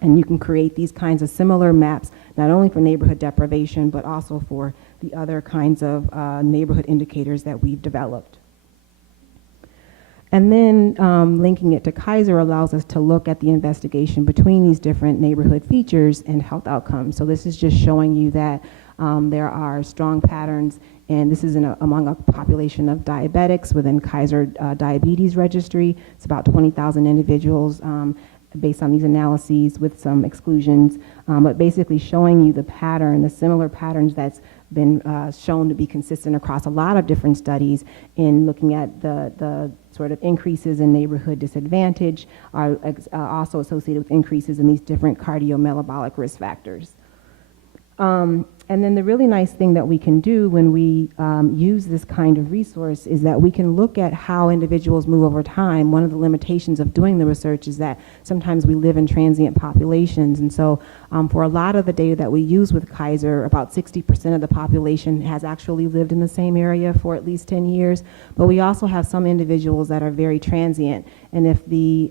And you can create these kinds of similar maps, not only for neighborhood deprivation, but also for the other kinds of neighborhood indicators that we've developed. And then linking it to Kaiser allows us to look at the investigation between these different neighborhood features and health outcomes. So this is just showing you that there are strong patterns, and this is among a population of diabetics within Kaiser Diabetes Registry. It's about 20,000 individuals based on these analyses with some exclusions, but basically showing you the pattern, the similar patterns that's been shown to be consistent across a lot of different studies in looking at the sort of increases in neighborhood disadvantage are also associated with increases in these different cardiometabolic risk factors. And then the really nice thing that we can do when we use this kind of resource is that we can look at how individuals move over time. One of the limitations of doing the research is that sometimes we live in transient populations, and so for a lot of the data that we use with Kaiser, about 60% of the population has actually lived in the same area for at least 10 years, but we also have some individuals that are very transient, and if the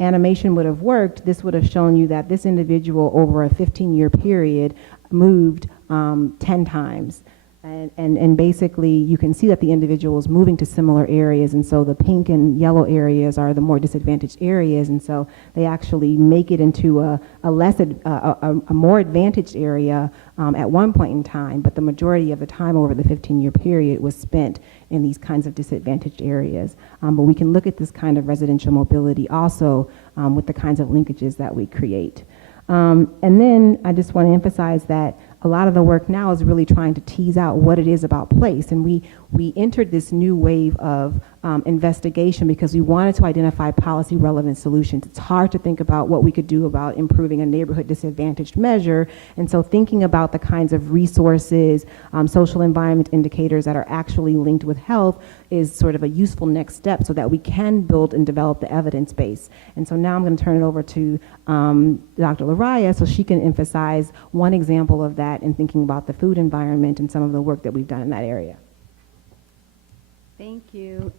animation would have worked, this would have shown you that this individual over a 15-year period moved 10 times. And basically, you can see that the individual is moving to similar areas, and so the pink and yellow areas are the more disadvantaged areas, and so they actually make it into a more advantaged area at one point in time, but the majority of the time over the 15-year period was spent in these kinds of disadvantaged areas. But we can look at this kind of residential mobility also with the kinds of linkages that we create. And then I just want to emphasize that a lot of the work now is really trying to tease out what it is about place. And we entered this new wave of investigation because we wanted to identify policy relevant solutions. It's hard to think about what we could do about improving a neighborhood disadvantaged measure. And so thinking about the kinds of resources, social environment indicators that are actually linked with health is sort of a useful next step so that we can build and develop the evidence base. And so now I'm going to turn it over to Dr. Laraia so she can emphasize one example of that in thinking about the food environment and some of the work that we've done in that area. Thank you.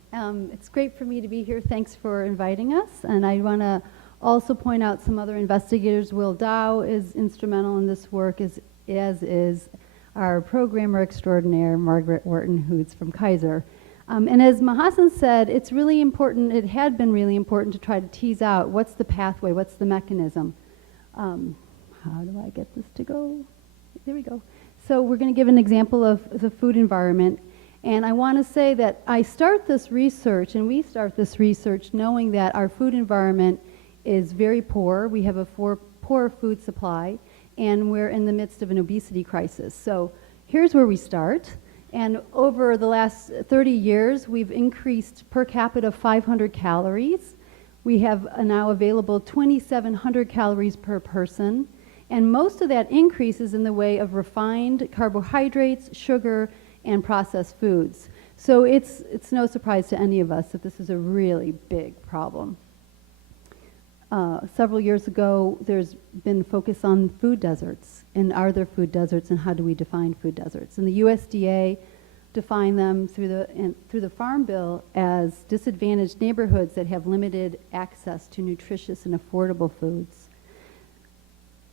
It's great for me to be here. Thanks for inviting us. And I want to also point out some other investigators. Will Dow is instrumental in this work, as is our programmer extraordinaire, Margaret Wharton, who's from Kaiser. And as Mahasin said, it's really important, it had been really important to try to tease out what's the pathway, what's the mechanism. How do I get this to go? There we go. So we're going to give an example of the food environment. And I want to say that I start this research, and we start this research knowing that our food environment is very poor. We have a poor food supply, and we're in the midst of an obesity crisis. So here's where we start. And over the last 30 years, we've increased per capita 500 calories. We have now available 2,700 calories per person. And most of that increase is in the way of refined carbohydrates, sugar, and processed foods. So it's no surprise to any of us that this is a really big problem. Several years ago, there's been focus on food deserts, and are there food deserts, and how do we define food deserts? And the USDA defined them through the Farm Bill as disadvantaged neighborhoods that have limited access to nutritious and affordable foods.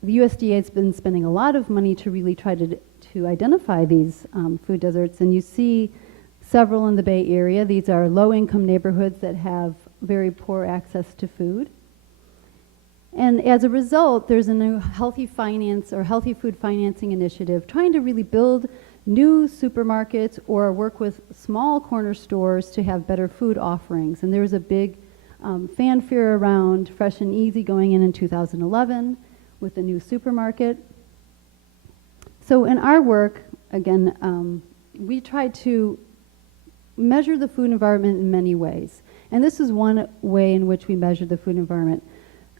The USDA has been spending a lot of money to really try to identify these food deserts, and you see several in the Bay Area. These are low-income neighborhoods that have very poor access to food. And as a result, there's a new healthy finance or healthy food financing initiative trying to really build new supermarkets or work with small corner stores to have better food offerings. And there's a big fanfare around Fresh and Easy going in 2011 with a new supermarket. So in our work, again, we try to measure the food environment in many ways. And this is one way in which we measure the food environment.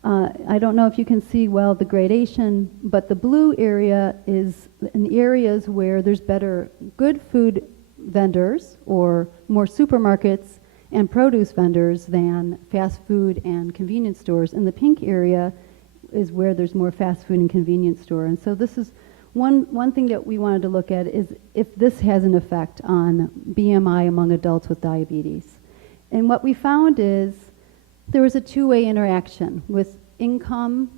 I don't know if you can see well the gradation, but the blue area is in areas where there's good food vendors or more supermarkets and produce vendors than fast food and convenience stores. And the pink area is where there's more fast food and convenience store. And so this is one thing that we wanted to look at is if this has an effect on BMI among adults with diabetes. And what we found is there was a two-way interaction with income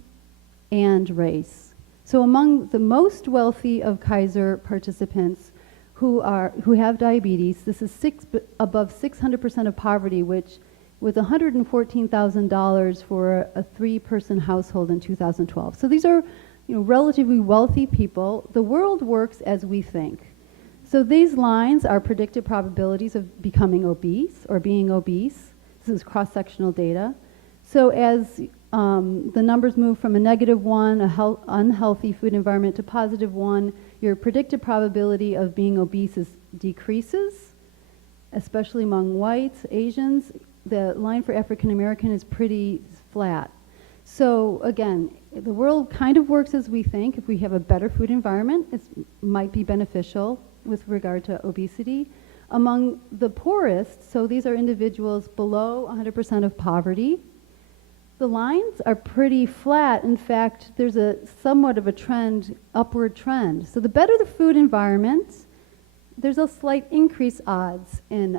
and race. So among the most wealthy of Kaiser participants who have diabetes, this is above 600% of poverty, which was $114,000 for a three-person household in 2012. So these are relatively wealthy people. The world works as we think. So these lines are predicted probabilities of becoming obese or being obese. This is cross-sectional data. So as the numbers move from a -1, unhealthy food environment, to +1, your predicted probability of being obese decreases, especially among whites, Asians. The line for African American is pretty flat. So again, the world kind of works as we think. If we have a better food environment, it might be beneficial with regard to obesity. Among the poorest, so these are individuals below 100% of poverty, the lines are pretty flat. In fact, there's somewhat of a upward trend. So the better the food environment, there's a slight increase odds in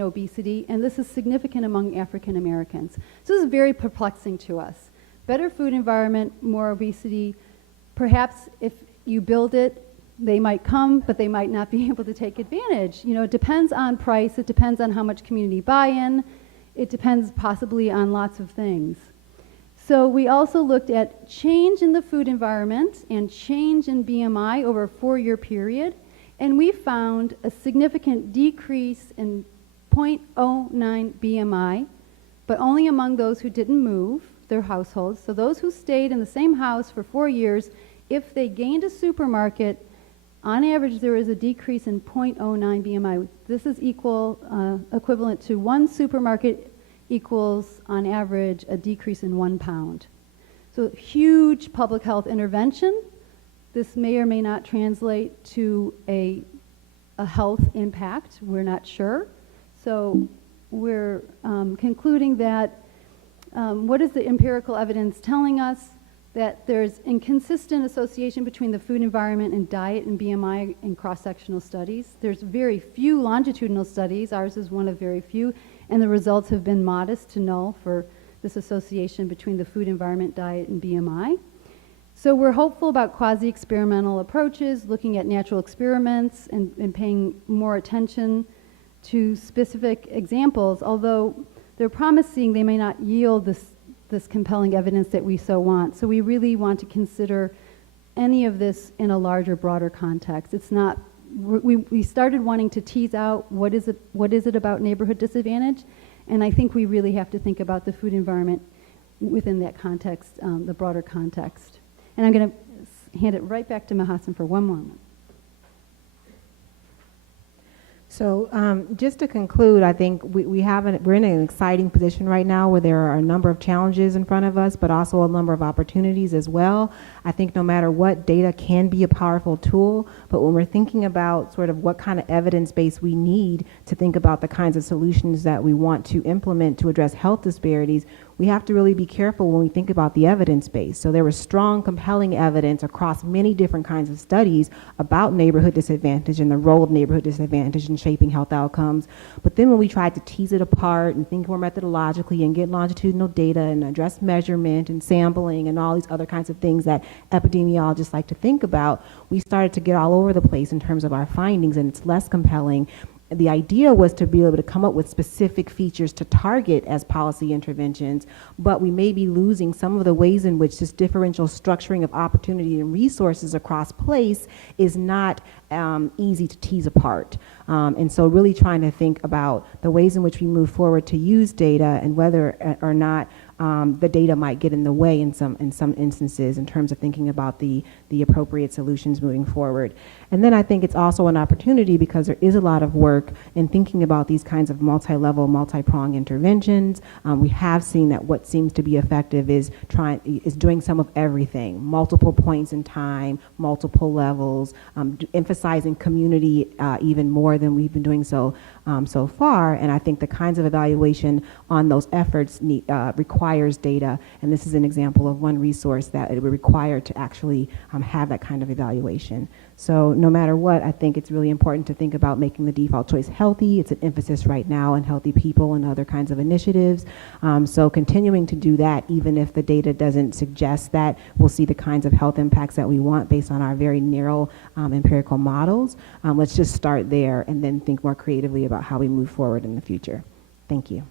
obesity, and this is significant among African Americans. So this is very perplexing to us. Better food environment, more obesity. Perhaps if you build it, they might come, but they might not be able to take advantage. It depends on price, it depends on how much community buy-in, it depends possibly on lots of things. So we also looked at change in the food environment and change in BMI over a 4-year period, and we found a significant decrease in 0.09 BMI, but only among those who didn't move their households. So those who stayed in the same house for 4 years, if they gained a supermarket, on average there is a decrease in 0.09 BMI. This is equivalent to one supermarket equals, on average, a decrease in 1 pound. So huge public health intervention. This may or may not translate to a health impact. We're not sure. So we're concluding that what is the empirical evidence telling us? That there's inconsistent association between the food environment and diet and BMI in cross-sectional studies. There's very few longitudinal studies. Ours is one of very few, and the results have been modest to null for this association between the food environment, diet, and BMI. So we're hopeful about quasi-experimental approaches, looking at natural experiments and paying more attention to specific examples, although they're promising they may not yield this compelling evidence that we so want. So we really want to consider any of this in a larger, broader context. It's not, we started wanting to tease out what is it about neighborhood disadvantage, and I think we really have to think about the food environment within that context, the broader context. And I'm going to hand it right back to Mahasin for one moment. So just to conclude, I think we're in an exciting position right now where there are a number of challenges in front of us, but also a number of opportunities as well. I think no matter what, data can be a powerful tool, but when we're thinking about sort of what kind of evidence base we need to think about the kinds of solutions that we want to implement to address health disparities, we have to really be careful when we think about the evidence base. So there was strong, compelling evidence across many different kinds of studies about neighborhood disadvantage and the role of neighborhood disadvantage in shaping health outcomes. But then when we tried to tease it apart and think more methodologically and get longitudinal data and address measurement and sampling and all these other kinds of things that epidemiologists like to think about, we started to get all over the place in terms of our findings, and it's less compelling. The idea was to be able to come up with specific features to target as policy interventions, but we may be losing some of the ways in which this differential structuring of opportunity and resources across place is not easy to tease apart. And so really trying to think about the ways in which we move forward to use data and whether or not the data might get in the way in some instances in terms of thinking about the appropriate solutions moving forward. And then I think it's also an opportunity because there is a lot of work in thinking about these kinds of multi-level, multi-pronged interventions. We have seen that what seems to be effective is doing some of everything, multiple points in time, multiple levels, emphasizing community even more than we've been doing so far. And I think the kinds of evaluation on those efforts requires data, and this is an example of one resource that it would require to actually have that kind of evaluation. So no matter what, I think it's really important to think about making the default choice healthy. It's an emphasis right now on healthy people and other kinds of initiatives. So continuing to do that, even if the data doesn't suggest that we'll see the kinds of health impacts that we want based on our very narrow empirical models. Let's just start there and then think more creatively about how we move forward in the future. Thank you.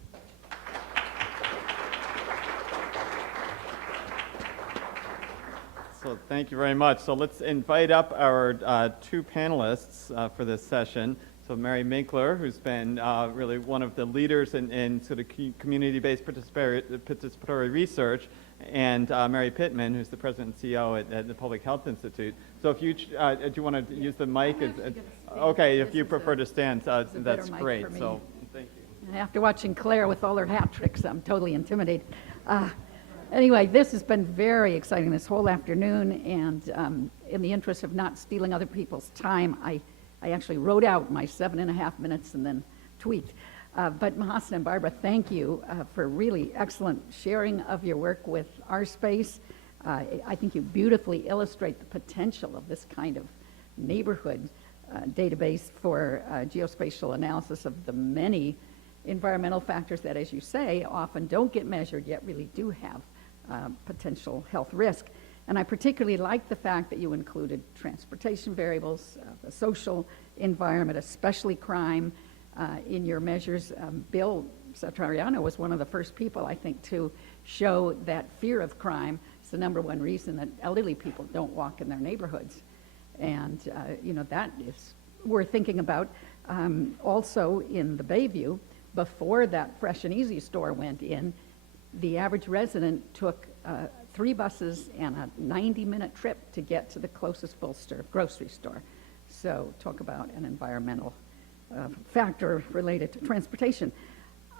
So thank you very much. So let's invite up our two panelists for this session. So Mary Minkler, who's been really one of the leaders in sort of community-based participatory research, and Mary Pittman, who's the president and CEO at the Public Health Institute. So if you do you want to use the mic? Okay, if you prefer to stand, that's great. So thank you. After watching Claire with all her hat tricks, I'm totally intimidated. Anyway, this has been very exciting this whole afternoon, and in the interest of not stealing other people's time, I actually wrote out my 7.5 minutes and then tweaked. But Mahasin and Barbara, thank you for really excellent sharing of your work with our space. I think you beautifully illustrate the potential of this kind of neighborhood database for geospatial analysis of the many environmental factors that, as you say, often don't get measured yet really do have potential health risk. And I particularly like the fact that you included transportation variables, the social environment, especially crime, in your measures. Bill Satariano was one of the first people, I think, to show that fear of crime is the #1 reason that elderly people don't walk in their neighborhoods. And, that is worth thinking about. Also in the Bayview, before that Fresh and Easy store went in, the average resident took 3 buses and a 90-minute trip to get to the closest full-service grocery store. So talk about an environmental factor related to transportation.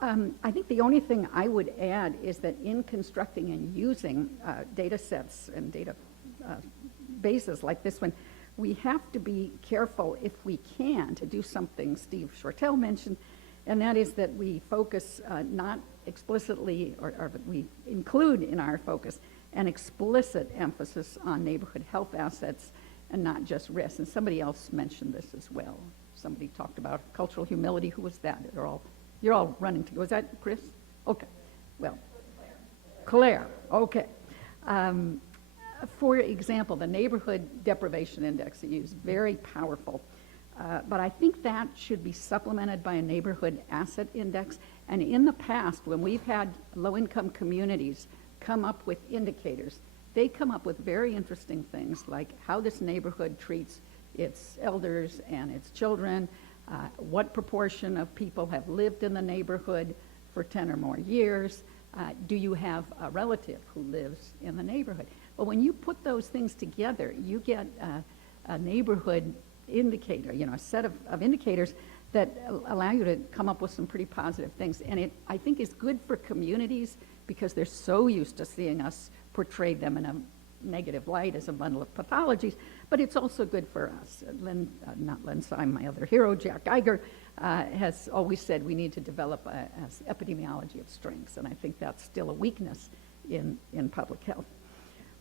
I think the only thing I would add is that in constructing and using data sets and data bases like this one, we have to be careful, if we can, to do something Steve Shortell mentioned, and that is that we focus not explicitly, or we include in our focus an explicit emphasis on neighborhood health assets and not just risks. And somebody else mentioned this as well. Somebody talked about cultural humility. Who was that? You're all running to go. Was that Chris? Okay. Well, Claire. Okay. For example, the neighborhood deprivation index that you use, very powerful. But I think that should be supplemented by a neighborhood asset index. And in the past, when we've had low-income communities come up with indicators, they come up with very interesting things like how this neighborhood treats its elders and its children, what proportion of people have lived in the neighborhood for 10 or more years, do you have a relative who lives in the neighborhood? Well, when you put those things together, you get a neighborhood indicator, a set of indicators that allow you to come up with some pretty positive things. And it, I think, is good for communities because they're so used to seeing us portray them in a negative light as a bundle of pathologies, but it's also good for us. Not Len Syme, my other hero, Jack Geiger, has always said we need to develop an epidemiology of strengths, and I think that's still a weakness in public health.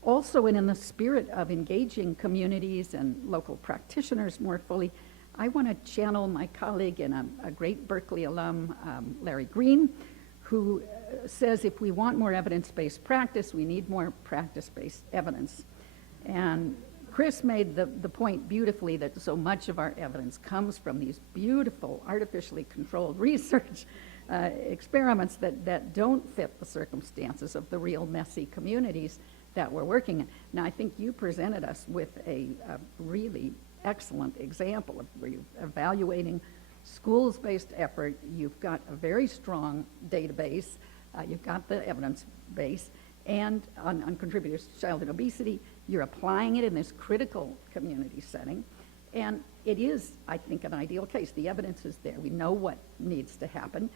Also, and in the spirit of engaging communities and local practitioners more fully, I want to channel my colleague and a great Berkeley alum, Larry Green, who says if we want more evidence-based practice, we need more practice-based evidence. And Chris made the point beautifully that so much of our evidence comes from these beautiful, artificially controlled research experiments that don't fit the circumstances of the real messy communities that we're working in. Now, I think you presented us with a really excellent example of where you're evaluating schools-based effort. You've got a very strong database. You've got the evidence base. And on contributors to childhood obesity, you're applying it in this critical community setting. And it is, I think, an ideal case. The evidence is there. We know what needs to happen.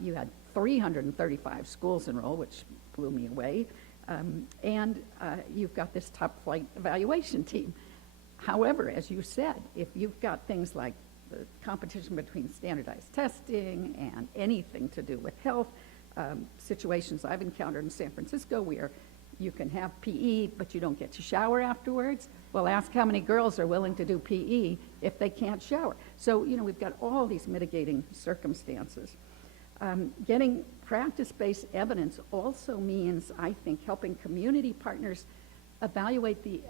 You had 335 schools enroll, which blew me away. And you've got this top flight evaluation team. However, as you said, if you've got things like the competition between standardized testing and anything to do with health, situations I've encountered in San Francisco where you can have PE, but you don't get to shower afterwards. Well, ask how many girls are willing to do PE if they can't shower. So, you know, we've got all these mitigating circumstances. Getting practice-based evidence also means, I think, helping community partners evaluate the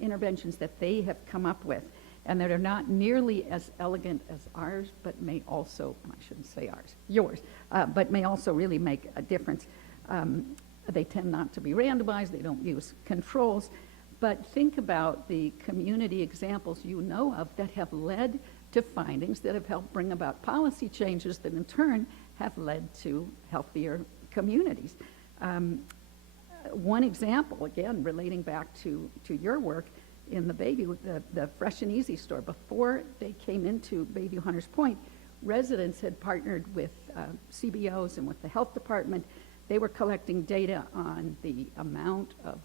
interventions that they have come up with and that are not nearly as elegant as ours, but may also, I shouldn't say ours, yours, but may also really make a difference. They tend not to be randomized, they don't use controls, but think about the community examples you know of that have led to findings that have helped bring about policy changes that in turn have led to healthier communities. One example, again, relating back to your work in the the Fresh and Easy store, before they came into Bayview Hunters Point, residents had partnered with CBOs and with the health department. They were collecting data on the amount of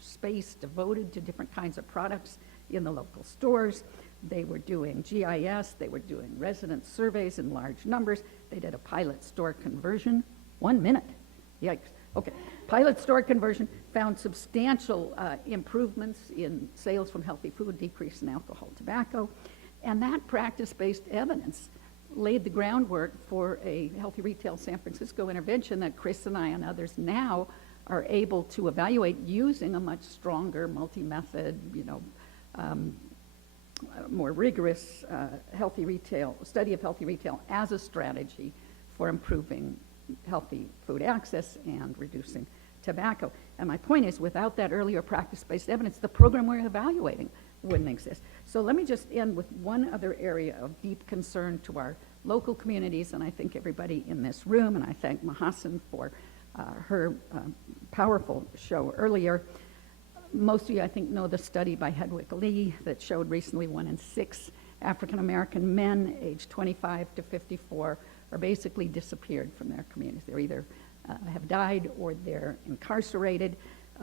space devoted to different kinds of products in the local stores. They were doing GIS, they were doing resident surveys in large numbers. They did a pilot store conversion, 1 minute, yikes. Okay, pilot store conversion found substantial improvements in sales from healthy food, decrease in alcohol, tobacco, and that practice-based evidence laid the groundwork for a Healthy Retail San Francisco intervention that Chris and I and others now are able to evaluate using a much stronger multi-method, more rigorous study of healthy retail as a strategy for improving healthy food access and reducing tobacco. And my point is, without that earlier practice-based evidence, the program we're evaluating wouldn't exist. So let me just end with one other area of deep concern to our local communities, and I think everybody in this room, and I thank Mahasin for her powerful show earlier. Most of you, I think, know the study by Hedwig Lee that showed recently 1 in 6 African-American men aged 25 to 54 are basically disappeared from their communities. They're either have died or they're incarcerated.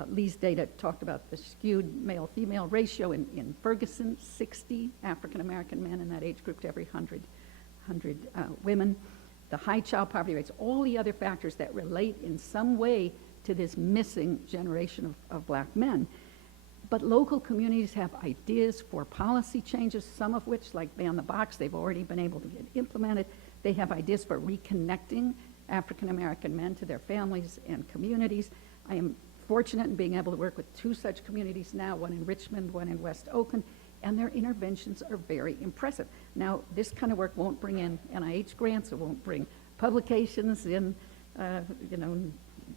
Lee's data talked about the skewed male-female ratio in Ferguson, 60 African-American men in that age group to every 100 women. The high child poverty rates, all the other factors that relate in some way to this missing generation of black men. But local communities have ideas for policy changes, some of which, like Ban the Box, they've already been able to get implemented. They have ideas for reconnecting African-American men to their families and communities. I am fortunate in being able to work with 2 such communities now, one in Richmond, one in West Oakland, and their interventions are very impressive. Now, this kind of work won't bring in NIH grants, it won't bring publications in,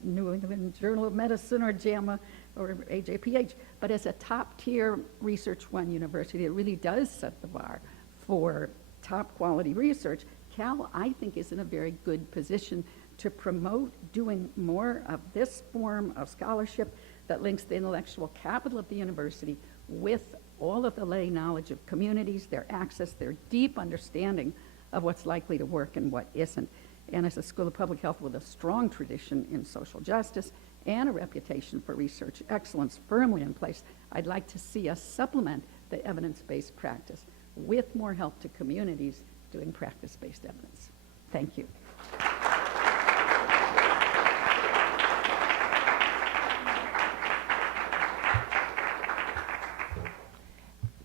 New England Journal of Medicine or JAMA or AJPH, but as a top-tier Research One university, it really does set the bar for top-quality research. Cal, I think, is in a very good position to promote doing more of this form of scholarship that links the intellectual capital of the university with all of the lay knowledge of communities, their access, their deep understanding of what's likely to work and what isn't. And as a School of Public Health with a strong tradition in social justice and a reputation for research excellence firmly in place, I'd like to see us supplement the evidence-based practice with more help to communities doing practice-based evidence. Thank you.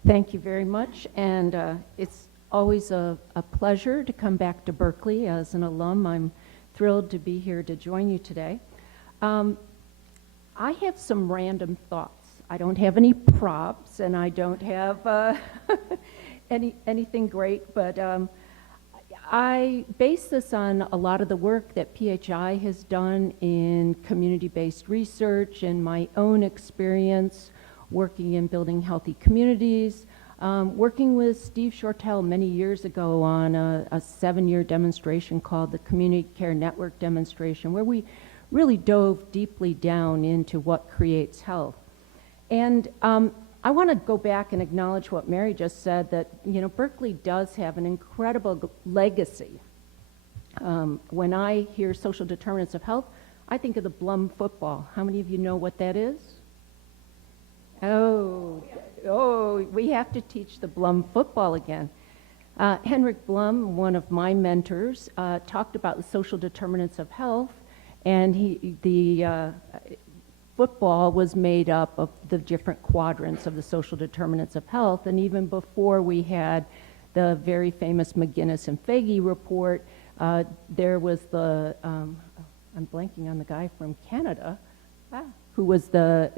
Thank you very much, and it's always a pleasure to come back to Berkeley as an alum. I'm thrilled to be here to join you today. I have some random thoughts. I don't have any props, and I don't have anything great, but I base this on a lot of the work that PHI has done in community-based research and my own experience working in building healthy communities, working with Steve Shortell many years ago on a 7-year demonstration called the Community Care Network Demonstration, where we really dove deeply down into what creates health. And I want to go back and acknowledge what Mary just said, that Berkeley does have an incredible legacy. When I hear social determinants of health, I think of the Blum football. How many of you know what that is? Oh, we have to teach the Blum football again. Henrik Blum, one of my mentors, talked about the social determinants of health, and the football was made up of the different quadrants of the social determinants of health, and even before we had the very famous McGinnis and Fagey report, there was the, I'm blanking on the guy from Canada, who was the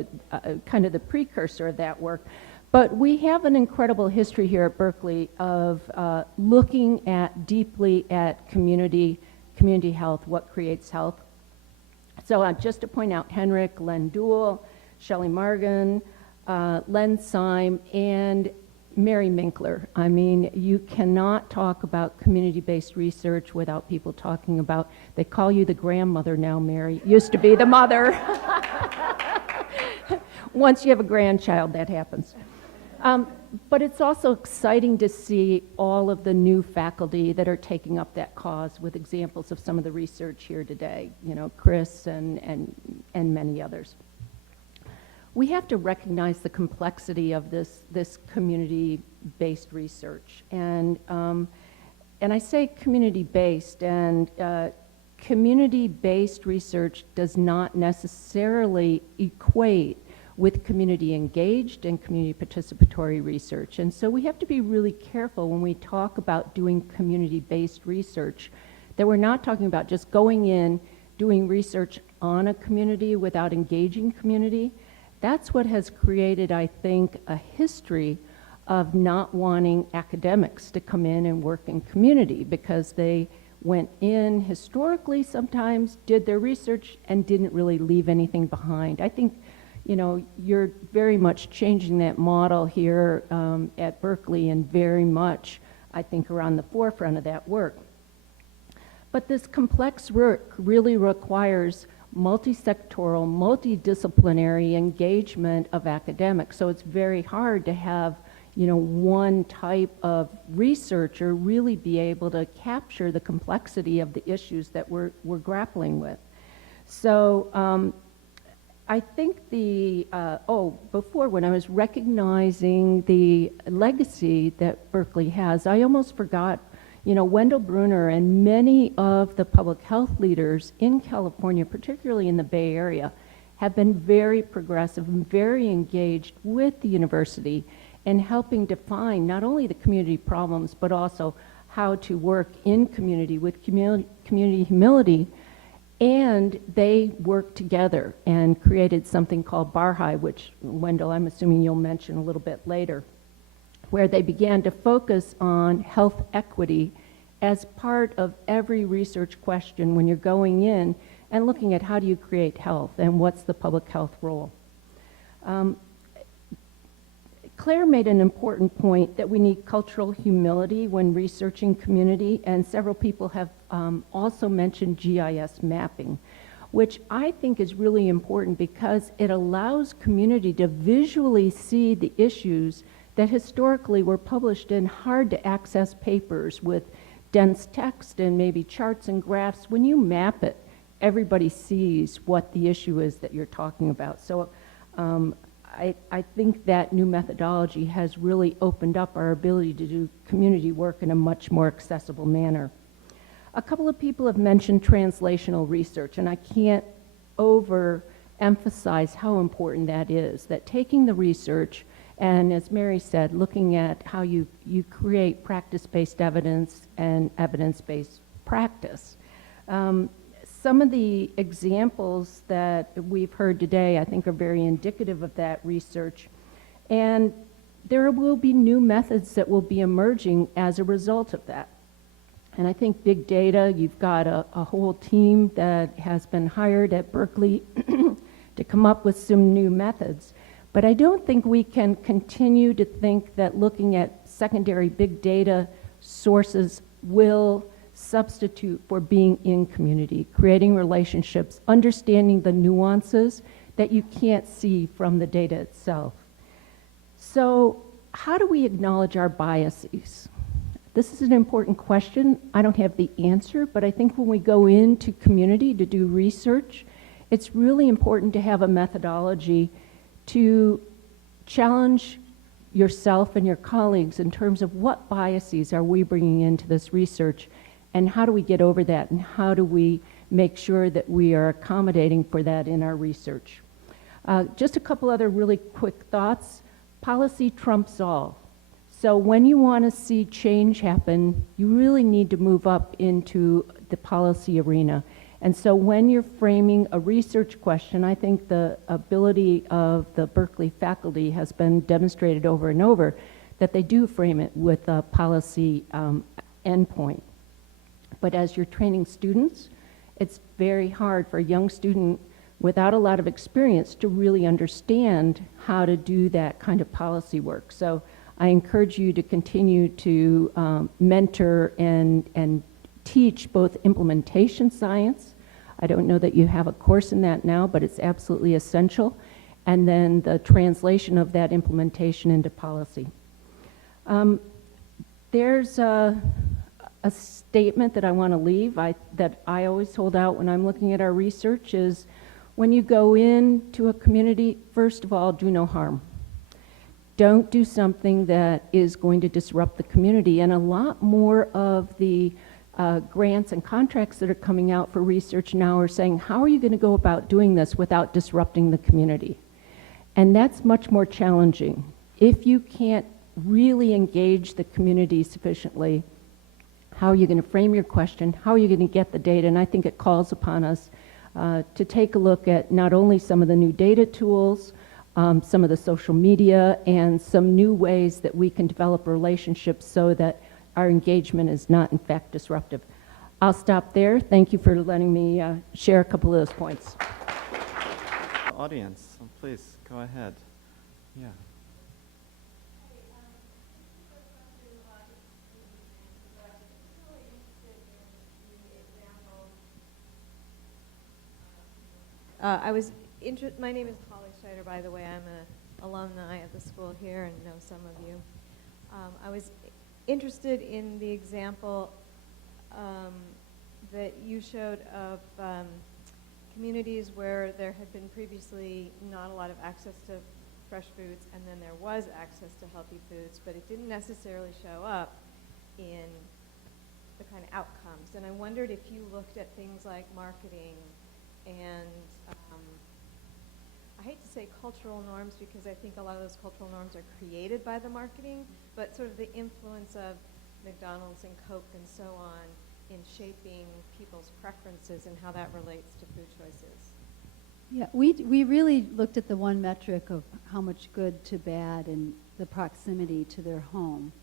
kind of the precursor of that work. But we have an incredible history here at Berkeley of looking deeply at community health, what creates health. So just to point out, Henrik, Len Duell, Shelley Margan, Len Syme, and Mary Minkler. I mean, you cannot talk about community-based research without people talking about, they call you the grandmother now, Mary. Used to be the mother. Once you have a grandchild, that happens. But it's also exciting to see all of the new faculty that are taking up that cause with examples of some of the research here today, Chris and many others. We have to recognize the complexity of this community-based research. And I say community-based, and community-based research does not necessarily equate with community engaged and community participatory research. And so we have to be really careful when we talk about doing community-based research, that we're not talking about just going in, doing research on a community without engaging community. That's what has created, I think, a history of not wanting academics to come in and work in community, because they went in historically sometimes, did their research, and didn't really leave anything behind. I think you're very much changing that model here at Berkeley, and very much, I think, are on the forefront of that work. But this complex work really requires multi-sectoral, multidisciplinary engagement of academics. So it's very hard to have, one type of researcher really be able to capture the complexity of the issues that we're grappling with. So I think before, when I was recognizing the legacy that Berkeley has, I almost forgot, Wendell Bruner and many of the public health leaders in California, particularly in the Bay Area, have been very progressive and very engaged with the university in helping define not only the community problems, but also how to work in community with community humility. And they worked together and created something called Barhai, which, Wendell, I'm assuming you'll mention a little bit later, where they began to focus on health equity as part of every research question when you're going in and looking at how do you create health and what's the public health role. Claire made an important point that we need cultural humility when researching community, and several people have also mentioned GIS mapping, which I think is really important because it allows community to visually see the issues that historically were published in hard to access papers with dense text and maybe charts and graphs, when you map it, everybody sees what the issue is that you're talking about. So I think that new methodology has really opened up our ability to do community work in a much more accessible manner. A couple of people have mentioned translational research, and I can't overemphasize how important that is, that taking the research and, as Mary said, looking at how you create practice-based evidence and evidence-based practice. Some of the examples that we've heard today, I think, are very indicative of that research. And there will be new methods that will be emerging as a result of that. And I think big data, you've got a whole team that has been hired at Berkeley to come up with some new methods. But I don't think we can continue to think that looking at secondary big data sources will substitute for being in community, creating relationships, understanding the nuances that you can't see from the data itself. So how do we acknowledge our biases? This is an important question. I don't have the answer, but I think when we go into community to do research, it's really important to have a methodology to challenge yourself and your colleagues in terms of what biases are we bringing into this research, and how do we get over that, and how do we make sure that we are accommodating for that in our research. Just a couple other really quick thoughts. Policy trumps all. So when you want to see change happen, you really need to move up into the policy arena. And so when you're framing a research question, I think the ability of the Berkeley faculty has been demonstrated over and over that they do frame it with a policy endpoint. But as you're training students, it's very hard for a young student without a lot of experience to really understand how to do that kind of policy work. So I encourage you to continue to mentor and teach both implementation science. I don't know that you have a course in that now, but it's absolutely essential. And then the translation of that implementation into policy. There's a statement that I want to leave that I always hold out when I'm looking at our research is, when you go into a community, first of all, do no harm. Don't do something that is going to disrupt the community. And a lot more of the grants and contracts that are coming out for research now are saying, how are you going to go about doing this without disrupting the community? And that's much more challenging. If you can't really engage the community sufficiently, how are you going to frame your question? How are you going to get the data? And I think it calls upon us to take a look at not only some of the new data tools, some of the social media, and some new ways that we can develop relationships so that our engagement is not, in fact, disruptive. I'll stop there. Thank you for letting me share a couple of those points. Audience, please go ahead. Yeah. My name is Holly Scheider, by the way. I'm an alumni of the school here and know some of you. I was interested in the example that you showed of communities where there had been previously not a lot of access to fresh foods, and then there was access to healthy foods, but it didn't necessarily show up in the kind of outcomes. And I wondered if you looked at things like marketing and I hate to say cultural norms, because I think a lot of those cultural norms are created by the marketing, but sort of the influence of McDonald's and Coke and so on in shaping people's preferences and how that relates to food choices. Yeah, we really looked at the one metric of how much good to bad and the proximity to their home.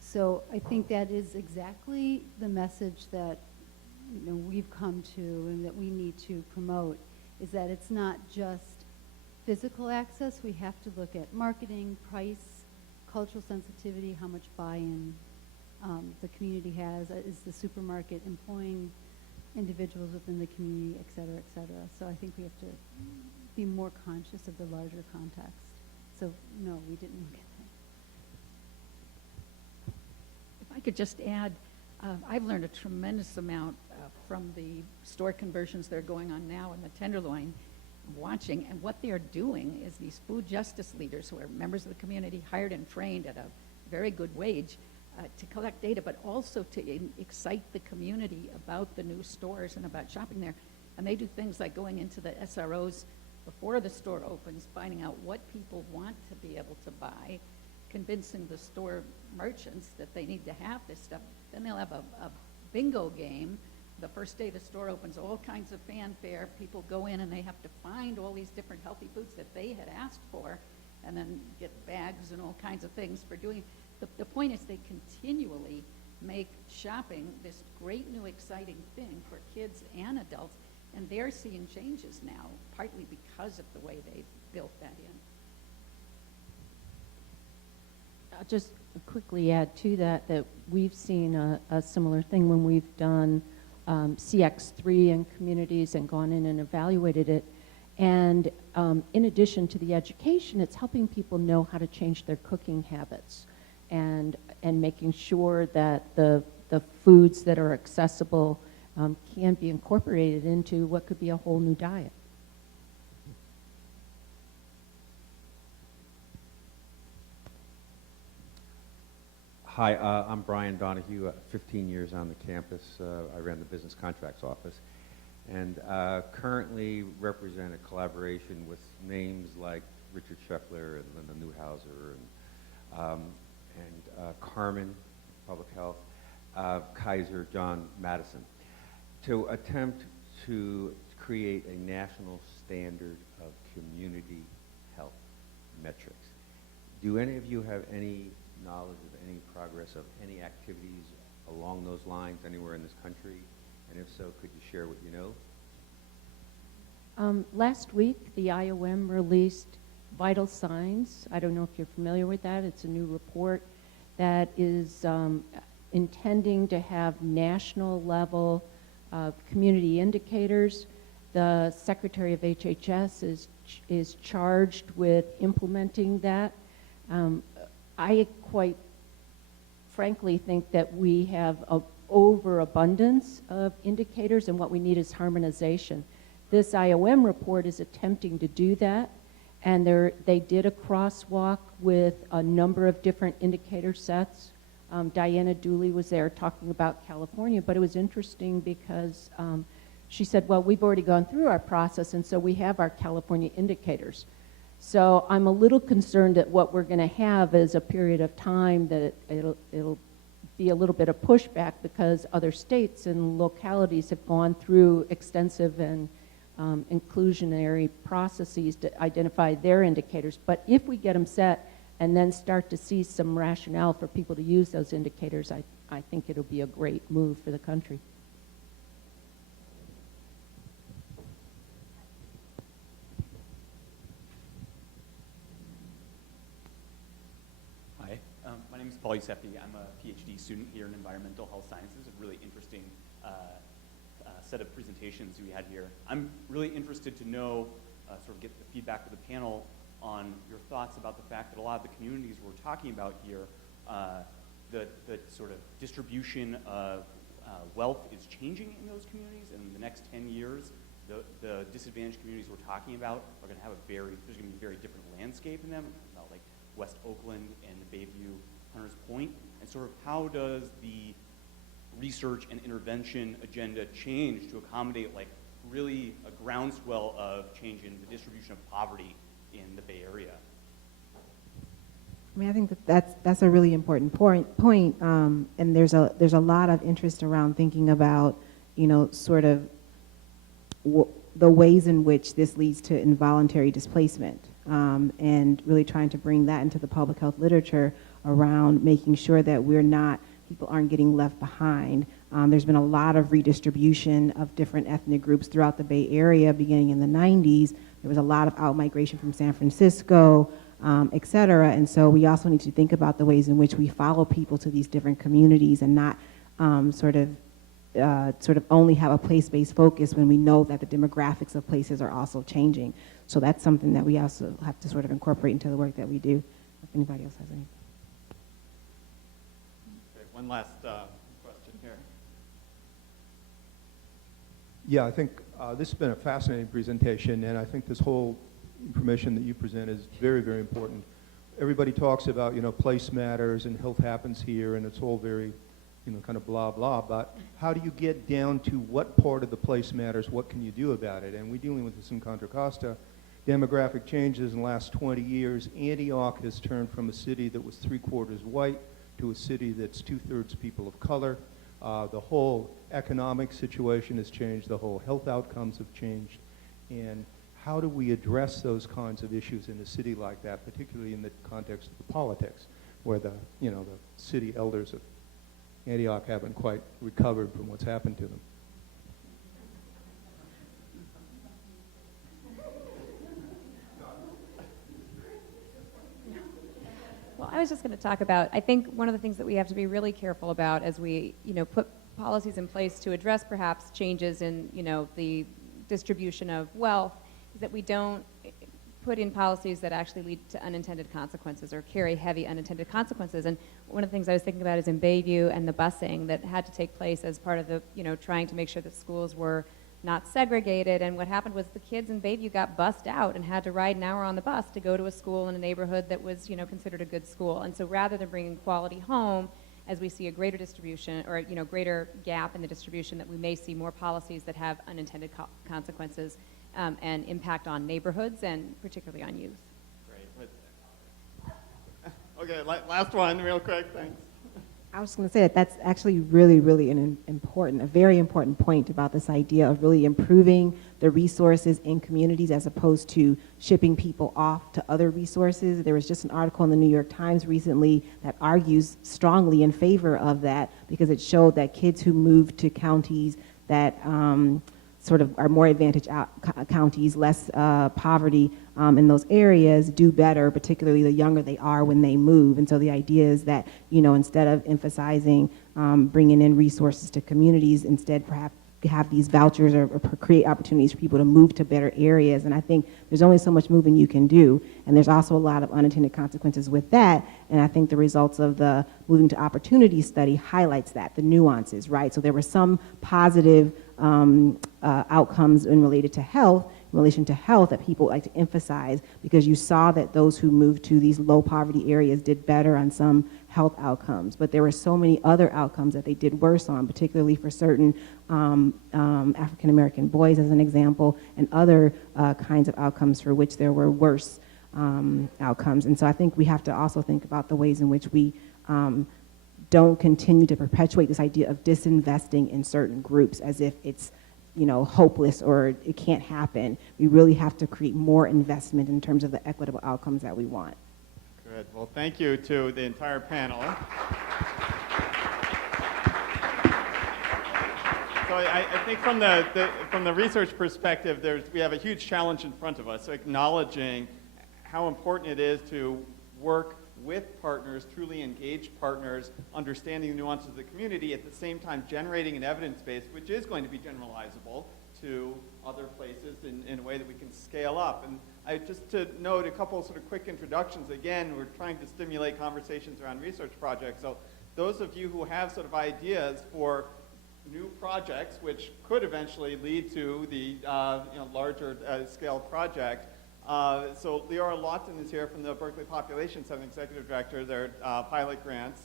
So I think that is exactly the message that we've come to and that we need to promote, is that it's not just physical access. We have to look at marketing, price, cultural sensitivity, how much buy-in the community has. Is the supermarket employing individuals within the community, et cetera, et cetera. So I think we have to be more conscious of the larger context. So no, we didn't look at that. If I could just add, I've learned a tremendous amount from the store conversions that are going on now in the Tenderloin, watching, and what they're doing is these food justice leaders who are members of the community hired and trained at a very good wage to collect data, but also to excite the community about the new stores and about shopping there. And they do things like going into the SROs before the store opens, finding out what people want to be able to buy, convincing the store merchants that they need to have this stuff. Then they'll have a bingo game. The first day the store opens, all kinds of fanfare. People go in and they have to find all these different healthy foods that they had asked for and then get bags and all kinds of things for doing. The point is they continually make shopping this great new exciting thing for kids and adults, and they're seeing changes now, partly because of the way they've built that in. I'll just quickly add to that that we've seen a similar thing when we've done CX3 in communities and gone in and evaluated it. And in addition to the education, it's helping people know how to change their cooking habits and making sure that the foods that are accessible can be incorporated into what could be a whole new diet. Hi, I'm Brian Donahue, 15 years on the campus. I ran the business contracts office, and currently represent a collaboration with names like Richard Scheffler and Linda Newhouser and Carmen, Public Health, Kaiser, John Madsen, to attempt to create a national standard of community health metrics. Do any of you have any knowledge of any progress of any activities along those lines anywhere in this country? And if so, could you share what you know? Last week, the IOM released Vital Signs. I don't know if you're familiar with that. It's a new report that is intending to have national level community indicators. The Secretary of HHS is charged with implementing that. I quite frankly think that we have an overabundance of indicators, and what we need is harmonization. This IOM report is attempting to do that, and they did a crosswalk with a number of different indicator sets. Diana Dooley was there talking about California, but it was interesting because she said, well, we've already gone through our process, and so we have our California indicators. So I'm a little concerned that what we're going to have is a period of time that it'll be a little bit of pushback because other states and localities have gone through extensive and inclusionary processes to identify their indicators. But if we get them set and then start to see some rationale for people to use those indicators, I think it'll be a great move for the country. My name is Paul Yusefi. I'm a PhD student here in environmental health sciences. A really interesting set of presentations we had here. I'm really interested to know, sort of get the feedback of the panel on your thoughts about the fact that a lot of the communities we're talking about here, the sort of distribution of wealth is changing in those communities, and in the next 10 years, the disadvantaged communities we're talking about are going to have there's going to be a very different landscape in them, like West Oakland and Bayview, Hunters Point, and sort of how does the research and intervention agenda change to accommodate like really a groundswell of change in the distribution of poverty in the Bay Area? I mean, I think that's a really important point, and there's a lot of interest around thinking about, sort of the ways in which this leads to involuntary displacement, and really trying to bring that into the public health literature around making sure that people aren't getting left behind. There's been a lot of redistribution of different ethnic groups throughout the Bay Area beginning in the 90s. There was a lot of out-migration from San Francisco, et cetera. And so we also need to think about the ways in which we follow people to these different communities and not sort of only have a place-based focus when we know that the demographics of places are also changing. So that's something that we also have to sort of incorporate into the work that we do. If anybody else has any. Okay, one last question here. Yeah, I think this has been a fascinating presentation, and I think this whole information that you present is very, very important. Everybody talks about, place matters and health happens here, and it's all very, kind of blah, blah, but how do you get down to what part of the place matters, what can you do about it? And we're dealing with this in Contra Costa. Demographic changes in the last 20 years. Antioch has turned from a city that was 3/4 white to a city that's 2/3 people of color. The whole economic situation has changed, the whole health outcomes have changed, and how do we address those kinds of issues in a city like that, particularly in the context of the politics, where the city elders of Antioch haven't quite recovered from what's happened to them? Well, I was just going to talk about, I think one of the things that we have to be really careful about as we, put policies in place to address perhaps changes in, the distribution of wealth, is that we don't put in policies that actually lead to unintended consequences or carry heavy unintended consequences. And one of the things I was thinking about is in Bayview and the busing that had to take place as part of the, trying to make sure that schools were not segregated. And what happened was the kids in Bayview got bussed out and had to ride an hour on the bus to go to a school in a neighborhood that was, considered a good school. And so rather than bringing quality home, as we see a greater distribution or, greater gap in the distribution, that we may see more policies that have unintended consequences and impact on neighborhoods and particularly on youth. Great. Okay, last one, real quick, thanks. I was going to say that that's actually really, really a very important point about this idea of really improving the resources in communities as opposed to shipping people off to other resources. There was just an article in the New York Times recently that argues strongly in favor of that because it showed that kids who moved to counties that sort of are more advantaged counties, less poverty in those areas, do better, particularly the younger they are when they move. And so the idea is that, instead of emphasizing bringing in resources to communities, instead perhaps have these vouchers or create opportunities for people to move to better areas. And I think there's only so much moving you can do. And there's also a lot of unintended consequences with that. And I think the results of the Moving to Opportunity study highlights that, the nuances, right? So there were some positive outcomes in relation to health that people like to emphasize because you saw that those who moved to these low poverty areas did better on some health outcomes, but there were so many other outcomes that they did worse on, particularly for certain African American boys as an example, and other kinds of outcomes for which there were worse outcomes. And so I think we have to also think about the ways in which we don't continue to perpetuate this idea of disinvesting in certain groups as if it's hopeless or it can't happen. We really have to create more investment in terms of the equitable outcomes that we want. Good. Well, thank you to the entire panel. So I think from the research perspective, we have a huge challenge in front of us, so acknowledging how important it is to work with partners, truly engaged partners, understanding the nuances of the community, at the same time generating an evidence base which is going to be generalizable to other places in a way that we can scale up. And just to note a couple sort of quick introductions. Again, we're trying to stimulate conversations around research projects. So those of you who have sort of ideas for new projects, which could eventually lead to the larger scale project. So Leora Lawton is here from the Berkeley Population Center, Executive Director. They're pilot grants.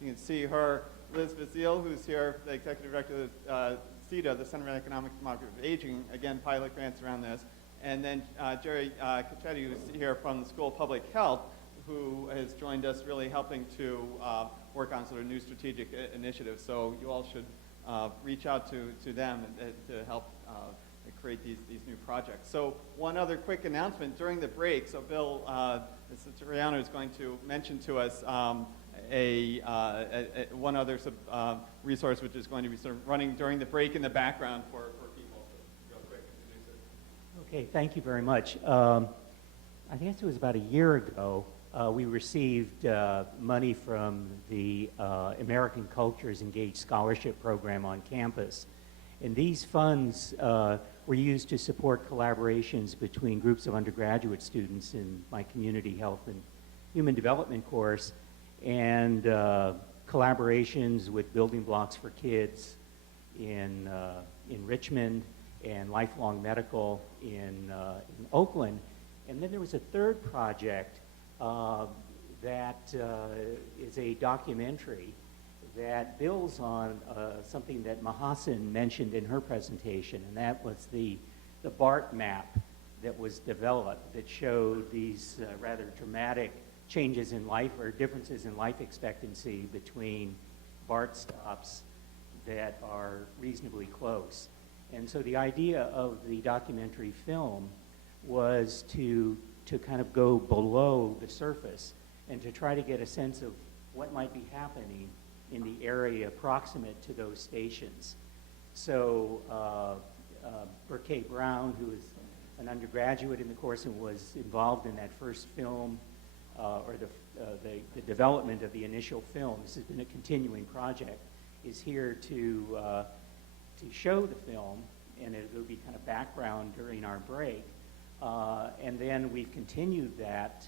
You can see her. Liz Vasile, who's here, the Executive Director of CEDA, the Center for Economic Demographic Aging, again, pilot grants around this. And then Jerry Cacchetti, who's here from the School of Public Health, who has joined us really helping to work on sort of new strategic initiatives. So you all should reach out to them to help create these new projects. So one other quick announcement during the break. So Bill Satariano is going to mention to us one other resource which is going to be sort of running during the break in the background for people. So real quick, introduce it. Okay, thank you very much. I guess it was about a year ago, we received money from the American Cultures Engaged Scholarship Program on campus. And these funds were used to support collaborations between groups of undergraduate students in my community health and human development course, and collaborations with Building Blocks for Kids in Richmond and Lifelong Medical in Oakland. And then there was a third project that is a documentary that builds on something that Mahasin mentioned in her presentation, and that was the BART map that was developed that showed these rather dramatic changes in life or differences in life expectancy between BART stops that are reasonably close. And so the idea of the documentary film was to kind of go below the surface and to try to get a sense of what might be happening in the area proximate to those stations. So Berkeley Brown, who is an undergraduate in the course and was involved in that first film, or the development of the initial film, this has been a continuing project, is here to show the film, and it'll be kind of background during our break. And then we've continued that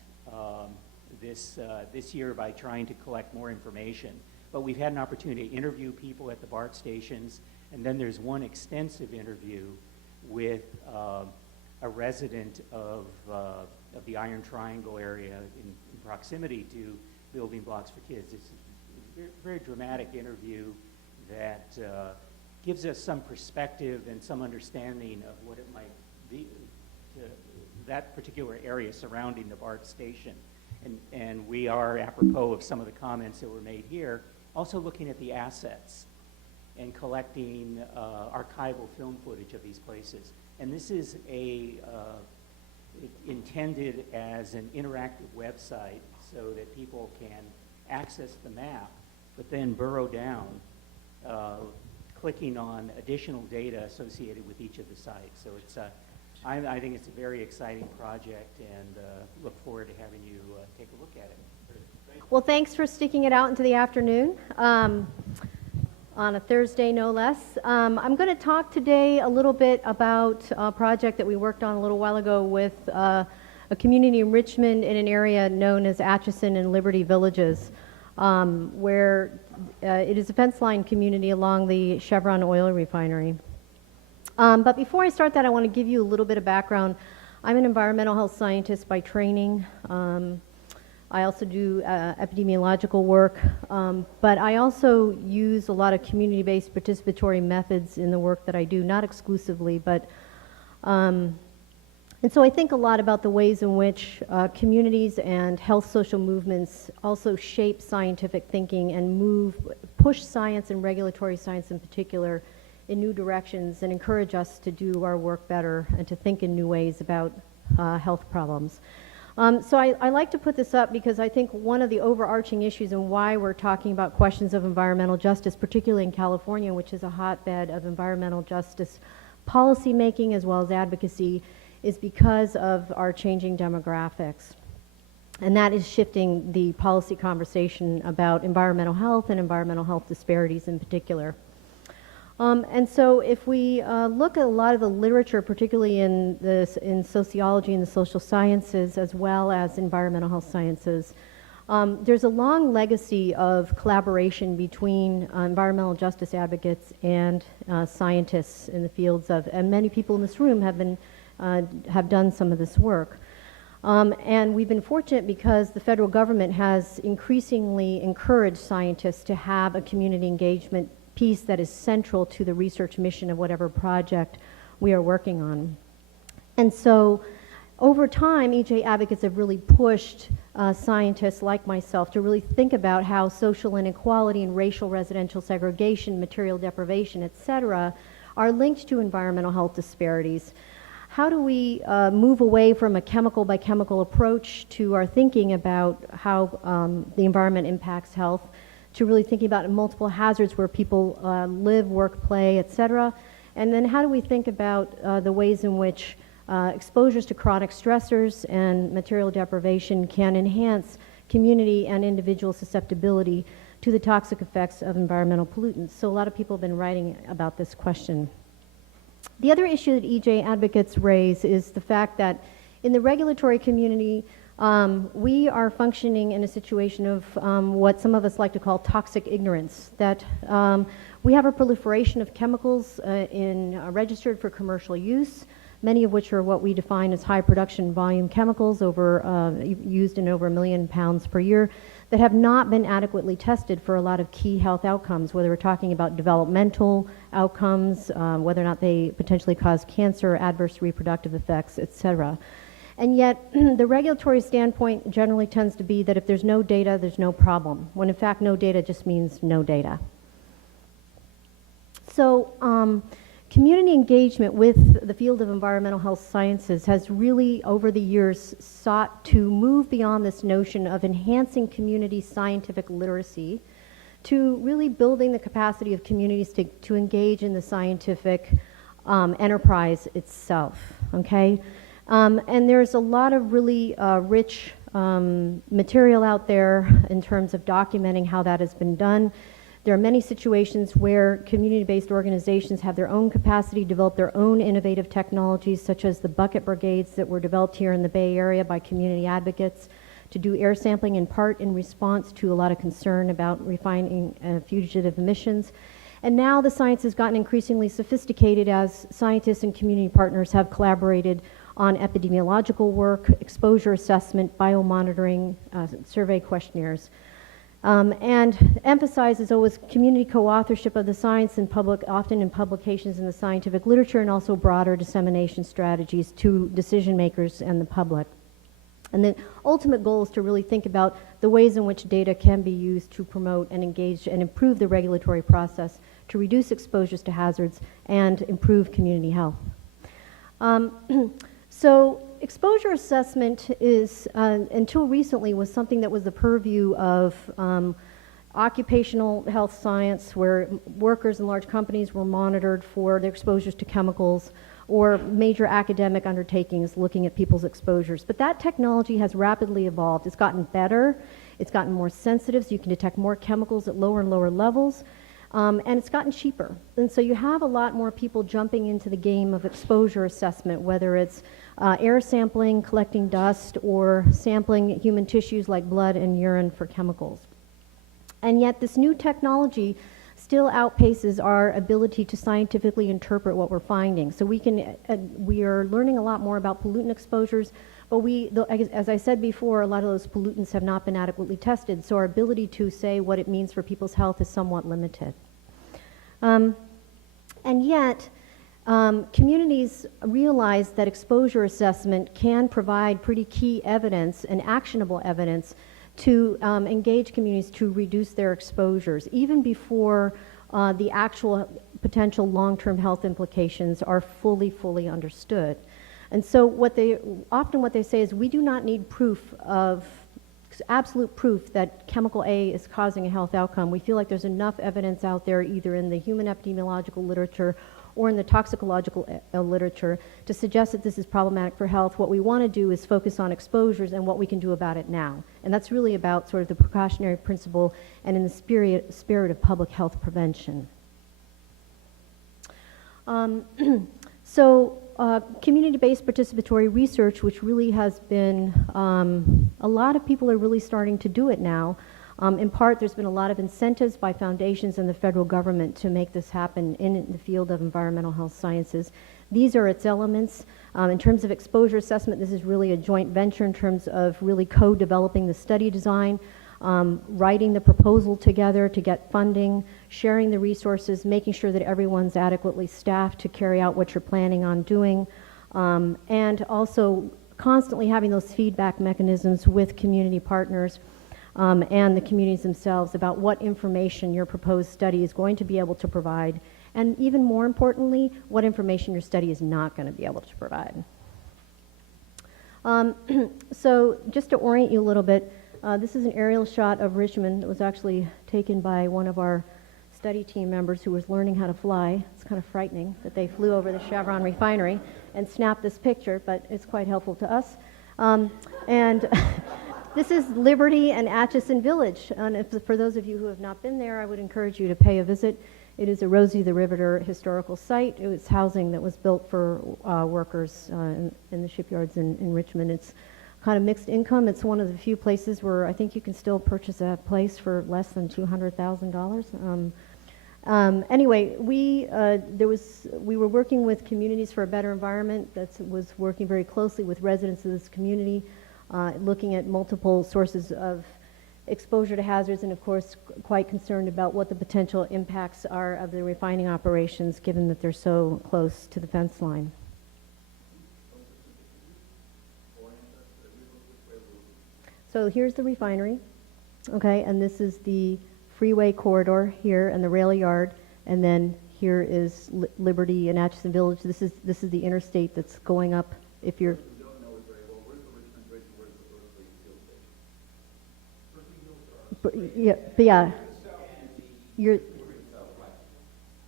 this year by trying to collect more information. But we've had an opportunity to interview people at the BART stations, and then there's one extensive interview with a resident of the Iron Triangle area in proximity to Building Blocks for Kids. It's a very dramatic interview that gives us some perspective and some understanding of what it might be to that particular area surrounding the BART station. And we are, apropos of some of the comments that were made here, also looking at the assets and collecting archival film footage of these places. And this is intended as an interactive website so that people can access the map, but then burrow down, clicking on additional data associated with each of the sites. So it's I think it's a very exciting project, and look forward to having you take a look at it. Well, thanks for sticking it out into the afternoon, on a Thursday no less. I'm going to talk today a little bit about a project that we worked on a little while ago with a community in Richmond in an area known as Atchison and Liberty Villages, where it is a fence line community along the Chevron oil refinery. But before I start that, I want to give you a little bit of background. I'm an environmental health scientist by training. I also do epidemiological work, but I also use a lot of community-based participatory methods in the work that I do, not exclusively, but and so I think a lot about the ways in which communities and health social movements also shape scientific thinking and push science and regulatory science in particular in new directions and encourage us to do our work better and to think in new ways about health problems. So I like to put this up because I think one of the overarching issues and why we're talking about questions of environmental justice, particularly in California, which is a hotbed of environmental justice policy making as well as advocacy, is because of our changing demographics. And that is shifting the policy conversation about environmental health and environmental health disparities in particular. And so if we look at a lot of the literature, particularly in sociology and the social sciences as well as environmental health sciences, there's a long legacy of collaboration between environmental justice advocates and scientists in the fields of, and many people in this room have done some of this work. And we've been fortunate because the federal government has increasingly encouraged scientists to have a community engagement piece that is central to the research mission of whatever project we are working on. And so over time, EJ advocates have really pushed scientists like myself to really think about how social inequality and racial residential segregation, material deprivation, et cetera, are linked to environmental health disparities. How do we move away from a chemical by chemical approach to our thinking about how the environment impacts health, to really thinking about multiple hazards where people live, work, play, et cetera? And then how do we think about the ways in which exposures to chronic stressors and material deprivation can enhance community and individual susceptibility to the toxic effects of environmental pollutants? So a lot of people have been writing about this question. The other issue that EJ advocates raise is the fact that in the regulatory community, We are functioning in a situation of what some of us like to call toxic ignorance, that we have a proliferation of chemicals registered for commercial use, many of which are what we define as high production volume chemicals used in over 1 million pounds per year, that have not been adequately tested for a lot of key health outcomes, whether we're talking about developmental outcomes, whether or not they potentially cause cancer, adverse reproductive effects, etc. And yet, the regulatory standpoint generally tends to be that if there's no data, there's no problem, when in fact no data just means no data. So, community engagement with the field of environmental health sciences has really, over the years, sought to move beyond this notion of enhancing community scientific literacy to really building the capacity of communities to engage in the scientific enterprise itself, okay? And there's a lot of really rich material out there in terms of documenting how that has been done. There are many situations where community-based organizations have their own capacity to develop their own innovative technologies, such as the bucket brigades that were developed here in the Bay Area by community advocates to do air sampling, in part in response to a lot of concern about refining fugitive emissions. And now the science has gotten increasingly sophisticated as scientists and community partners have collaborated on epidemiological work, exposure assessment, biomonitoring, survey questionnaires. And emphasizes always community co-authorship of the science in public, often in publications in the scientific literature, and also broader dissemination strategies to decision makers and the public. And the ultimate goal is to really think about the ways in which data can be used to promote and engage and improve the regulatory process to reduce exposures to hazards and improve community health. So exposure assessment is, until recently, was something that was the purview of occupational health science, where workers in large companies were monitored for their exposures to chemicals, or major academic undertakings looking at people's exposures. But that technology has rapidly evolved. It's gotten better, it's gotten more sensitive, so you can detect more chemicals at lower and lower levels. And it's gotten cheaper. And so you have a lot more people jumping into the game of exposure assessment, whether it's air sampling, collecting dust, or sampling human tissues like blood and urine for chemicals. And yet this new technology still outpaces our ability to scientifically interpret what we're finding. So we are learning a lot more about pollutant exposures, but as I said before, a lot of those pollutants have not been adequately tested, so our ability to say what it means for people's health is somewhat limited. And yet, communities realize that exposure assessment can provide pretty key evidence and actionable evidence to engage communities to reduce their exposures, even before the actual potential long-term health implications are fully understood. And so often what they say is, we do not need absolute proof that chemical A is causing a health outcome. We feel like there's enough evidence out there, either in the human epidemiological literature or in the toxicological literature, to suggest that this is problematic for health. What we want to do is focus on exposures and what we can do about it now. And that's really about sort of the precautionary principle and in the spirit of public health prevention. Community-based participatory research, which really has been, a lot of people are really starting to do it now. In part, there's been a lot of incentives by foundations and the federal government to make this happen in the field of environmental health sciences. These are its elements. In terms of exposure assessment, this is really a joint venture in terms of really co-developing the study design, writing the proposal together to get funding, sharing the resources, making sure that everyone's adequately staffed to carry out what you're planning on doing, and also constantly having those feedback mechanisms with community partners and the communities themselves about what information your proposed study is going to be able to provide, and even more importantly, what information your study is not going to be able to provide. So just to orient you a little bit, this is an aerial shot of Richmond that was actually taken by one of our study team members who was learning how to fly. It's kind of frightening that they flew over the Chevron refinery and snapped this picture, but it's quite helpful to us. And this is Liberty and Atchison Village. And for those of you who have not been there, I would encourage you to pay a visit. It is a Rosie the Riveter historical site. It was housing that was built for workers in the shipyards in Richmond. It's kind of mixed income. It's one of the few places where I think you can still purchase a place for less than $200,000. Anyway, we were working with Communities for a Better Environment that was working very closely with residents of this community, looking at multiple sources of exposure to hazards, and of course quite concerned about what the potential impacts are of the refining operations given that they're so close to the fence line. So here's the refinery, okay, and this is the freeway corridor here and the rail yard, and then here is Liberty and Atchison Village. This is the interstate that's going up. If you're yeah, but yeah, you're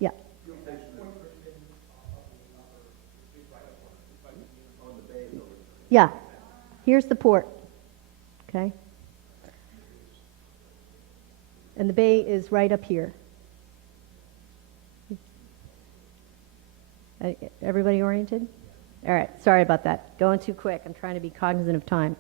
yeah. Yeah, here's the port, okay? And the bay is right up here. Everybody oriented? All right, sorry about that. Going too quick. I'm trying to be cognizant of time.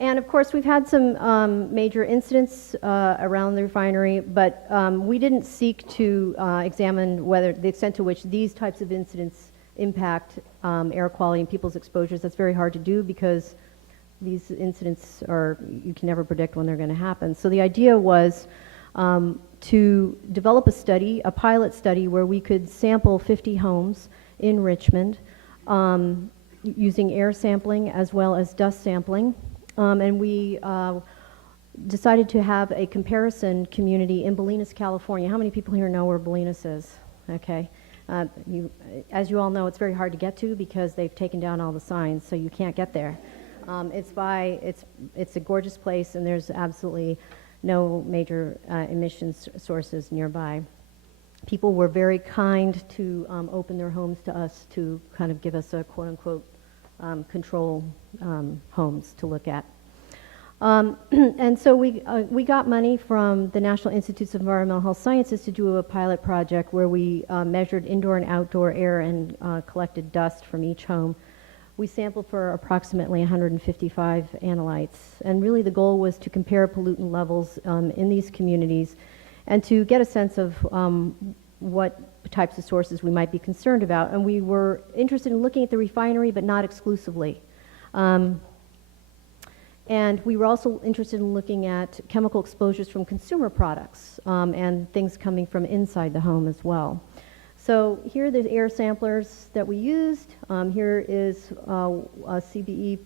And of course, we've had some major incidents around the refinery, but we didn't seek to examine whether the extent to which these types of incidents impact air quality and people's exposures. That's very hard to do because these incidents you can never predict when they're going to happen. So the idea was to develop a study, a pilot study, where we could sample 50 homes in Richmond using air sampling as well as dust sampling. And we decided to have a comparison community in Bolinas, California. How many people here know where Bolinas is? Okay. As you all know, it's very hard to get to because they've taken down all the signs, so you can't get there. It's a gorgeous place, and there's absolutely no major emissions sources nearby. People were very kind to open their homes to us to kind of give us a quote-unquote control homes to look at. And so we got money from the National Institutes of Environmental Health Sciences to do a pilot project where we measured indoor and outdoor air and collected dust from each home. We sampled for approximately 155 analytes, and really the goal was to compare pollutant levels in these communities and to get a sense of what types of sources we might be concerned about. And we were interested in looking at the refinery, but not exclusively. And we were also interested in looking at chemical exposures from consumer products and things coming from inside the home as well. So here are the air samplers that we used. Here is a CBE,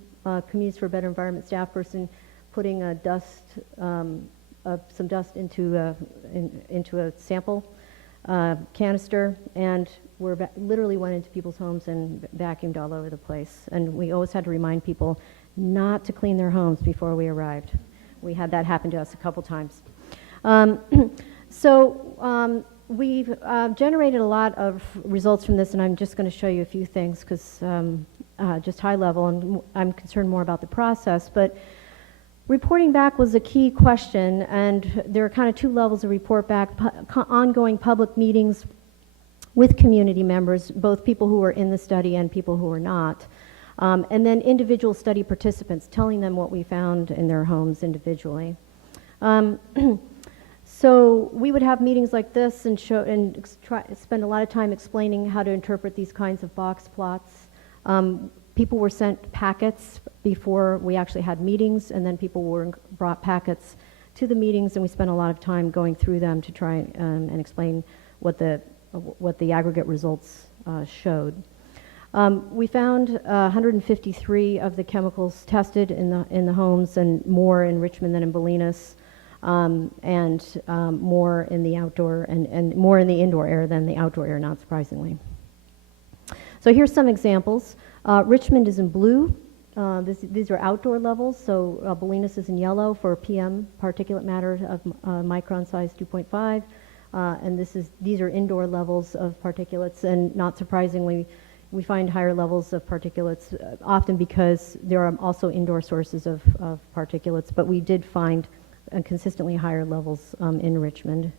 Communities for a Better Environment staff person, putting some dust into a sample canister, and we literally went into people's homes and vacuumed all over the place. And we always had to remind people not to clean their homes before we arrived. We had that happen to us a couple times. We've generated a lot of results from this, and I'm just going to show you a few things because just high level, and I'm concerned more about the process. But reporting back was a key question, and there are kind of two levels of report back: ongoing public meetings with community members, both people who were in the study and people who were not, and then individual study participants telling them what we found in their homes individually. So we would have meetings like this and spend a lot of time explaining how to interpret these kinds of box plots. People were sent packets before we actually had meetings, and then people were brought packets to the meetings, and we spent a lot of time going through them to try and explain what the aggregate results showed. We found 153 of the chemicals tested in the homes, and more in Richmond than in Bolinas. And more in the outdoor and more in the indoor air than the outdoor air, not surprisingly. So here's some examples. Richmond is in blue. These are outdoor levels. So Bolinas is in yellow for PM particulate matter of micron size 2.5, and these are indoor levels of particulates. And not surprisingly, we find higher levels of particulates often because there are also indoor sources of particulates. But we did find consistently higher levels in Richmond.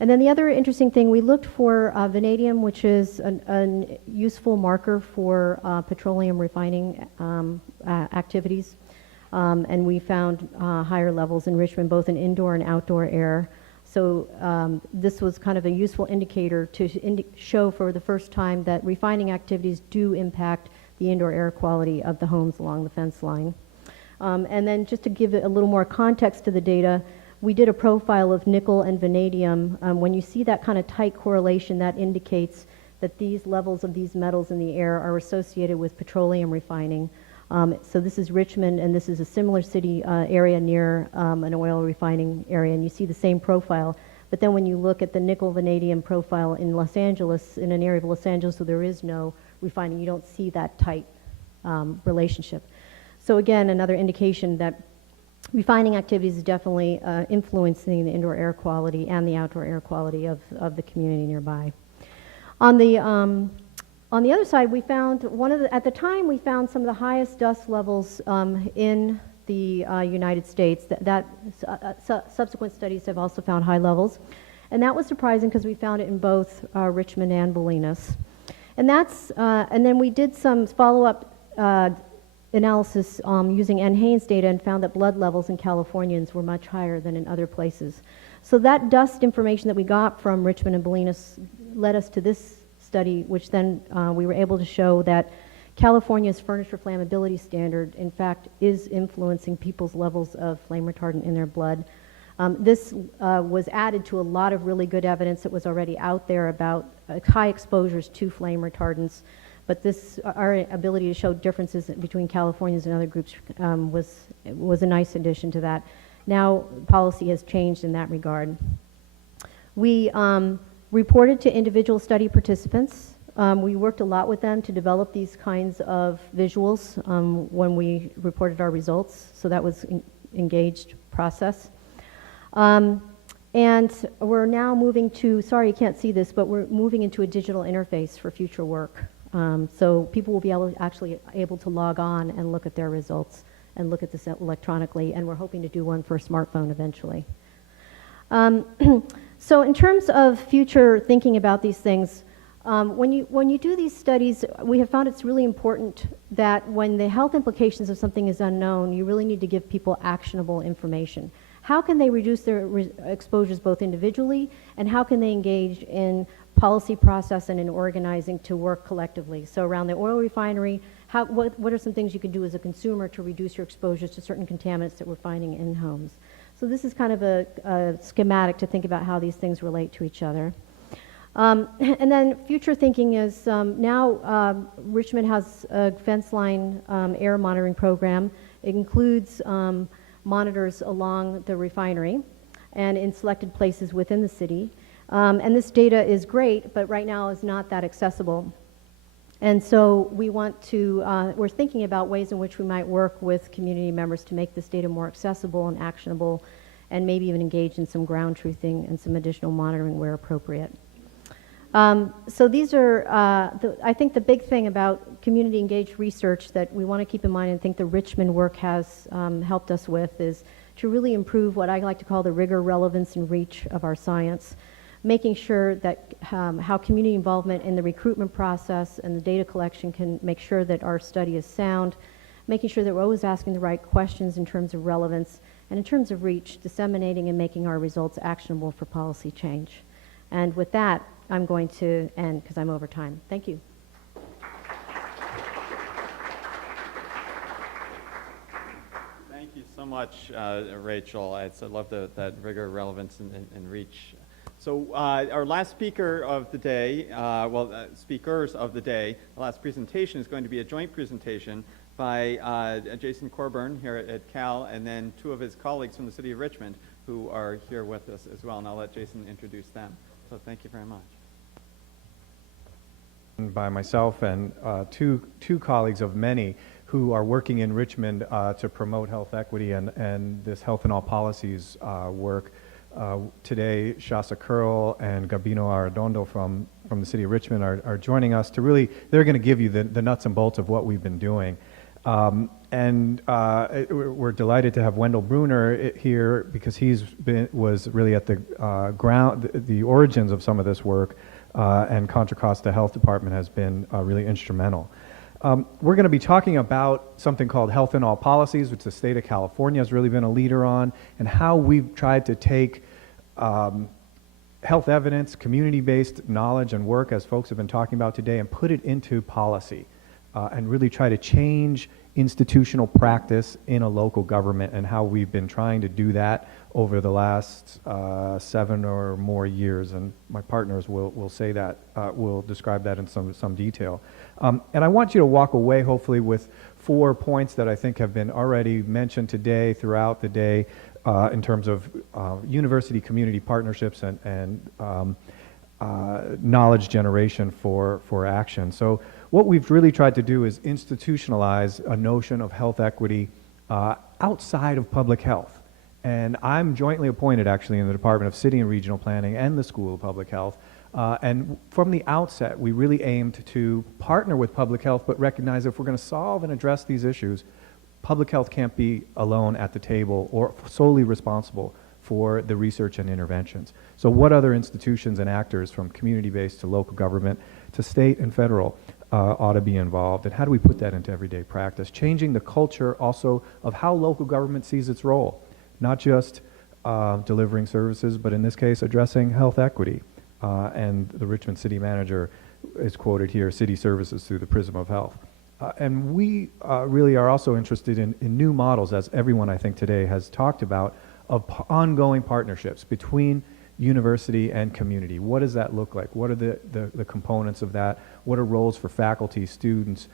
And then the other interesting thing, we looked for vanadium, which is a useful marker for petroleum refining activities. And we found higher levels in Richmond, both in indoor and outdoor air. So this was kind of a useful indicator to show for the first time that refining activities do impact the indoor air quality of the homes along the fence line. And then just to give it a little more context to the data, we did a profile of nickel and vanadium. When you see that kind of tight correlation, that indicates that these levels of these metals in the air are associated with petroleum refining. So this is Richmond, and this is a similar city area near an oil refining area, and you see the same profile. But then when you look at the nickel-vanadium profile in Los Angeles, in an area of Los Angeles where there is no refining, you don't see that tight relationship. So again, another indication that refining activities is definitely influencing the indoor air quality and the outdoor air quality of the community nearby. On the other side, we found at the time we found some of the highest dust levels in the United States. Subsequent studies have also found high levels. And that was surprising because we found it in both Richmond and Bolinas. And then we did some follow-up analysis using NHANES data and found that blood levels in Californians were much higher than in other places. So that dust information that we got from Richmond and Bolinas led us to this study, which then we were able to show that California's furniture flammability standard, in fact, is influencing people's levels of flame retardant in their blood. This was added to a lot of really good evidence that was already out there about high exposures to flame retardants. But our ability to show differences between Californians and other groups was a nice addition to that. Now policy has changed in that regard. We reported to individual study participants. We worked a lot with them to develop these kinds of visuals when we reported our results, so that was an engaged process. And we're now moving to, sorry you can't see this, but we're moving into a digital interface for future work. So people will be actually able to log on and look at their results and look at this electronically, and we're hoping to do one for a smartphone eventually. So in terms of future thinking about these things, when you do these studies, we have found it's really important that when the health implications of something is unknown, you really need to give people actionable information. How can they reduce their exposures both individually, and how can they engage in policy process and in organizing to work collectively? So around the oil refinery, what are some things you can do as a consumer to reduce your exposures to certain contaminants that we're finding in homes? So this is kind of a schematic to think about how these things relate to each other. And then future thinking is now Richmond has a fence line air monitoring program. It includes monitors along the refinery and in selected places within the city. And this data is great, but right now is not that accessible. And so we want to, we're thinking about ways in which we might work with community members to make this data more accessible and actionable, and maybe even engage in some ground truthing and some additional monitoring where appropriate. So these are, I think the big thing about community engaged research that we want to keep in mind and think the Richmond work has helped us with is to really improve what I like to call the rigor, relevance, and reach of our science, making sure that how community involvement in the recruitment process and the data collection can make sure that our study is sound, making sure that we're always asking the right questions in terms of relevance, and in terms of reach, disseminating and making our results actionable for policy change. And with that, I'm going to end because I'm over time. Thank you. Thank you so much, Rachel. I love that rigor, relevance, and reach. So our last speaker of the day, speakers of the day, the last presentation is going to be a joint presentation by Jason Corburn here at Cal, and then two of his colleagues from the city of Richmond who are here with us as well, and I'll let Jason introduce them. So thank you very much. By myself and two colleagues of many who are working in Richmond to promote health equity and this health in all policies work. Today, Shasa and Gabino Arrendondo from the city of Richmond are joining us to really, they're going to give you the nuts and bolts of what we've been doing. We're delighted to have Wendell Bruner here because was really at the the origins of some of this work, and Contra Costa Health Department has been really instrumental. We're going to be talking about something called Health in All Policies, which the state of California has really been a leader on, and how we've tried to take health evidence, community-based knowledge and work, as folks have been talking about today, and put it into policy, and really try to change institutional practice in a local government, and how we've been trying to do that over the last 7 or more years. And my partners will say that, will describe that in some detail. And I want you to walk away, hopefully, with 4 points that I think have been already mentioned today, throughout the day, in terms of university community partnerships and knowledge generation for action. So what we've really tried to do is institutionalize a notion of health equity outside of public health. And I'm jointly appointed, actually, in the Department of City and Regional Planning and the School of Public Health. And from the outset, we really aimed to partner with public health, but recognize if we're going to solve and address these issues, public health can't be alone at the table or solely responsible for the research and interventions. So what other institutions and actors, from community-based to local government to state and federal, ought to be involved, and how do we put that into everyday practice? Changing the culture also of how local government sees its role, not just delivering services, but in this case, addressing health equity. And the Richmond city manager is quoted here, city services through the prism of health. And we really are also interested in new models, as everyone I think today has talked about, of ongoing partnerships between university and community. What does that look like? What are the components of that? What are roles for faculty, students,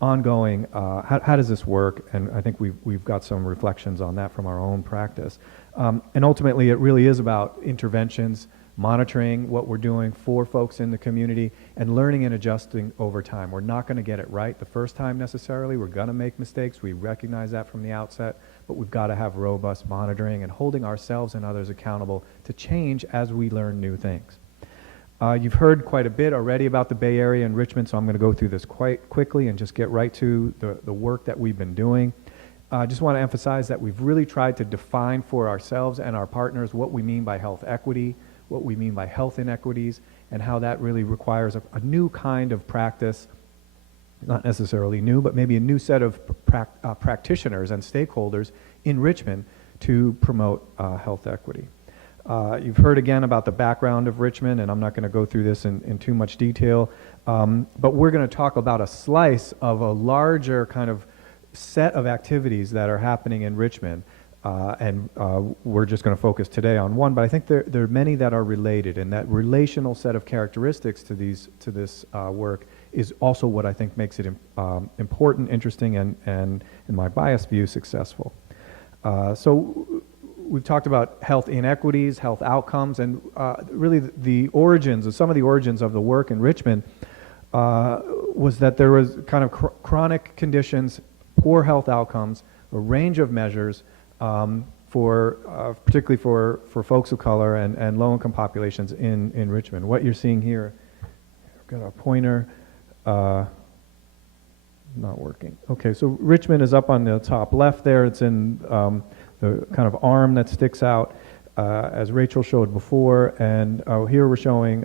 ongoing? How does this work? And I think we've got some reflections on that from our own practice. And ultimately, it really is about interventions, monitoring what we're doing for folks in the community, and learning and adjusting over time. We're not going to get it right the first time necessarily. We're going to make mistakes. We recognize that from the outset, but we've got to have robust monitoring and holding ourselves and others accountable to change as we learn new things. You've heard quite a bit already about the Bay Area and Richmond, so I'm going to go through this quite quickly and just get right to the work that we've been doing. I just want to emphasize that we've really tried to define for ourselves and our partners what we mean by health equity, what we mean by health inequities, and how that really requires a new kind of practice, not necessarily new, but maybe a new set of practitioners and stakeholders in Richmond to promote health equity. You've heard again about the background of Richmond, and I'm not going to go through this in too much detail, but we're going to talk about a slice of a larger kind of set of activities that are happening in Richmond. We're just going to focus today on one, but I think there are many that are related, and that relational set of characteristics to this work is also what I think makes it important, interesting, and in my biased view, successful. So we've talked about health inequities, health outcomes, and really the origins, some of the origins of the work in Richmond was that there was kind of chronic conditions, poor health outcomes, a range of measures, particularly for folks of color and low-income populations in Richmond. What you're seeing here, I've got a pointer, not working. Okay, so Richmond is up on the top left there. It's in the kind of arm that sticks out, as Rachel showed before. And here we're showing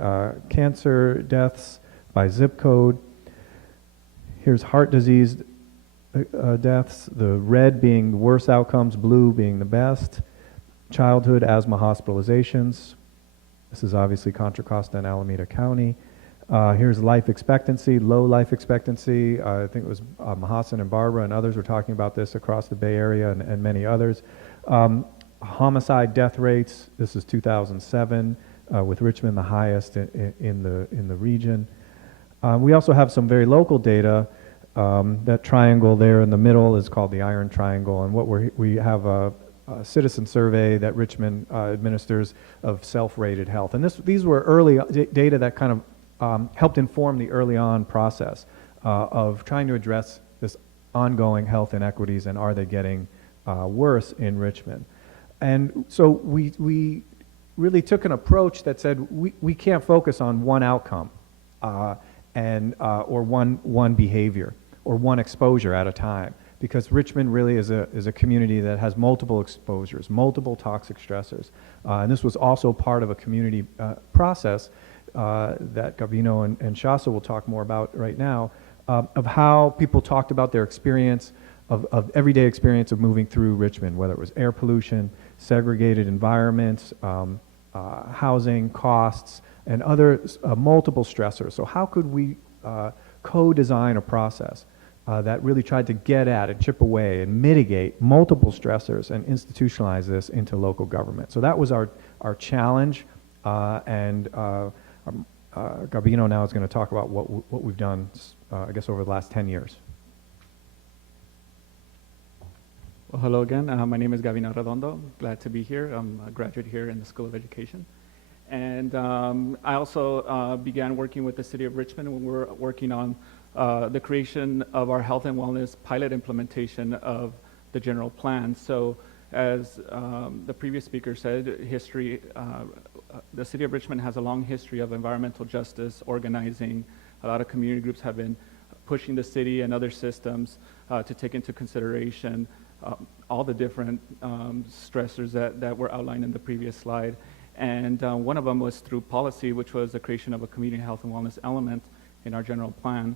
cancer deaths by zip code. Here's heart disease deaths, the red being the worst outcomes, blue being the best. Childhood asthma hospitalizations. This is obviously Contra Costa and Alameda County. Here's life expectancy, low life expectancy. I think it was Mahasin and Barbara and others were talking about this across the Bay Area and many others. Homicide death rates. This is 2007, with Richmond the highest in the region. We also have some very local data. That triangle there in the middle is called the Iron Triangle, and what we have a citizen survey that Richmond administers of self-rated health. And these were early data that kind of helped inform the early on process of trying to address this ongoing health inequities, and are they getting worse in Richmond. And so we really took an approach that said we can't focus on one outcome or one behavior. or one exposure at a time, because Richmond really is a community that has multiple exposures, multiple toxic stressors. And this was also part of a community process that Gabino and Shasa will talk more about right now, of how people talked about their experience, of everyday experience of moving through Richmond, whether it was air pollution, segregated environments, housing costs, and other multiple stressors. So how could we co-design a process that really tried to get at and chip away and mitigate multiple stressors and institutionalize this into local government? So that was our challenge, and Gabino now is going to talk about what we've done, I guess, over the last 10 years. Well, hello again. My name is Gabino Arrendondo. Glad to be here. I'm a graduate here in the School of Education. And I also began working with the City of Richmond when we were working on the creation of our health and wellness pilot implementation of the general plan. So as the previous speaker said, the City of Richmond has a long history of environmental justice organizing. A lot of community groups have been pushing the city and other systems to take into consideration all the different stressors that were outlined in the previous slide. And one of them was through policy, which was the creation of a community health and wellness element in our general plan.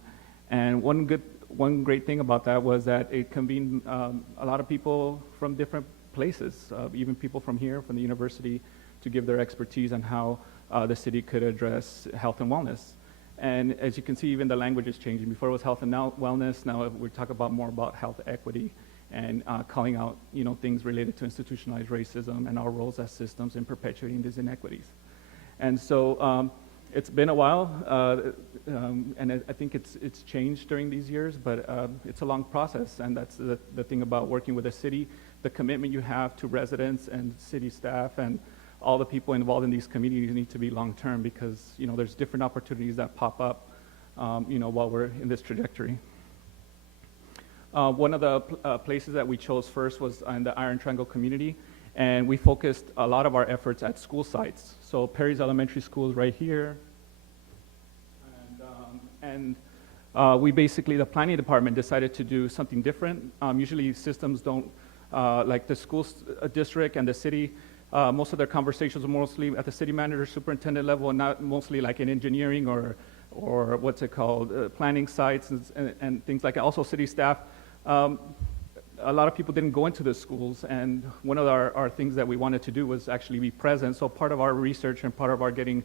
And one great thing about that was that it convened a lot of people from different places, even people from here, from the university, to give their expertise on how the city could address health and wellness. And as you can see, even the language is changing. Before it was health and wellness, now we talk more about health equity and calling out things related to institutionalized racism and our roles as systems in perpetuating these inequities. And so it's been a while, and I think it's changed during these years, but it's a long process, and that's the thing about working with a city. The commitment you have to residents and city staff and all the people involved in these communities need to be long-term, because there's different opportunities that pop up while we're in this trajectory. One of the places that we chose first was in the Iron Triangle community, and we focused a lot of our efforts at school sites. So Perry's Elementary School is right here, and we basically, the planning department decided to do something different. Usually systems don't, like the school district and the city, most of their conversations are mostly at the city manager, superintendent level, and not mostly like in engineering or what's it called, planning sites and things like that. Also city staff. A lot of people didn't go into the schools, and one of our things that we wanted to do was actually be present. So part of our research and part of our getting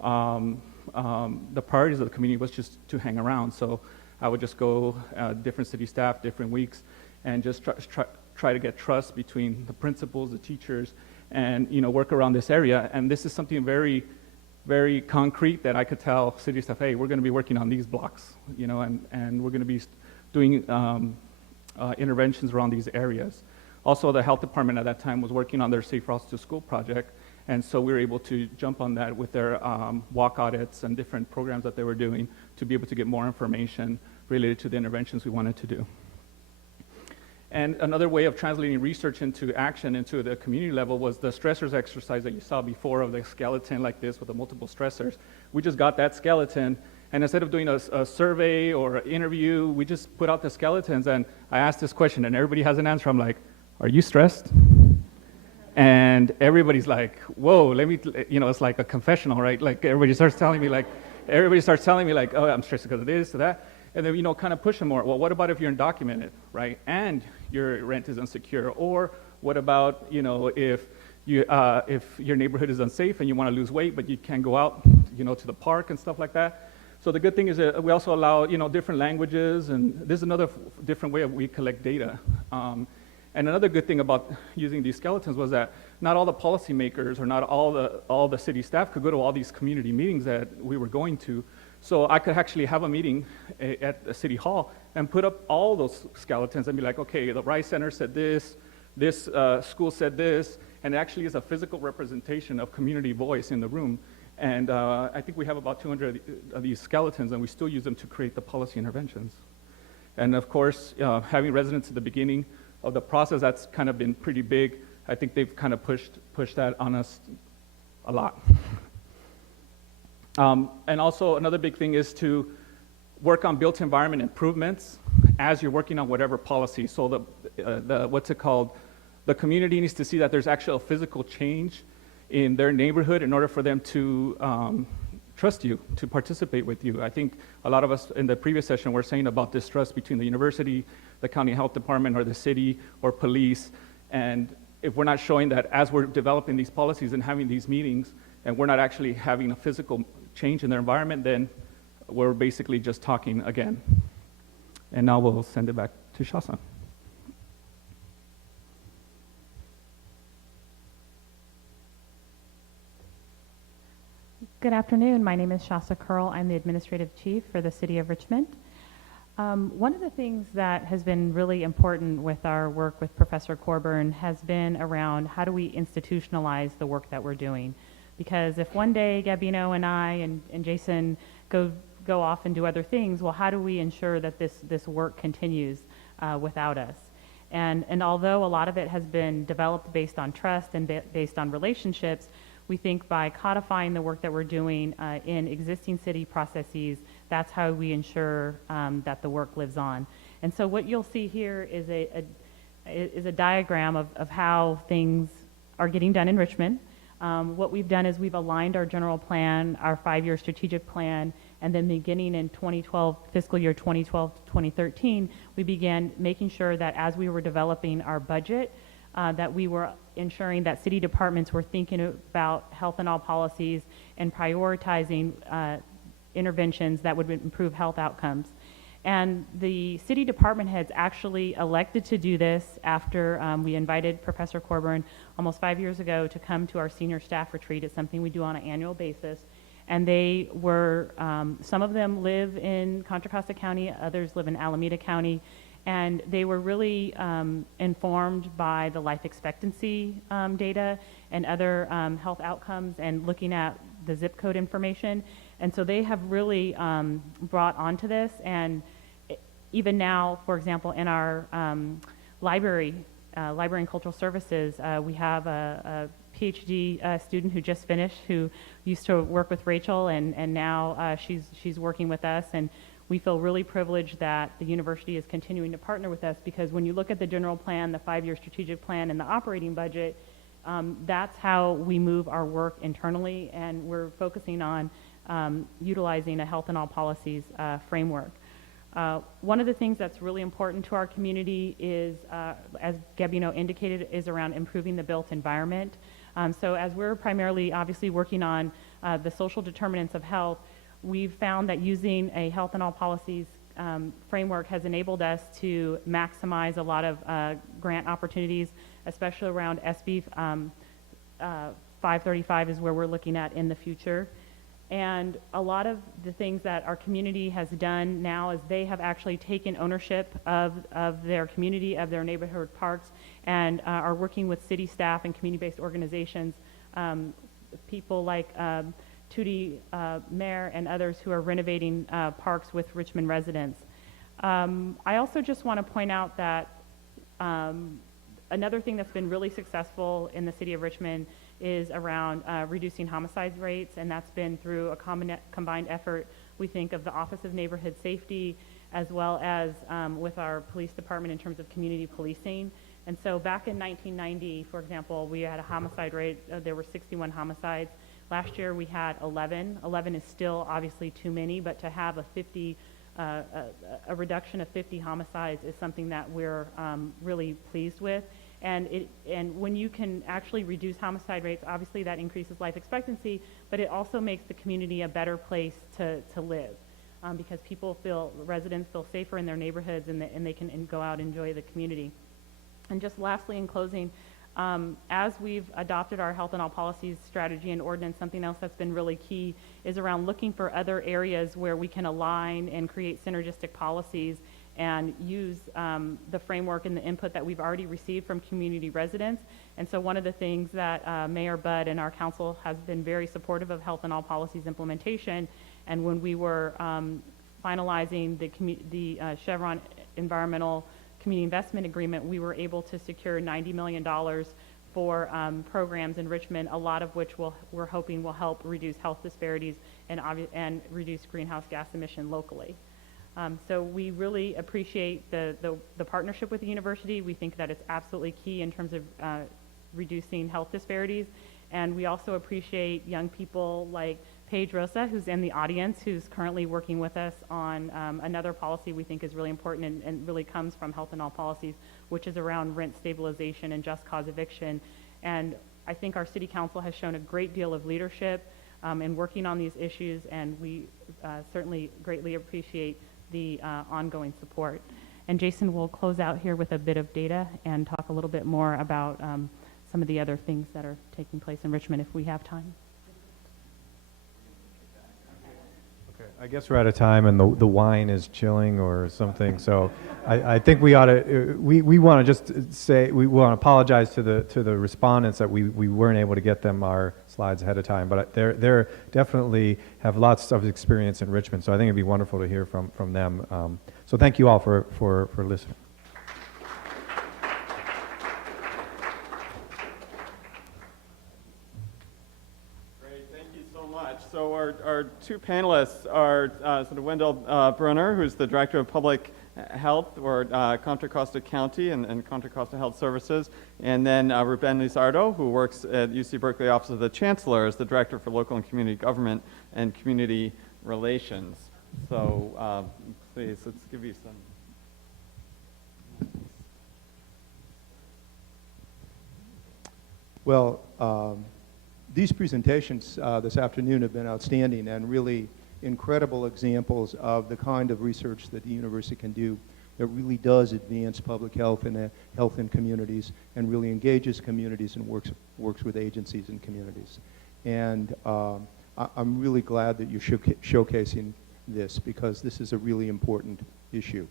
the priorities of the community was just to hang around. So I would just go different city staff, different weeks, and just try to get trust between the principals, the teachers, and work around this area. And this is something very, very concrete that I could tell city staff, hey, we're going to be working on these blocks, and we're going to be doing interventions around these areas. Also, the health department at that time was working on their Safe Routes to School project, and so we were able to jump on that with their walk audits and different programs that they were doing to be able to get more information related to the interventions we wanted to do. And another way of translating research into action into the community level was the stressors exercise that you saw before, of the skeleton like this with the multiple stressors. We just got that skeleton, and instead of doing a survey or an interview, we just put out the skeletons, and I asked this question, and everybody has an answer. I'm like, are you stressed? And everybody's like, whoa, it's like a confessional, right? Like everybody starts telling me like, oh, I'm stressed because of this or that. And then, kind of push them more. Well, what about if you're undocumented, right? And your rent is insecure? Or what about, if your neighborhood is unsafe and you want to lose weight, but you can't go out, to the park and stuff like that? So the good thing is that we also allow, different languages, and this is another different way we collect data. And another good thing about using these skeletons was that not all the policymakers or not all the city staff could go to all these community meetings that we were going to. So I could actually have a meeting at the city hall and put up all those skeletons and be like, okay, the Rice Center said this school said this, and it actually is a physical representation of community voice in the room. And I think we have about 200 of these skeletons, and we still use them to create the policy interventions. And of course, having residents at the beginning of the process, that's kind of been pretty big. I think they've kind of pushed that on us a lot. And also another big thing is to work on built environment improvements. as you're working on whatever policy. So what's it called? The community needs to see that there's actually a physical change in their neighborhood in order for them to trust you, to participate with you. I think a lot of us in the previous session were saying about distrust between the university, the county health department, or the city, or police. And if we're not showing that as we're developing these policies and having these meetings, and we're not actually having a physical change in their environment, then we're basically just talking again. And now we'll send it back to Shasa. Good afternoon. My name is Shasa Curl. I'm the Administrative Chief for the City of Richmond. One of the things that has been really important with our work with Professor Corburn has been around how do we institutionalize the work that we're doing. Because if one day Gabino and I and Jason go off and do other things, well, how do we ensure that this work continues without us? And although a lot of it has been developed based on trust and based on relationships, we think by codifying the work that we're doing in existing city processes, that's how we ensure that the work lives on. And so what you'll see here is a diagram of how things are getting done in Richmond. What we've done is we've aligned our general plan, our 5-year strategic plan, and then beginning in 2012, fiscal year 2012 to 2013, we began making sure that as we were developing our budget, that we were ensuring that city departments were thinking about health and all policies and prioritizing interventions that would improve health outcomes. And the city department heads actually elected to do this after we invited Professor Corburn almost 5 years ago to come to our senior staff retreat. It's something we do on an annual basis. And they were, some of them live in Contra Costa County, others live in Alameda County, and they were really informed by the life expectancy data and other health outcomes and looking at the zip code information. And so they have really brought onto this. And even now, for example, in our library and cultural services, we have a PhD student who just finished who used to work with Rachel, and now she's working with us. And we feel really privileged that the university is continuing to partner with us, because when you look at the general plan, the 5-year strategic plan, and the operating budget, that's how we move our work internally, and we're focusing on utilizing a health and all policies framework. One of the things that's really important to our community is, as Gabino indicated, is around improving the built environment. So as we're primarily obviously working on the social determinants of health, we've found that using a health and all policies framework has enabled us to maximize a lot of grant opportunities, especially around SB 535 is where we're looking at in the future. And a lot of the things that our community has done now is they have actually taken ownership of their community, of their neighborhood parks, and are working with city staff and community-based organizations, people like Tootie Mayor and others who are renovating parks with Richmond residents. I also just want to point out that another thing that's been really successful in the city of Richmond is around reducing homicide rates, and that's been through a combined effort, we think, of the Office of Neighborhood Safety as well as with our police department in terms of community policing. And so back in 1990, for example, we had a homicide rate, there were 61 homicides. Last year we had 11. 11 is still obviously too many, but to have a reduction of 50 homicides is something that we're really pleased with. And when you can actually reduce homicide rates, obviously that increases life expectancy, but it also makes the community a better place to live, because residents feel safer in their neighborhoods, and they can go out and enjoy the community. And just lastly, in closing, as we've adopted our health and all policies strategy and ordinance, something else that's been really key is around looking for other areas where we can align and create synergistic policies and use the framework and the input that we've already received from community residents. And so one of the things that Mayor Budd and our council has been very supportive of health and all policies implementation, and when we were finalizing the Chevron Environmental Community Investment Agreement, we were able to secure $90 million for programs in Richmond, a lot of which we're hoping will help reduce health disparities and reduce greenhouse gas emission locally. So we really appreciate the partnership with the university. We think that it's absolutely key in terms of reducing health disparities. And we also appreciate young people like Paige Rosa, who's in the audience, who's currently working with us on another policy we think is really important and really comes from Health in All Policies, which is around rent stabilization and just cause eviction. And I think our city council has shown a great deal of leadership in working on these issues, and we certainly greatly appreciate the ongoing support. And Jason will close out here with a bit of data and talk a little bit more about some of the other things that are taking place in Richmond if we have time. I guess we're out of time, and the wine is chilling or something. So I think we ought to. We want to just say we want to apologize to the respondents that we weren't able to get them our slides ahead of time. But they're definitely have lots of experience in Richmond. So I think it'd be wonderful to hear from them. So thank you all for listening. So our two panelists are sort of Wendell Brunner, who's the Director of Public Health for Contra Costa County and Contra Costa Health Services, and then Ruben Lizardo, who works at UC Berkeley Office of the Chancellor as the Director for Local and Community Government and Community Relations. So please, let's give you some. Well, these presentations this afternoon have been outstanding and really incredible examples of the kind of research that the university can do that really does advance public health and health in communities and really engages communities and works with agencies and communities. And I'm really glad that you're showcasing this because this is a really important issue.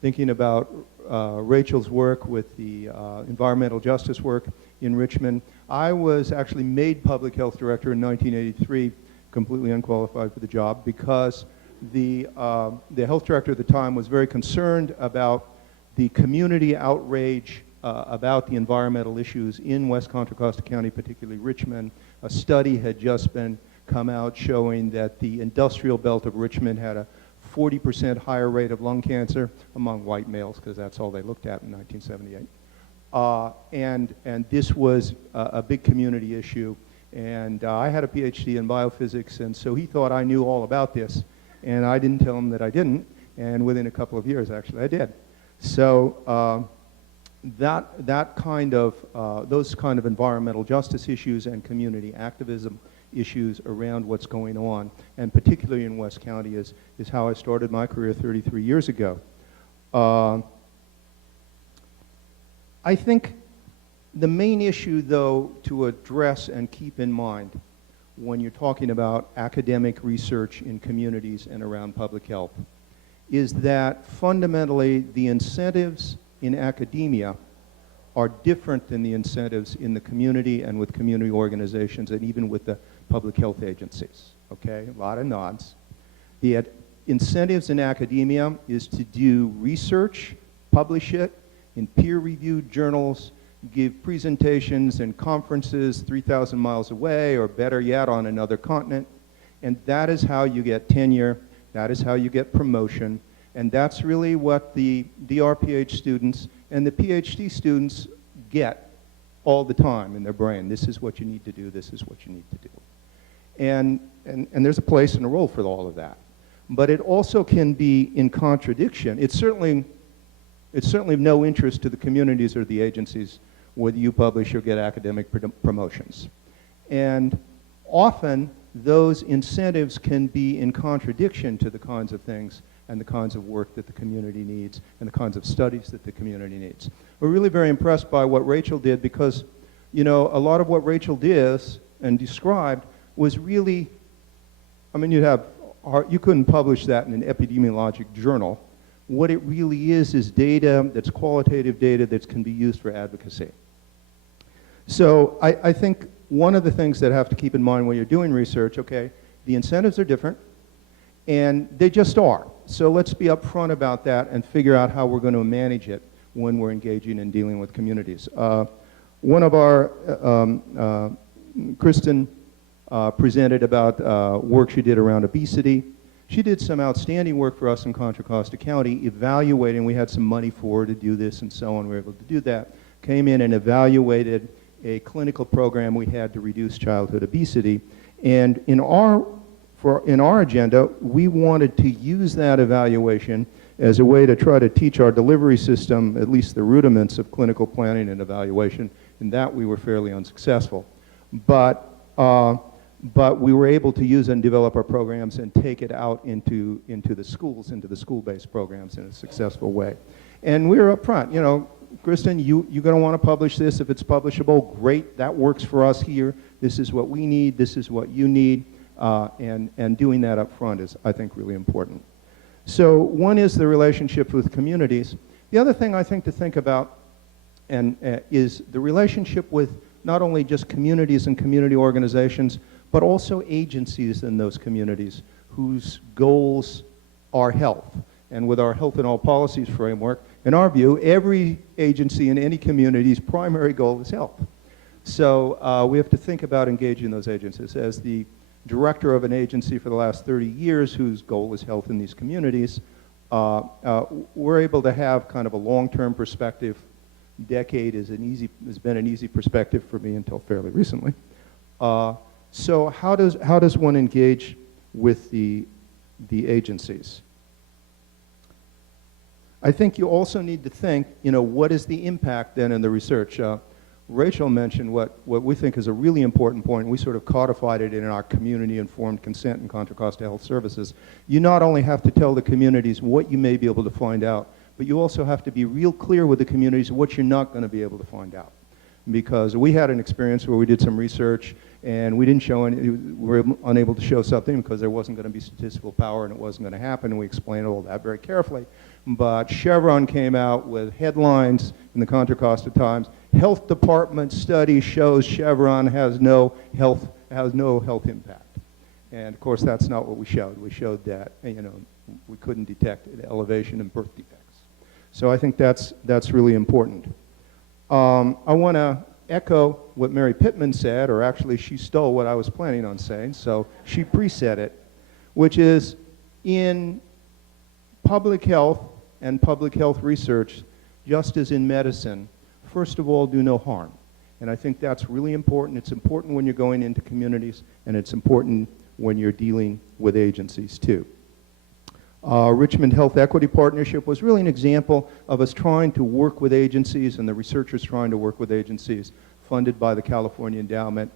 Thinking about Rachel's work with the environmental justice work in Richmond, I was actually made public health director in 1983, completely unqualified for the job, because the health director at the time was very concerned about the community outrage about the environmental issues in West Contra Costa County, particularly Richmond. A study had just come out showing that the industrial belt of Richmond had a 40% higher rate of lung cancer among white males, because that's all they looked at in 1978. And this was a big community issue. And I had a PhD in biophysics, and so he thought I knew all about this. And I didn't tell him that I didn't. And within a couple of years, actually, I did. So those kind of environmental justice issues and community activism issues around what's going on, and particularly in West County, is how I started my career 33 years ago. I think the main issue, though, to address and keep in mind when you're talking about academic research in communities and around public health is that fundamentally the incentives in academia are different than the incentives in the community and with community organizations and even with the public health agencies. Okay, a lot of nods. The incentives in academia is to do research, publish it in peer-reviewed journals, give presentations and conferences 3,000 miles away, or better yet, on another continent. And that is how you get tenure, that is how you get promotion, and that's really what the DRPH students and the PhD students get all the time in their brain. This is what you need to do, this is what you need to do. And there's a place and a role for all of that. But it also can be in contradiction. It's certainly of no interest to the communities or the agencies whether you publish or get academic promotions. And often those incentives can be in contradiction to the kinds of things and the kinds of work that the community needs and the kinds of studies that the community needs. We're really very impressed by what Rachel did because, you know, a lot of what Rachel did and described was really, I mean, you couldn't publish that in an epidemiologic journal. What it really is data that's qualitative data that can be used for advocacy. So I think one of the things that have to keep in mind when you're doing research, okay, the incentives are different, and they just are. So let's be upfront about that and figure out how we're going to manage it when we're engaging and dealing with communities. One of our, Kristine presented about work she did around obesity. She did some outstanding work for us in Contra Costa County, evaluating. We had some money for her to do this and so on. We were able to do that. Came in and evaluated a clinical program we had to reduce childhood obesity. And in our agenda, we wanted to use that evaluation as a way to try to teach our delivery system at least the rudiments of clinical planning and evaluation. In that, we were fairly unsuccessful. But we were able to use and develop our programs and take it out into the schools, into the school-based programs in a successful way. And we were upfront, you know, Kristine, you're going to want to publish this. If it's publishable, great, that works for us here. This is what we need, this is what you need, and doing that up front is, I think, really important. So one is the relationship with communities. The other thing I think to think about is the relationship with not only just communities and community organizations, but also agencies in those communities whose goals are health. And with our Health in All Policies framework, in our view, every agency in any community's primary goal is health. So we have to think about engaging those agencies. As the director of an agency for the last 30 years whose goal is health in these communities, we're able to have kind of a long-term perspective. Decade has been an easy perspective for me until fairly recently. So how does one engage with the agencies? I think you also need to think, you know, what is the impact then in the research? Rachel mentioned what we think is a really important point. We sort of codified it in our community-informed consent in Contra Costa Health Services. You not only have to tell the communities what you may be able to find out, but you also have to be real clear with the communities what you're not going to be able to find out. Because we had an experience where we did some research and we didn't show any, we were unable to show something because there wasn't going to be statistical power and it wasn't going to happen, and we explained all that very carefully. But Chevron came out with headlines in the Contra Costa Times, Health Department study shows Chevron has no health impact. And of course that's not what we showed. We showed that, you know, we couldn't detect elevation in birth defects. So I think that's really important. I want to echo what Mary Pittman said, or actually she stole what I was planning on saying, so she pre-said it, which is in public health and public health research, just as in medicine, first of all, do no harm. And I think that's really important. It's important when you're going into communities, and it's important when you're dealing with agencies too. Richmond Health Equity Partnership was really an example of us trying to work with agencies and the researchers trying to work with agencies funded by the California Endowment.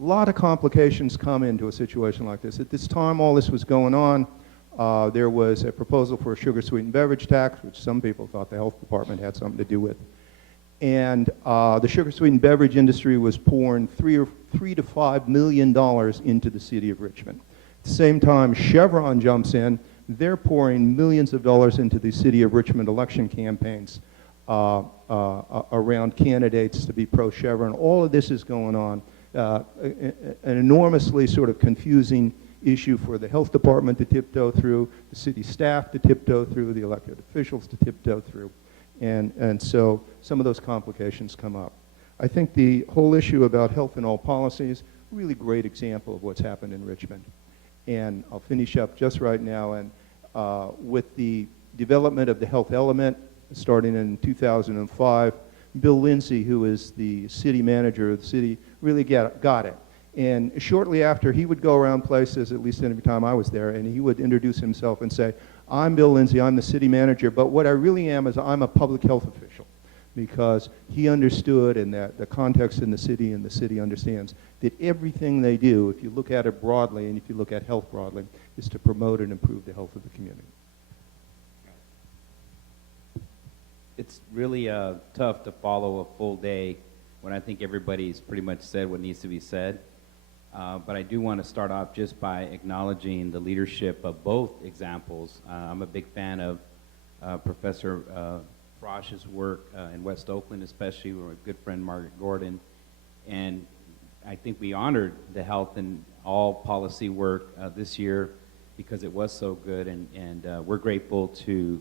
A lot of complications come into a situation like this. At this time, all this was going on. There was a proposal for a sugar-sweetened beverage tax, which some people thought the health department had something to do with. And the sugar-sweetened beverage industry was pouring $3 to $5 million into the city of Richmond. At the same time, Chevron jumps in. They're pouring millions of dollars into the city of Richmond election campaigns around candidates to be pro-Chevron. All of this is going on. An enormously sort of confusing issue for the health department to tiptoe through, the city staff to tiptoe through, the elected officials to tiptoe through. And so some of those complications come up. I think the whole issue about health in all policies, really great example of what's happened in Richmond. And I'll finish up just right now. And with the development of the health element, starting in 2005, Bill Lindsay, who is the city manager of the city, really got it. And shortly after, he would go around places, at least every time I was there, and he would introduce himself and say, I'm Bill Lindsay, I'm the city manager, but what I really am is I'm a public health official. Because he understood, and that the context in the city, and the city understands, that everything they do, if you look at it broadly, and if you look at health broadly, is to promote and improve the health of the community. It's really tough to follow a full day when I think everybody's pretty much said what needs to be said. But I do want to start off just by acknowledging the leadership of both examples. I'm a big fan of Professor Frosch's work in West Oakland, especially with my good friend Margaret Gordon. And I think we honored the health and all policy work this year because it was so good. And we're grateful to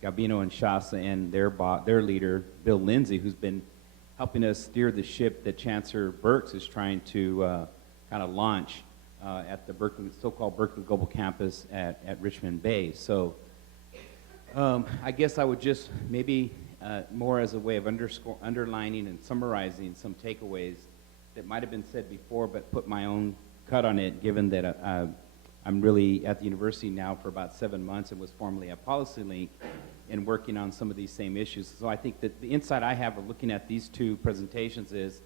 Gabino and Shasa and their leader, Bill Lindsay, who's been helping us steer the ship that Chancellor Burks is trying to kind of launch at the Berkeley, so-called Berkeley Global Campus at Richmond Bay. So I guess I would just maybe more as a way of underlining and summarizing some takeaways that might have been said before, but put my own cut on it, given that I'm really at the university now for about 7 months and was formerly at PolicyLink and working on some of these same issues. So I think that the insight I have of looking at these two presentations is,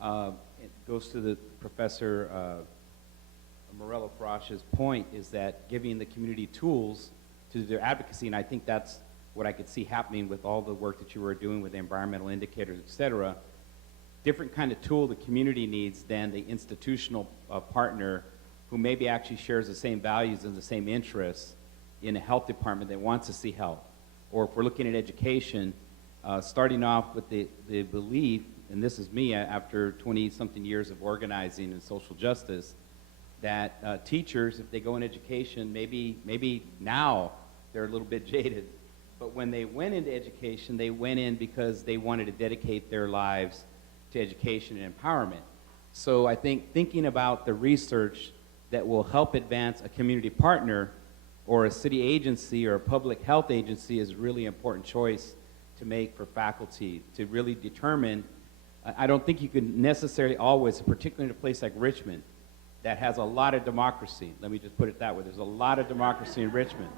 it goes to the Professor Morello-Frosch's point, is that giving the community tools to do their advocacy, and I think that's what I could see happening with all the work that you were doing with the environmental indicators, et cetera. Different kind of tool the community needs than the institutional partner who maybe actually shares the same values and the same interests in a health department that wants to see health. Or if we're looking at education, starting off with the belief, and this is me after 20-something years of organizing in social justice, that teachers, if they go in education, maybe now they're a little bit jaded, but when they went into education, they went in because they wanted to dedicate their lives to education and empowerment. So I think thinking about the research that will help advance a community partner or a city agency or a public health agency is a really important choice to make for faculty to really determine. I don't think you can necessarily always, particularly in a place like Richmond, that has a lot of democracy. Let me just put it that way. There's a lot of democracy in Richmond,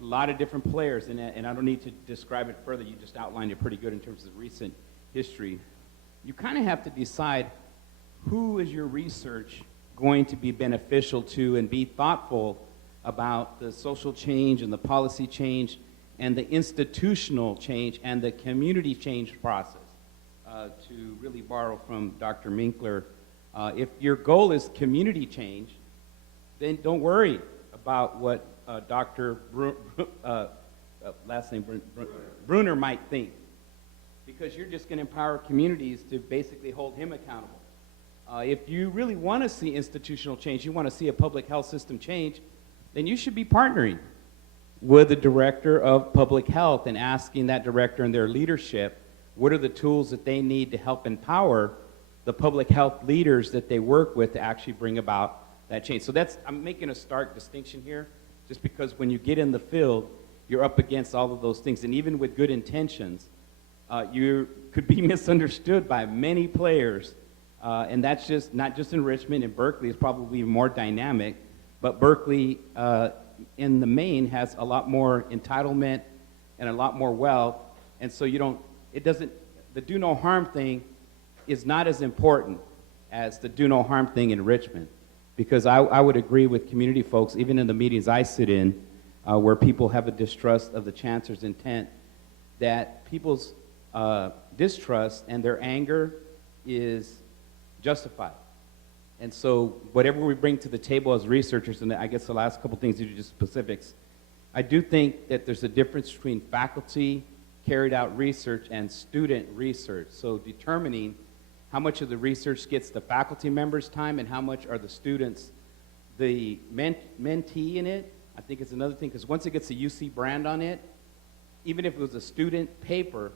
a lot of different players, and I don't need to describe it further. You just outlined it pretty good in terms of recent history. You kind of have to decide who is your research going to be beneficial to, and be thoughtful about the social change and the policy change and the institutional change and the community change process. To really borrow from Dr. Minkler, if your goal is community change, then don't worry about what Dr. Bruner might think, because you're just going to empower communities to basically hold him accountable. If you really want to see institutional change, you want to see a public health system change, then you should be partnering with the director of public health and asking that director and their leadership what are the tools that they need to help empower the public health leaders that they work with to actually bring about that change. So I'm making a stark distinction here, just because when you get in the field, you're up against all of those things. And even with good intentions, you could be misunderstood by many players. And that's just not just in Richmond. In Berkeley, it's probably more dynamic. But Berkeley, in the main, has a lot more entitlement and a lot more wealth. And so the do no harm thing is not as important as the do no harm thing in Richmond. Because I would agree with community folks, even in the meetings I sit in, where people have a distrust of the chancellor's intent, that people's distrust and their anger is justified. And so whatever we bring to the table as researchers, and I guess the last couple things are just specifics, I do think that there's a difference between faculty carried out research and student research. So determining how much of the research gets the faculty members' time and how much are the students, the mentee in it, I think it's another thing, because once it gets a UC brand on it, even if it was a student paper,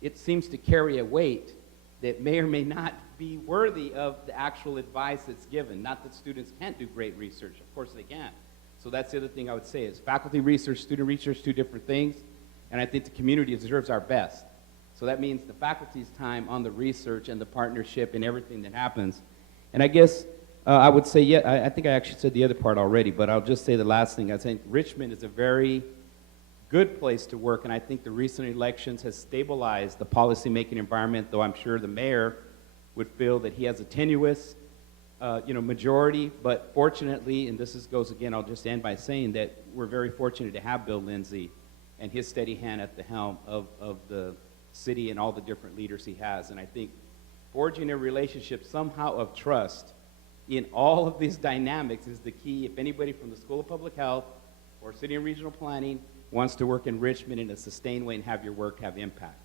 it seems to carry a weight that may or may not be worthy of the actual advice that's given. Not that students can't do great research, of course they can. So that's the other thing I would say is faculty research, student research, two different things, and I think the community deserves our best. So that means the faculty's time on the research and the partnership and everything that happens. And I guess I would say, I think I actually said the other part already, but I'll just say the last thing. I think Richmond is a very good place to work, and I think the recent elections has stabilized the policymaking environment, though I'm sure the mayor would feel that he has a tenuous majority, but fortunately, and goes again, I'll just end by saying that we're very fortunate to have Bill Lindsay and his steady hand at the helm of the city and all the different leaders he has. And I think forging a relationship somehow of trust in all of these dynamics is the key. If anybody from the School of Public Health or City and Regional Planning wants to work in Richmond in a sustained way and have your work have impact.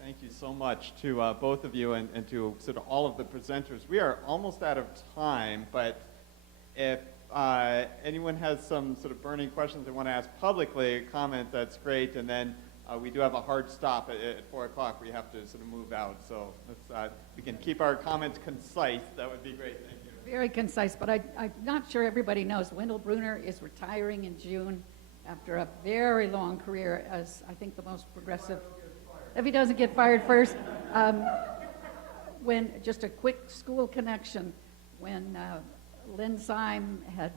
Thank you so much to both of you and to sort of all of the presenters. We are almost out of time, but if anyone has some sort of burning questions they want to ask publicly, a comment, that's great. And then we do have a hard stop at 4 o'clock. We have to sort of move out. So let's, we can keep our comments concise. That would be great. Thank you. Very concise, but I'm not sure everybody knows. Wendell Bruner is retiring in June after a very long career as, I think, the most progressive. If he doesn't get fired first. When, just a quick school connection, when Lynn Syme had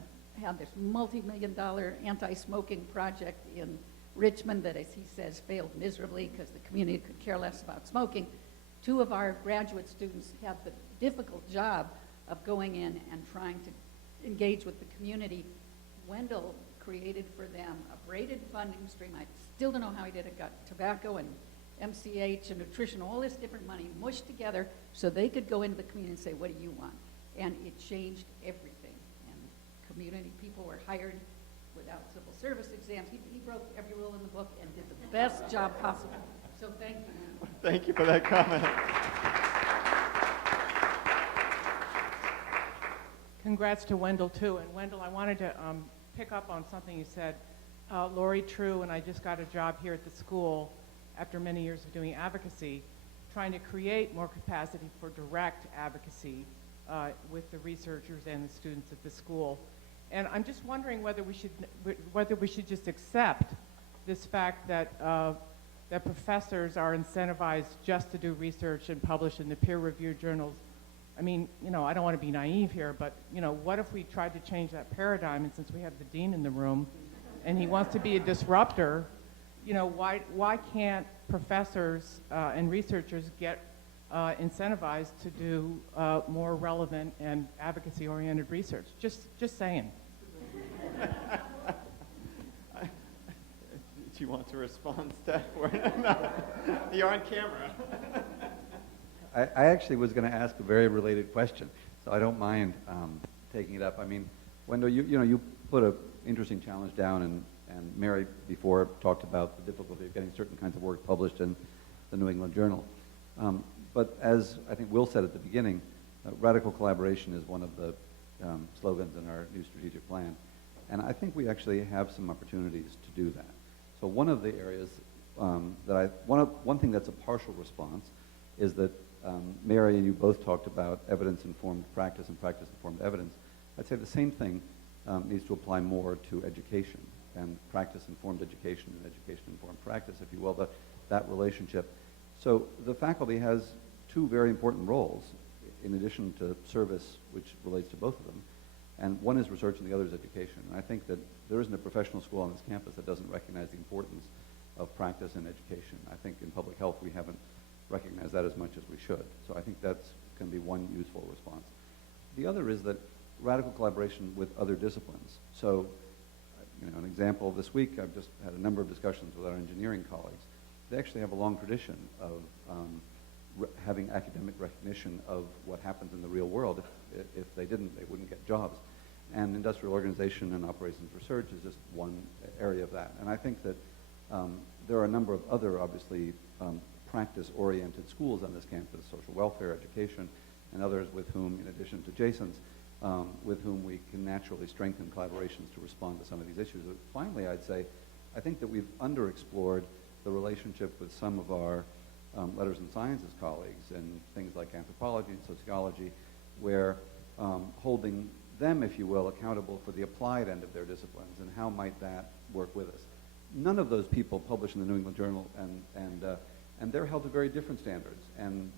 this multi-million-dollar anti-smoking project in Richmond that, as he says, failed miserably because the community could care less about smoking, 2 of our graduate students had the difficult job of going in and trying to engage with the community. Wendell created for them a braided funding stream. I still don't know how he did it. Got tobacco and MCH and nutrition, all this different money mushed together so they could go into the community and say, what do you want? And it changed everything. And community people were hired without civil service exams. He broke every rule in the book and did the best job possible. So thank you. Thank you for that comment. Congrats to Wendell, too. And Wendell, I wanted to pick up on something you said. Lori True and I just got a job here at the school after many years of doing advocacy, trying to create more capacity for direct advocacy with the researchers and the students at the school. And I'm just wondering whether we should just accept this fact that that professors are incentivized just to do research and publish in the peer-reviewed journals. I mean, you know, I don't want to be naive here, but, you know, what if we tried to change that paradigm, and since we have the dean in the room, and he wants to be a disruptor, you know, why can't professors and researchers get incentivized to do more relevant and advocacy-oriented research? Just saying. Do you want to respond, Steph? No. You're on camera. I actually was going to ask a very related question, so I don't mind taking it up. I mean, Wendell, you put an interesting challenge down, and Mary before talked about the difficulty of getting certain kinds of work published in the New England Journal. But as I think Will said at the beginning, radical collaboration is one of the slogans in our new strategic plan. And I think we actually have some opportunities to do that. So one of the areas one thing that's a partial response is that Mary and you both talked about evidence-informed practice and practice-informed evidence. I'd say the same thing needs to apply more to education and practice-informed education and education-informed practice, if you will, that relationship. So the faculty has 2 very important roles in addition to service, which relates to both of them. And one is research and the other is education. And I think that there isn't a professional school on this campus that doesn't recognize the importance of practice and education. I think in public health we haven't recognized that as much as we should. So I think that's going to be one useful response. The other is that radical collaboration with other disciplines. So, you know, an example this week, I've just had a number of discussions with our engineering colleagues. They actually have a long tradition of having academic recognition of what happens in the real world. If they didn't, they wouldn't get jobs. And industrial organization and operations research is just one area of that. And I think that there are a number of other, obviously, practice-oriented schools on this campus, social welfare, education, and others with whom, in addition to Jason's, with whom we can naturally strengthen collaborations to respond to some of these issues. But finally, I'd say, I think that we've underexplored the relationship with some of our letters and sciences colleagues and things like anthropology and sociology, where holding them, if you will, accountable for the applied end of their disciplines and how might that work with us. None of those people publish in the New England Journal, and they're held to very different standards. And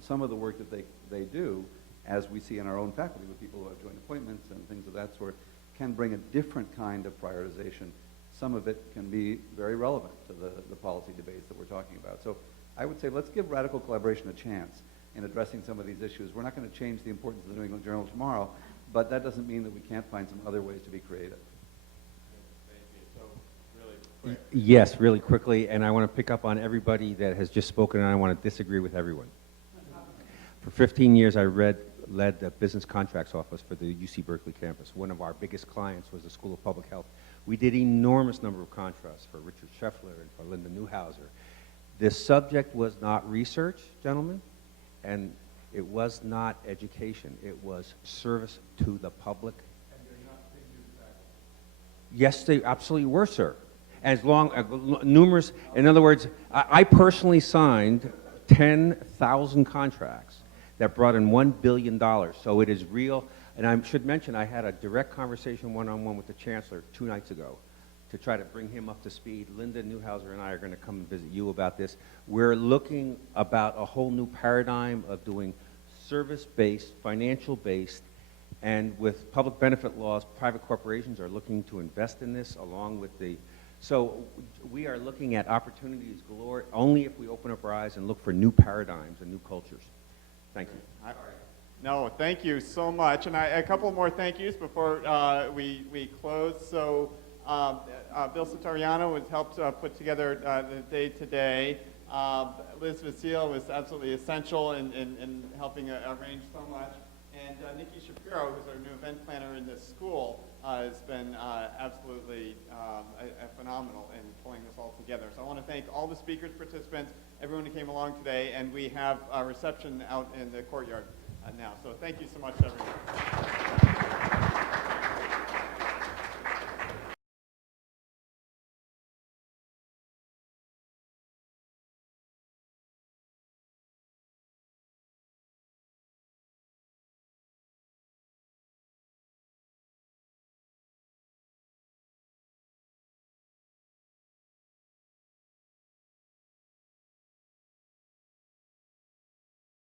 some of the work that they do, as we see in our own faculty with people who have joint appointments and things of that sort, can bring a different kind of prioritization. Some of it can be very relevant to the policy debates that we're talking about. So I would say let's give radical collaboration a chance in addressing some of these issues. We're not going to change the importance of the New England Journal tomorrow, but that doesn't mean that we can't find some other ways to be creative. Yes, really quickly, and I want to pick up on everybody that has just spoken, and I want to disagree with everyone. For 15 years, I led the business contracts office for the UC Berkeley campus. One of our biggest clients was the School of Public Health. We did enormous number of contracts for Richard Scheffler and for Linda Newhouser. This subject was not research, gentlemen, and it was not education. It was service to the public. And they're not being used back. Yes, they absolutely were, sir. as long, numerous, in other words, I personally signed 10,000 contracts that brought in $1 billion. So it is real. And I should mention, I had a direct conversation one-on-one with the chancellor 2 nights ago to try to bring him up to speed. Linda Newhouser and I are going to come and visit you about this. We're looking about a whole new paradigm of doing service-based, financial-based, and with public benefit laws, private corporations are looking to invest in this along with the, so we are looking at opportunities galore only if we open up our eyes and look for new paradigms and new cultures. Thank you. No, thank you so much. And a couple more thank yous before we close. So Bill Satariano has helped put together the day today. Liz Vasile was absolutely essential in helping arrange so much. And Nikki Shapiro, who's our new event planner in this school, has been absolutely phenomenal in pulling this all together. So I want to thank all the speakers, participants, everyone who came along today, and we have a reception out in the courtyard now. So thank you so much, everyone.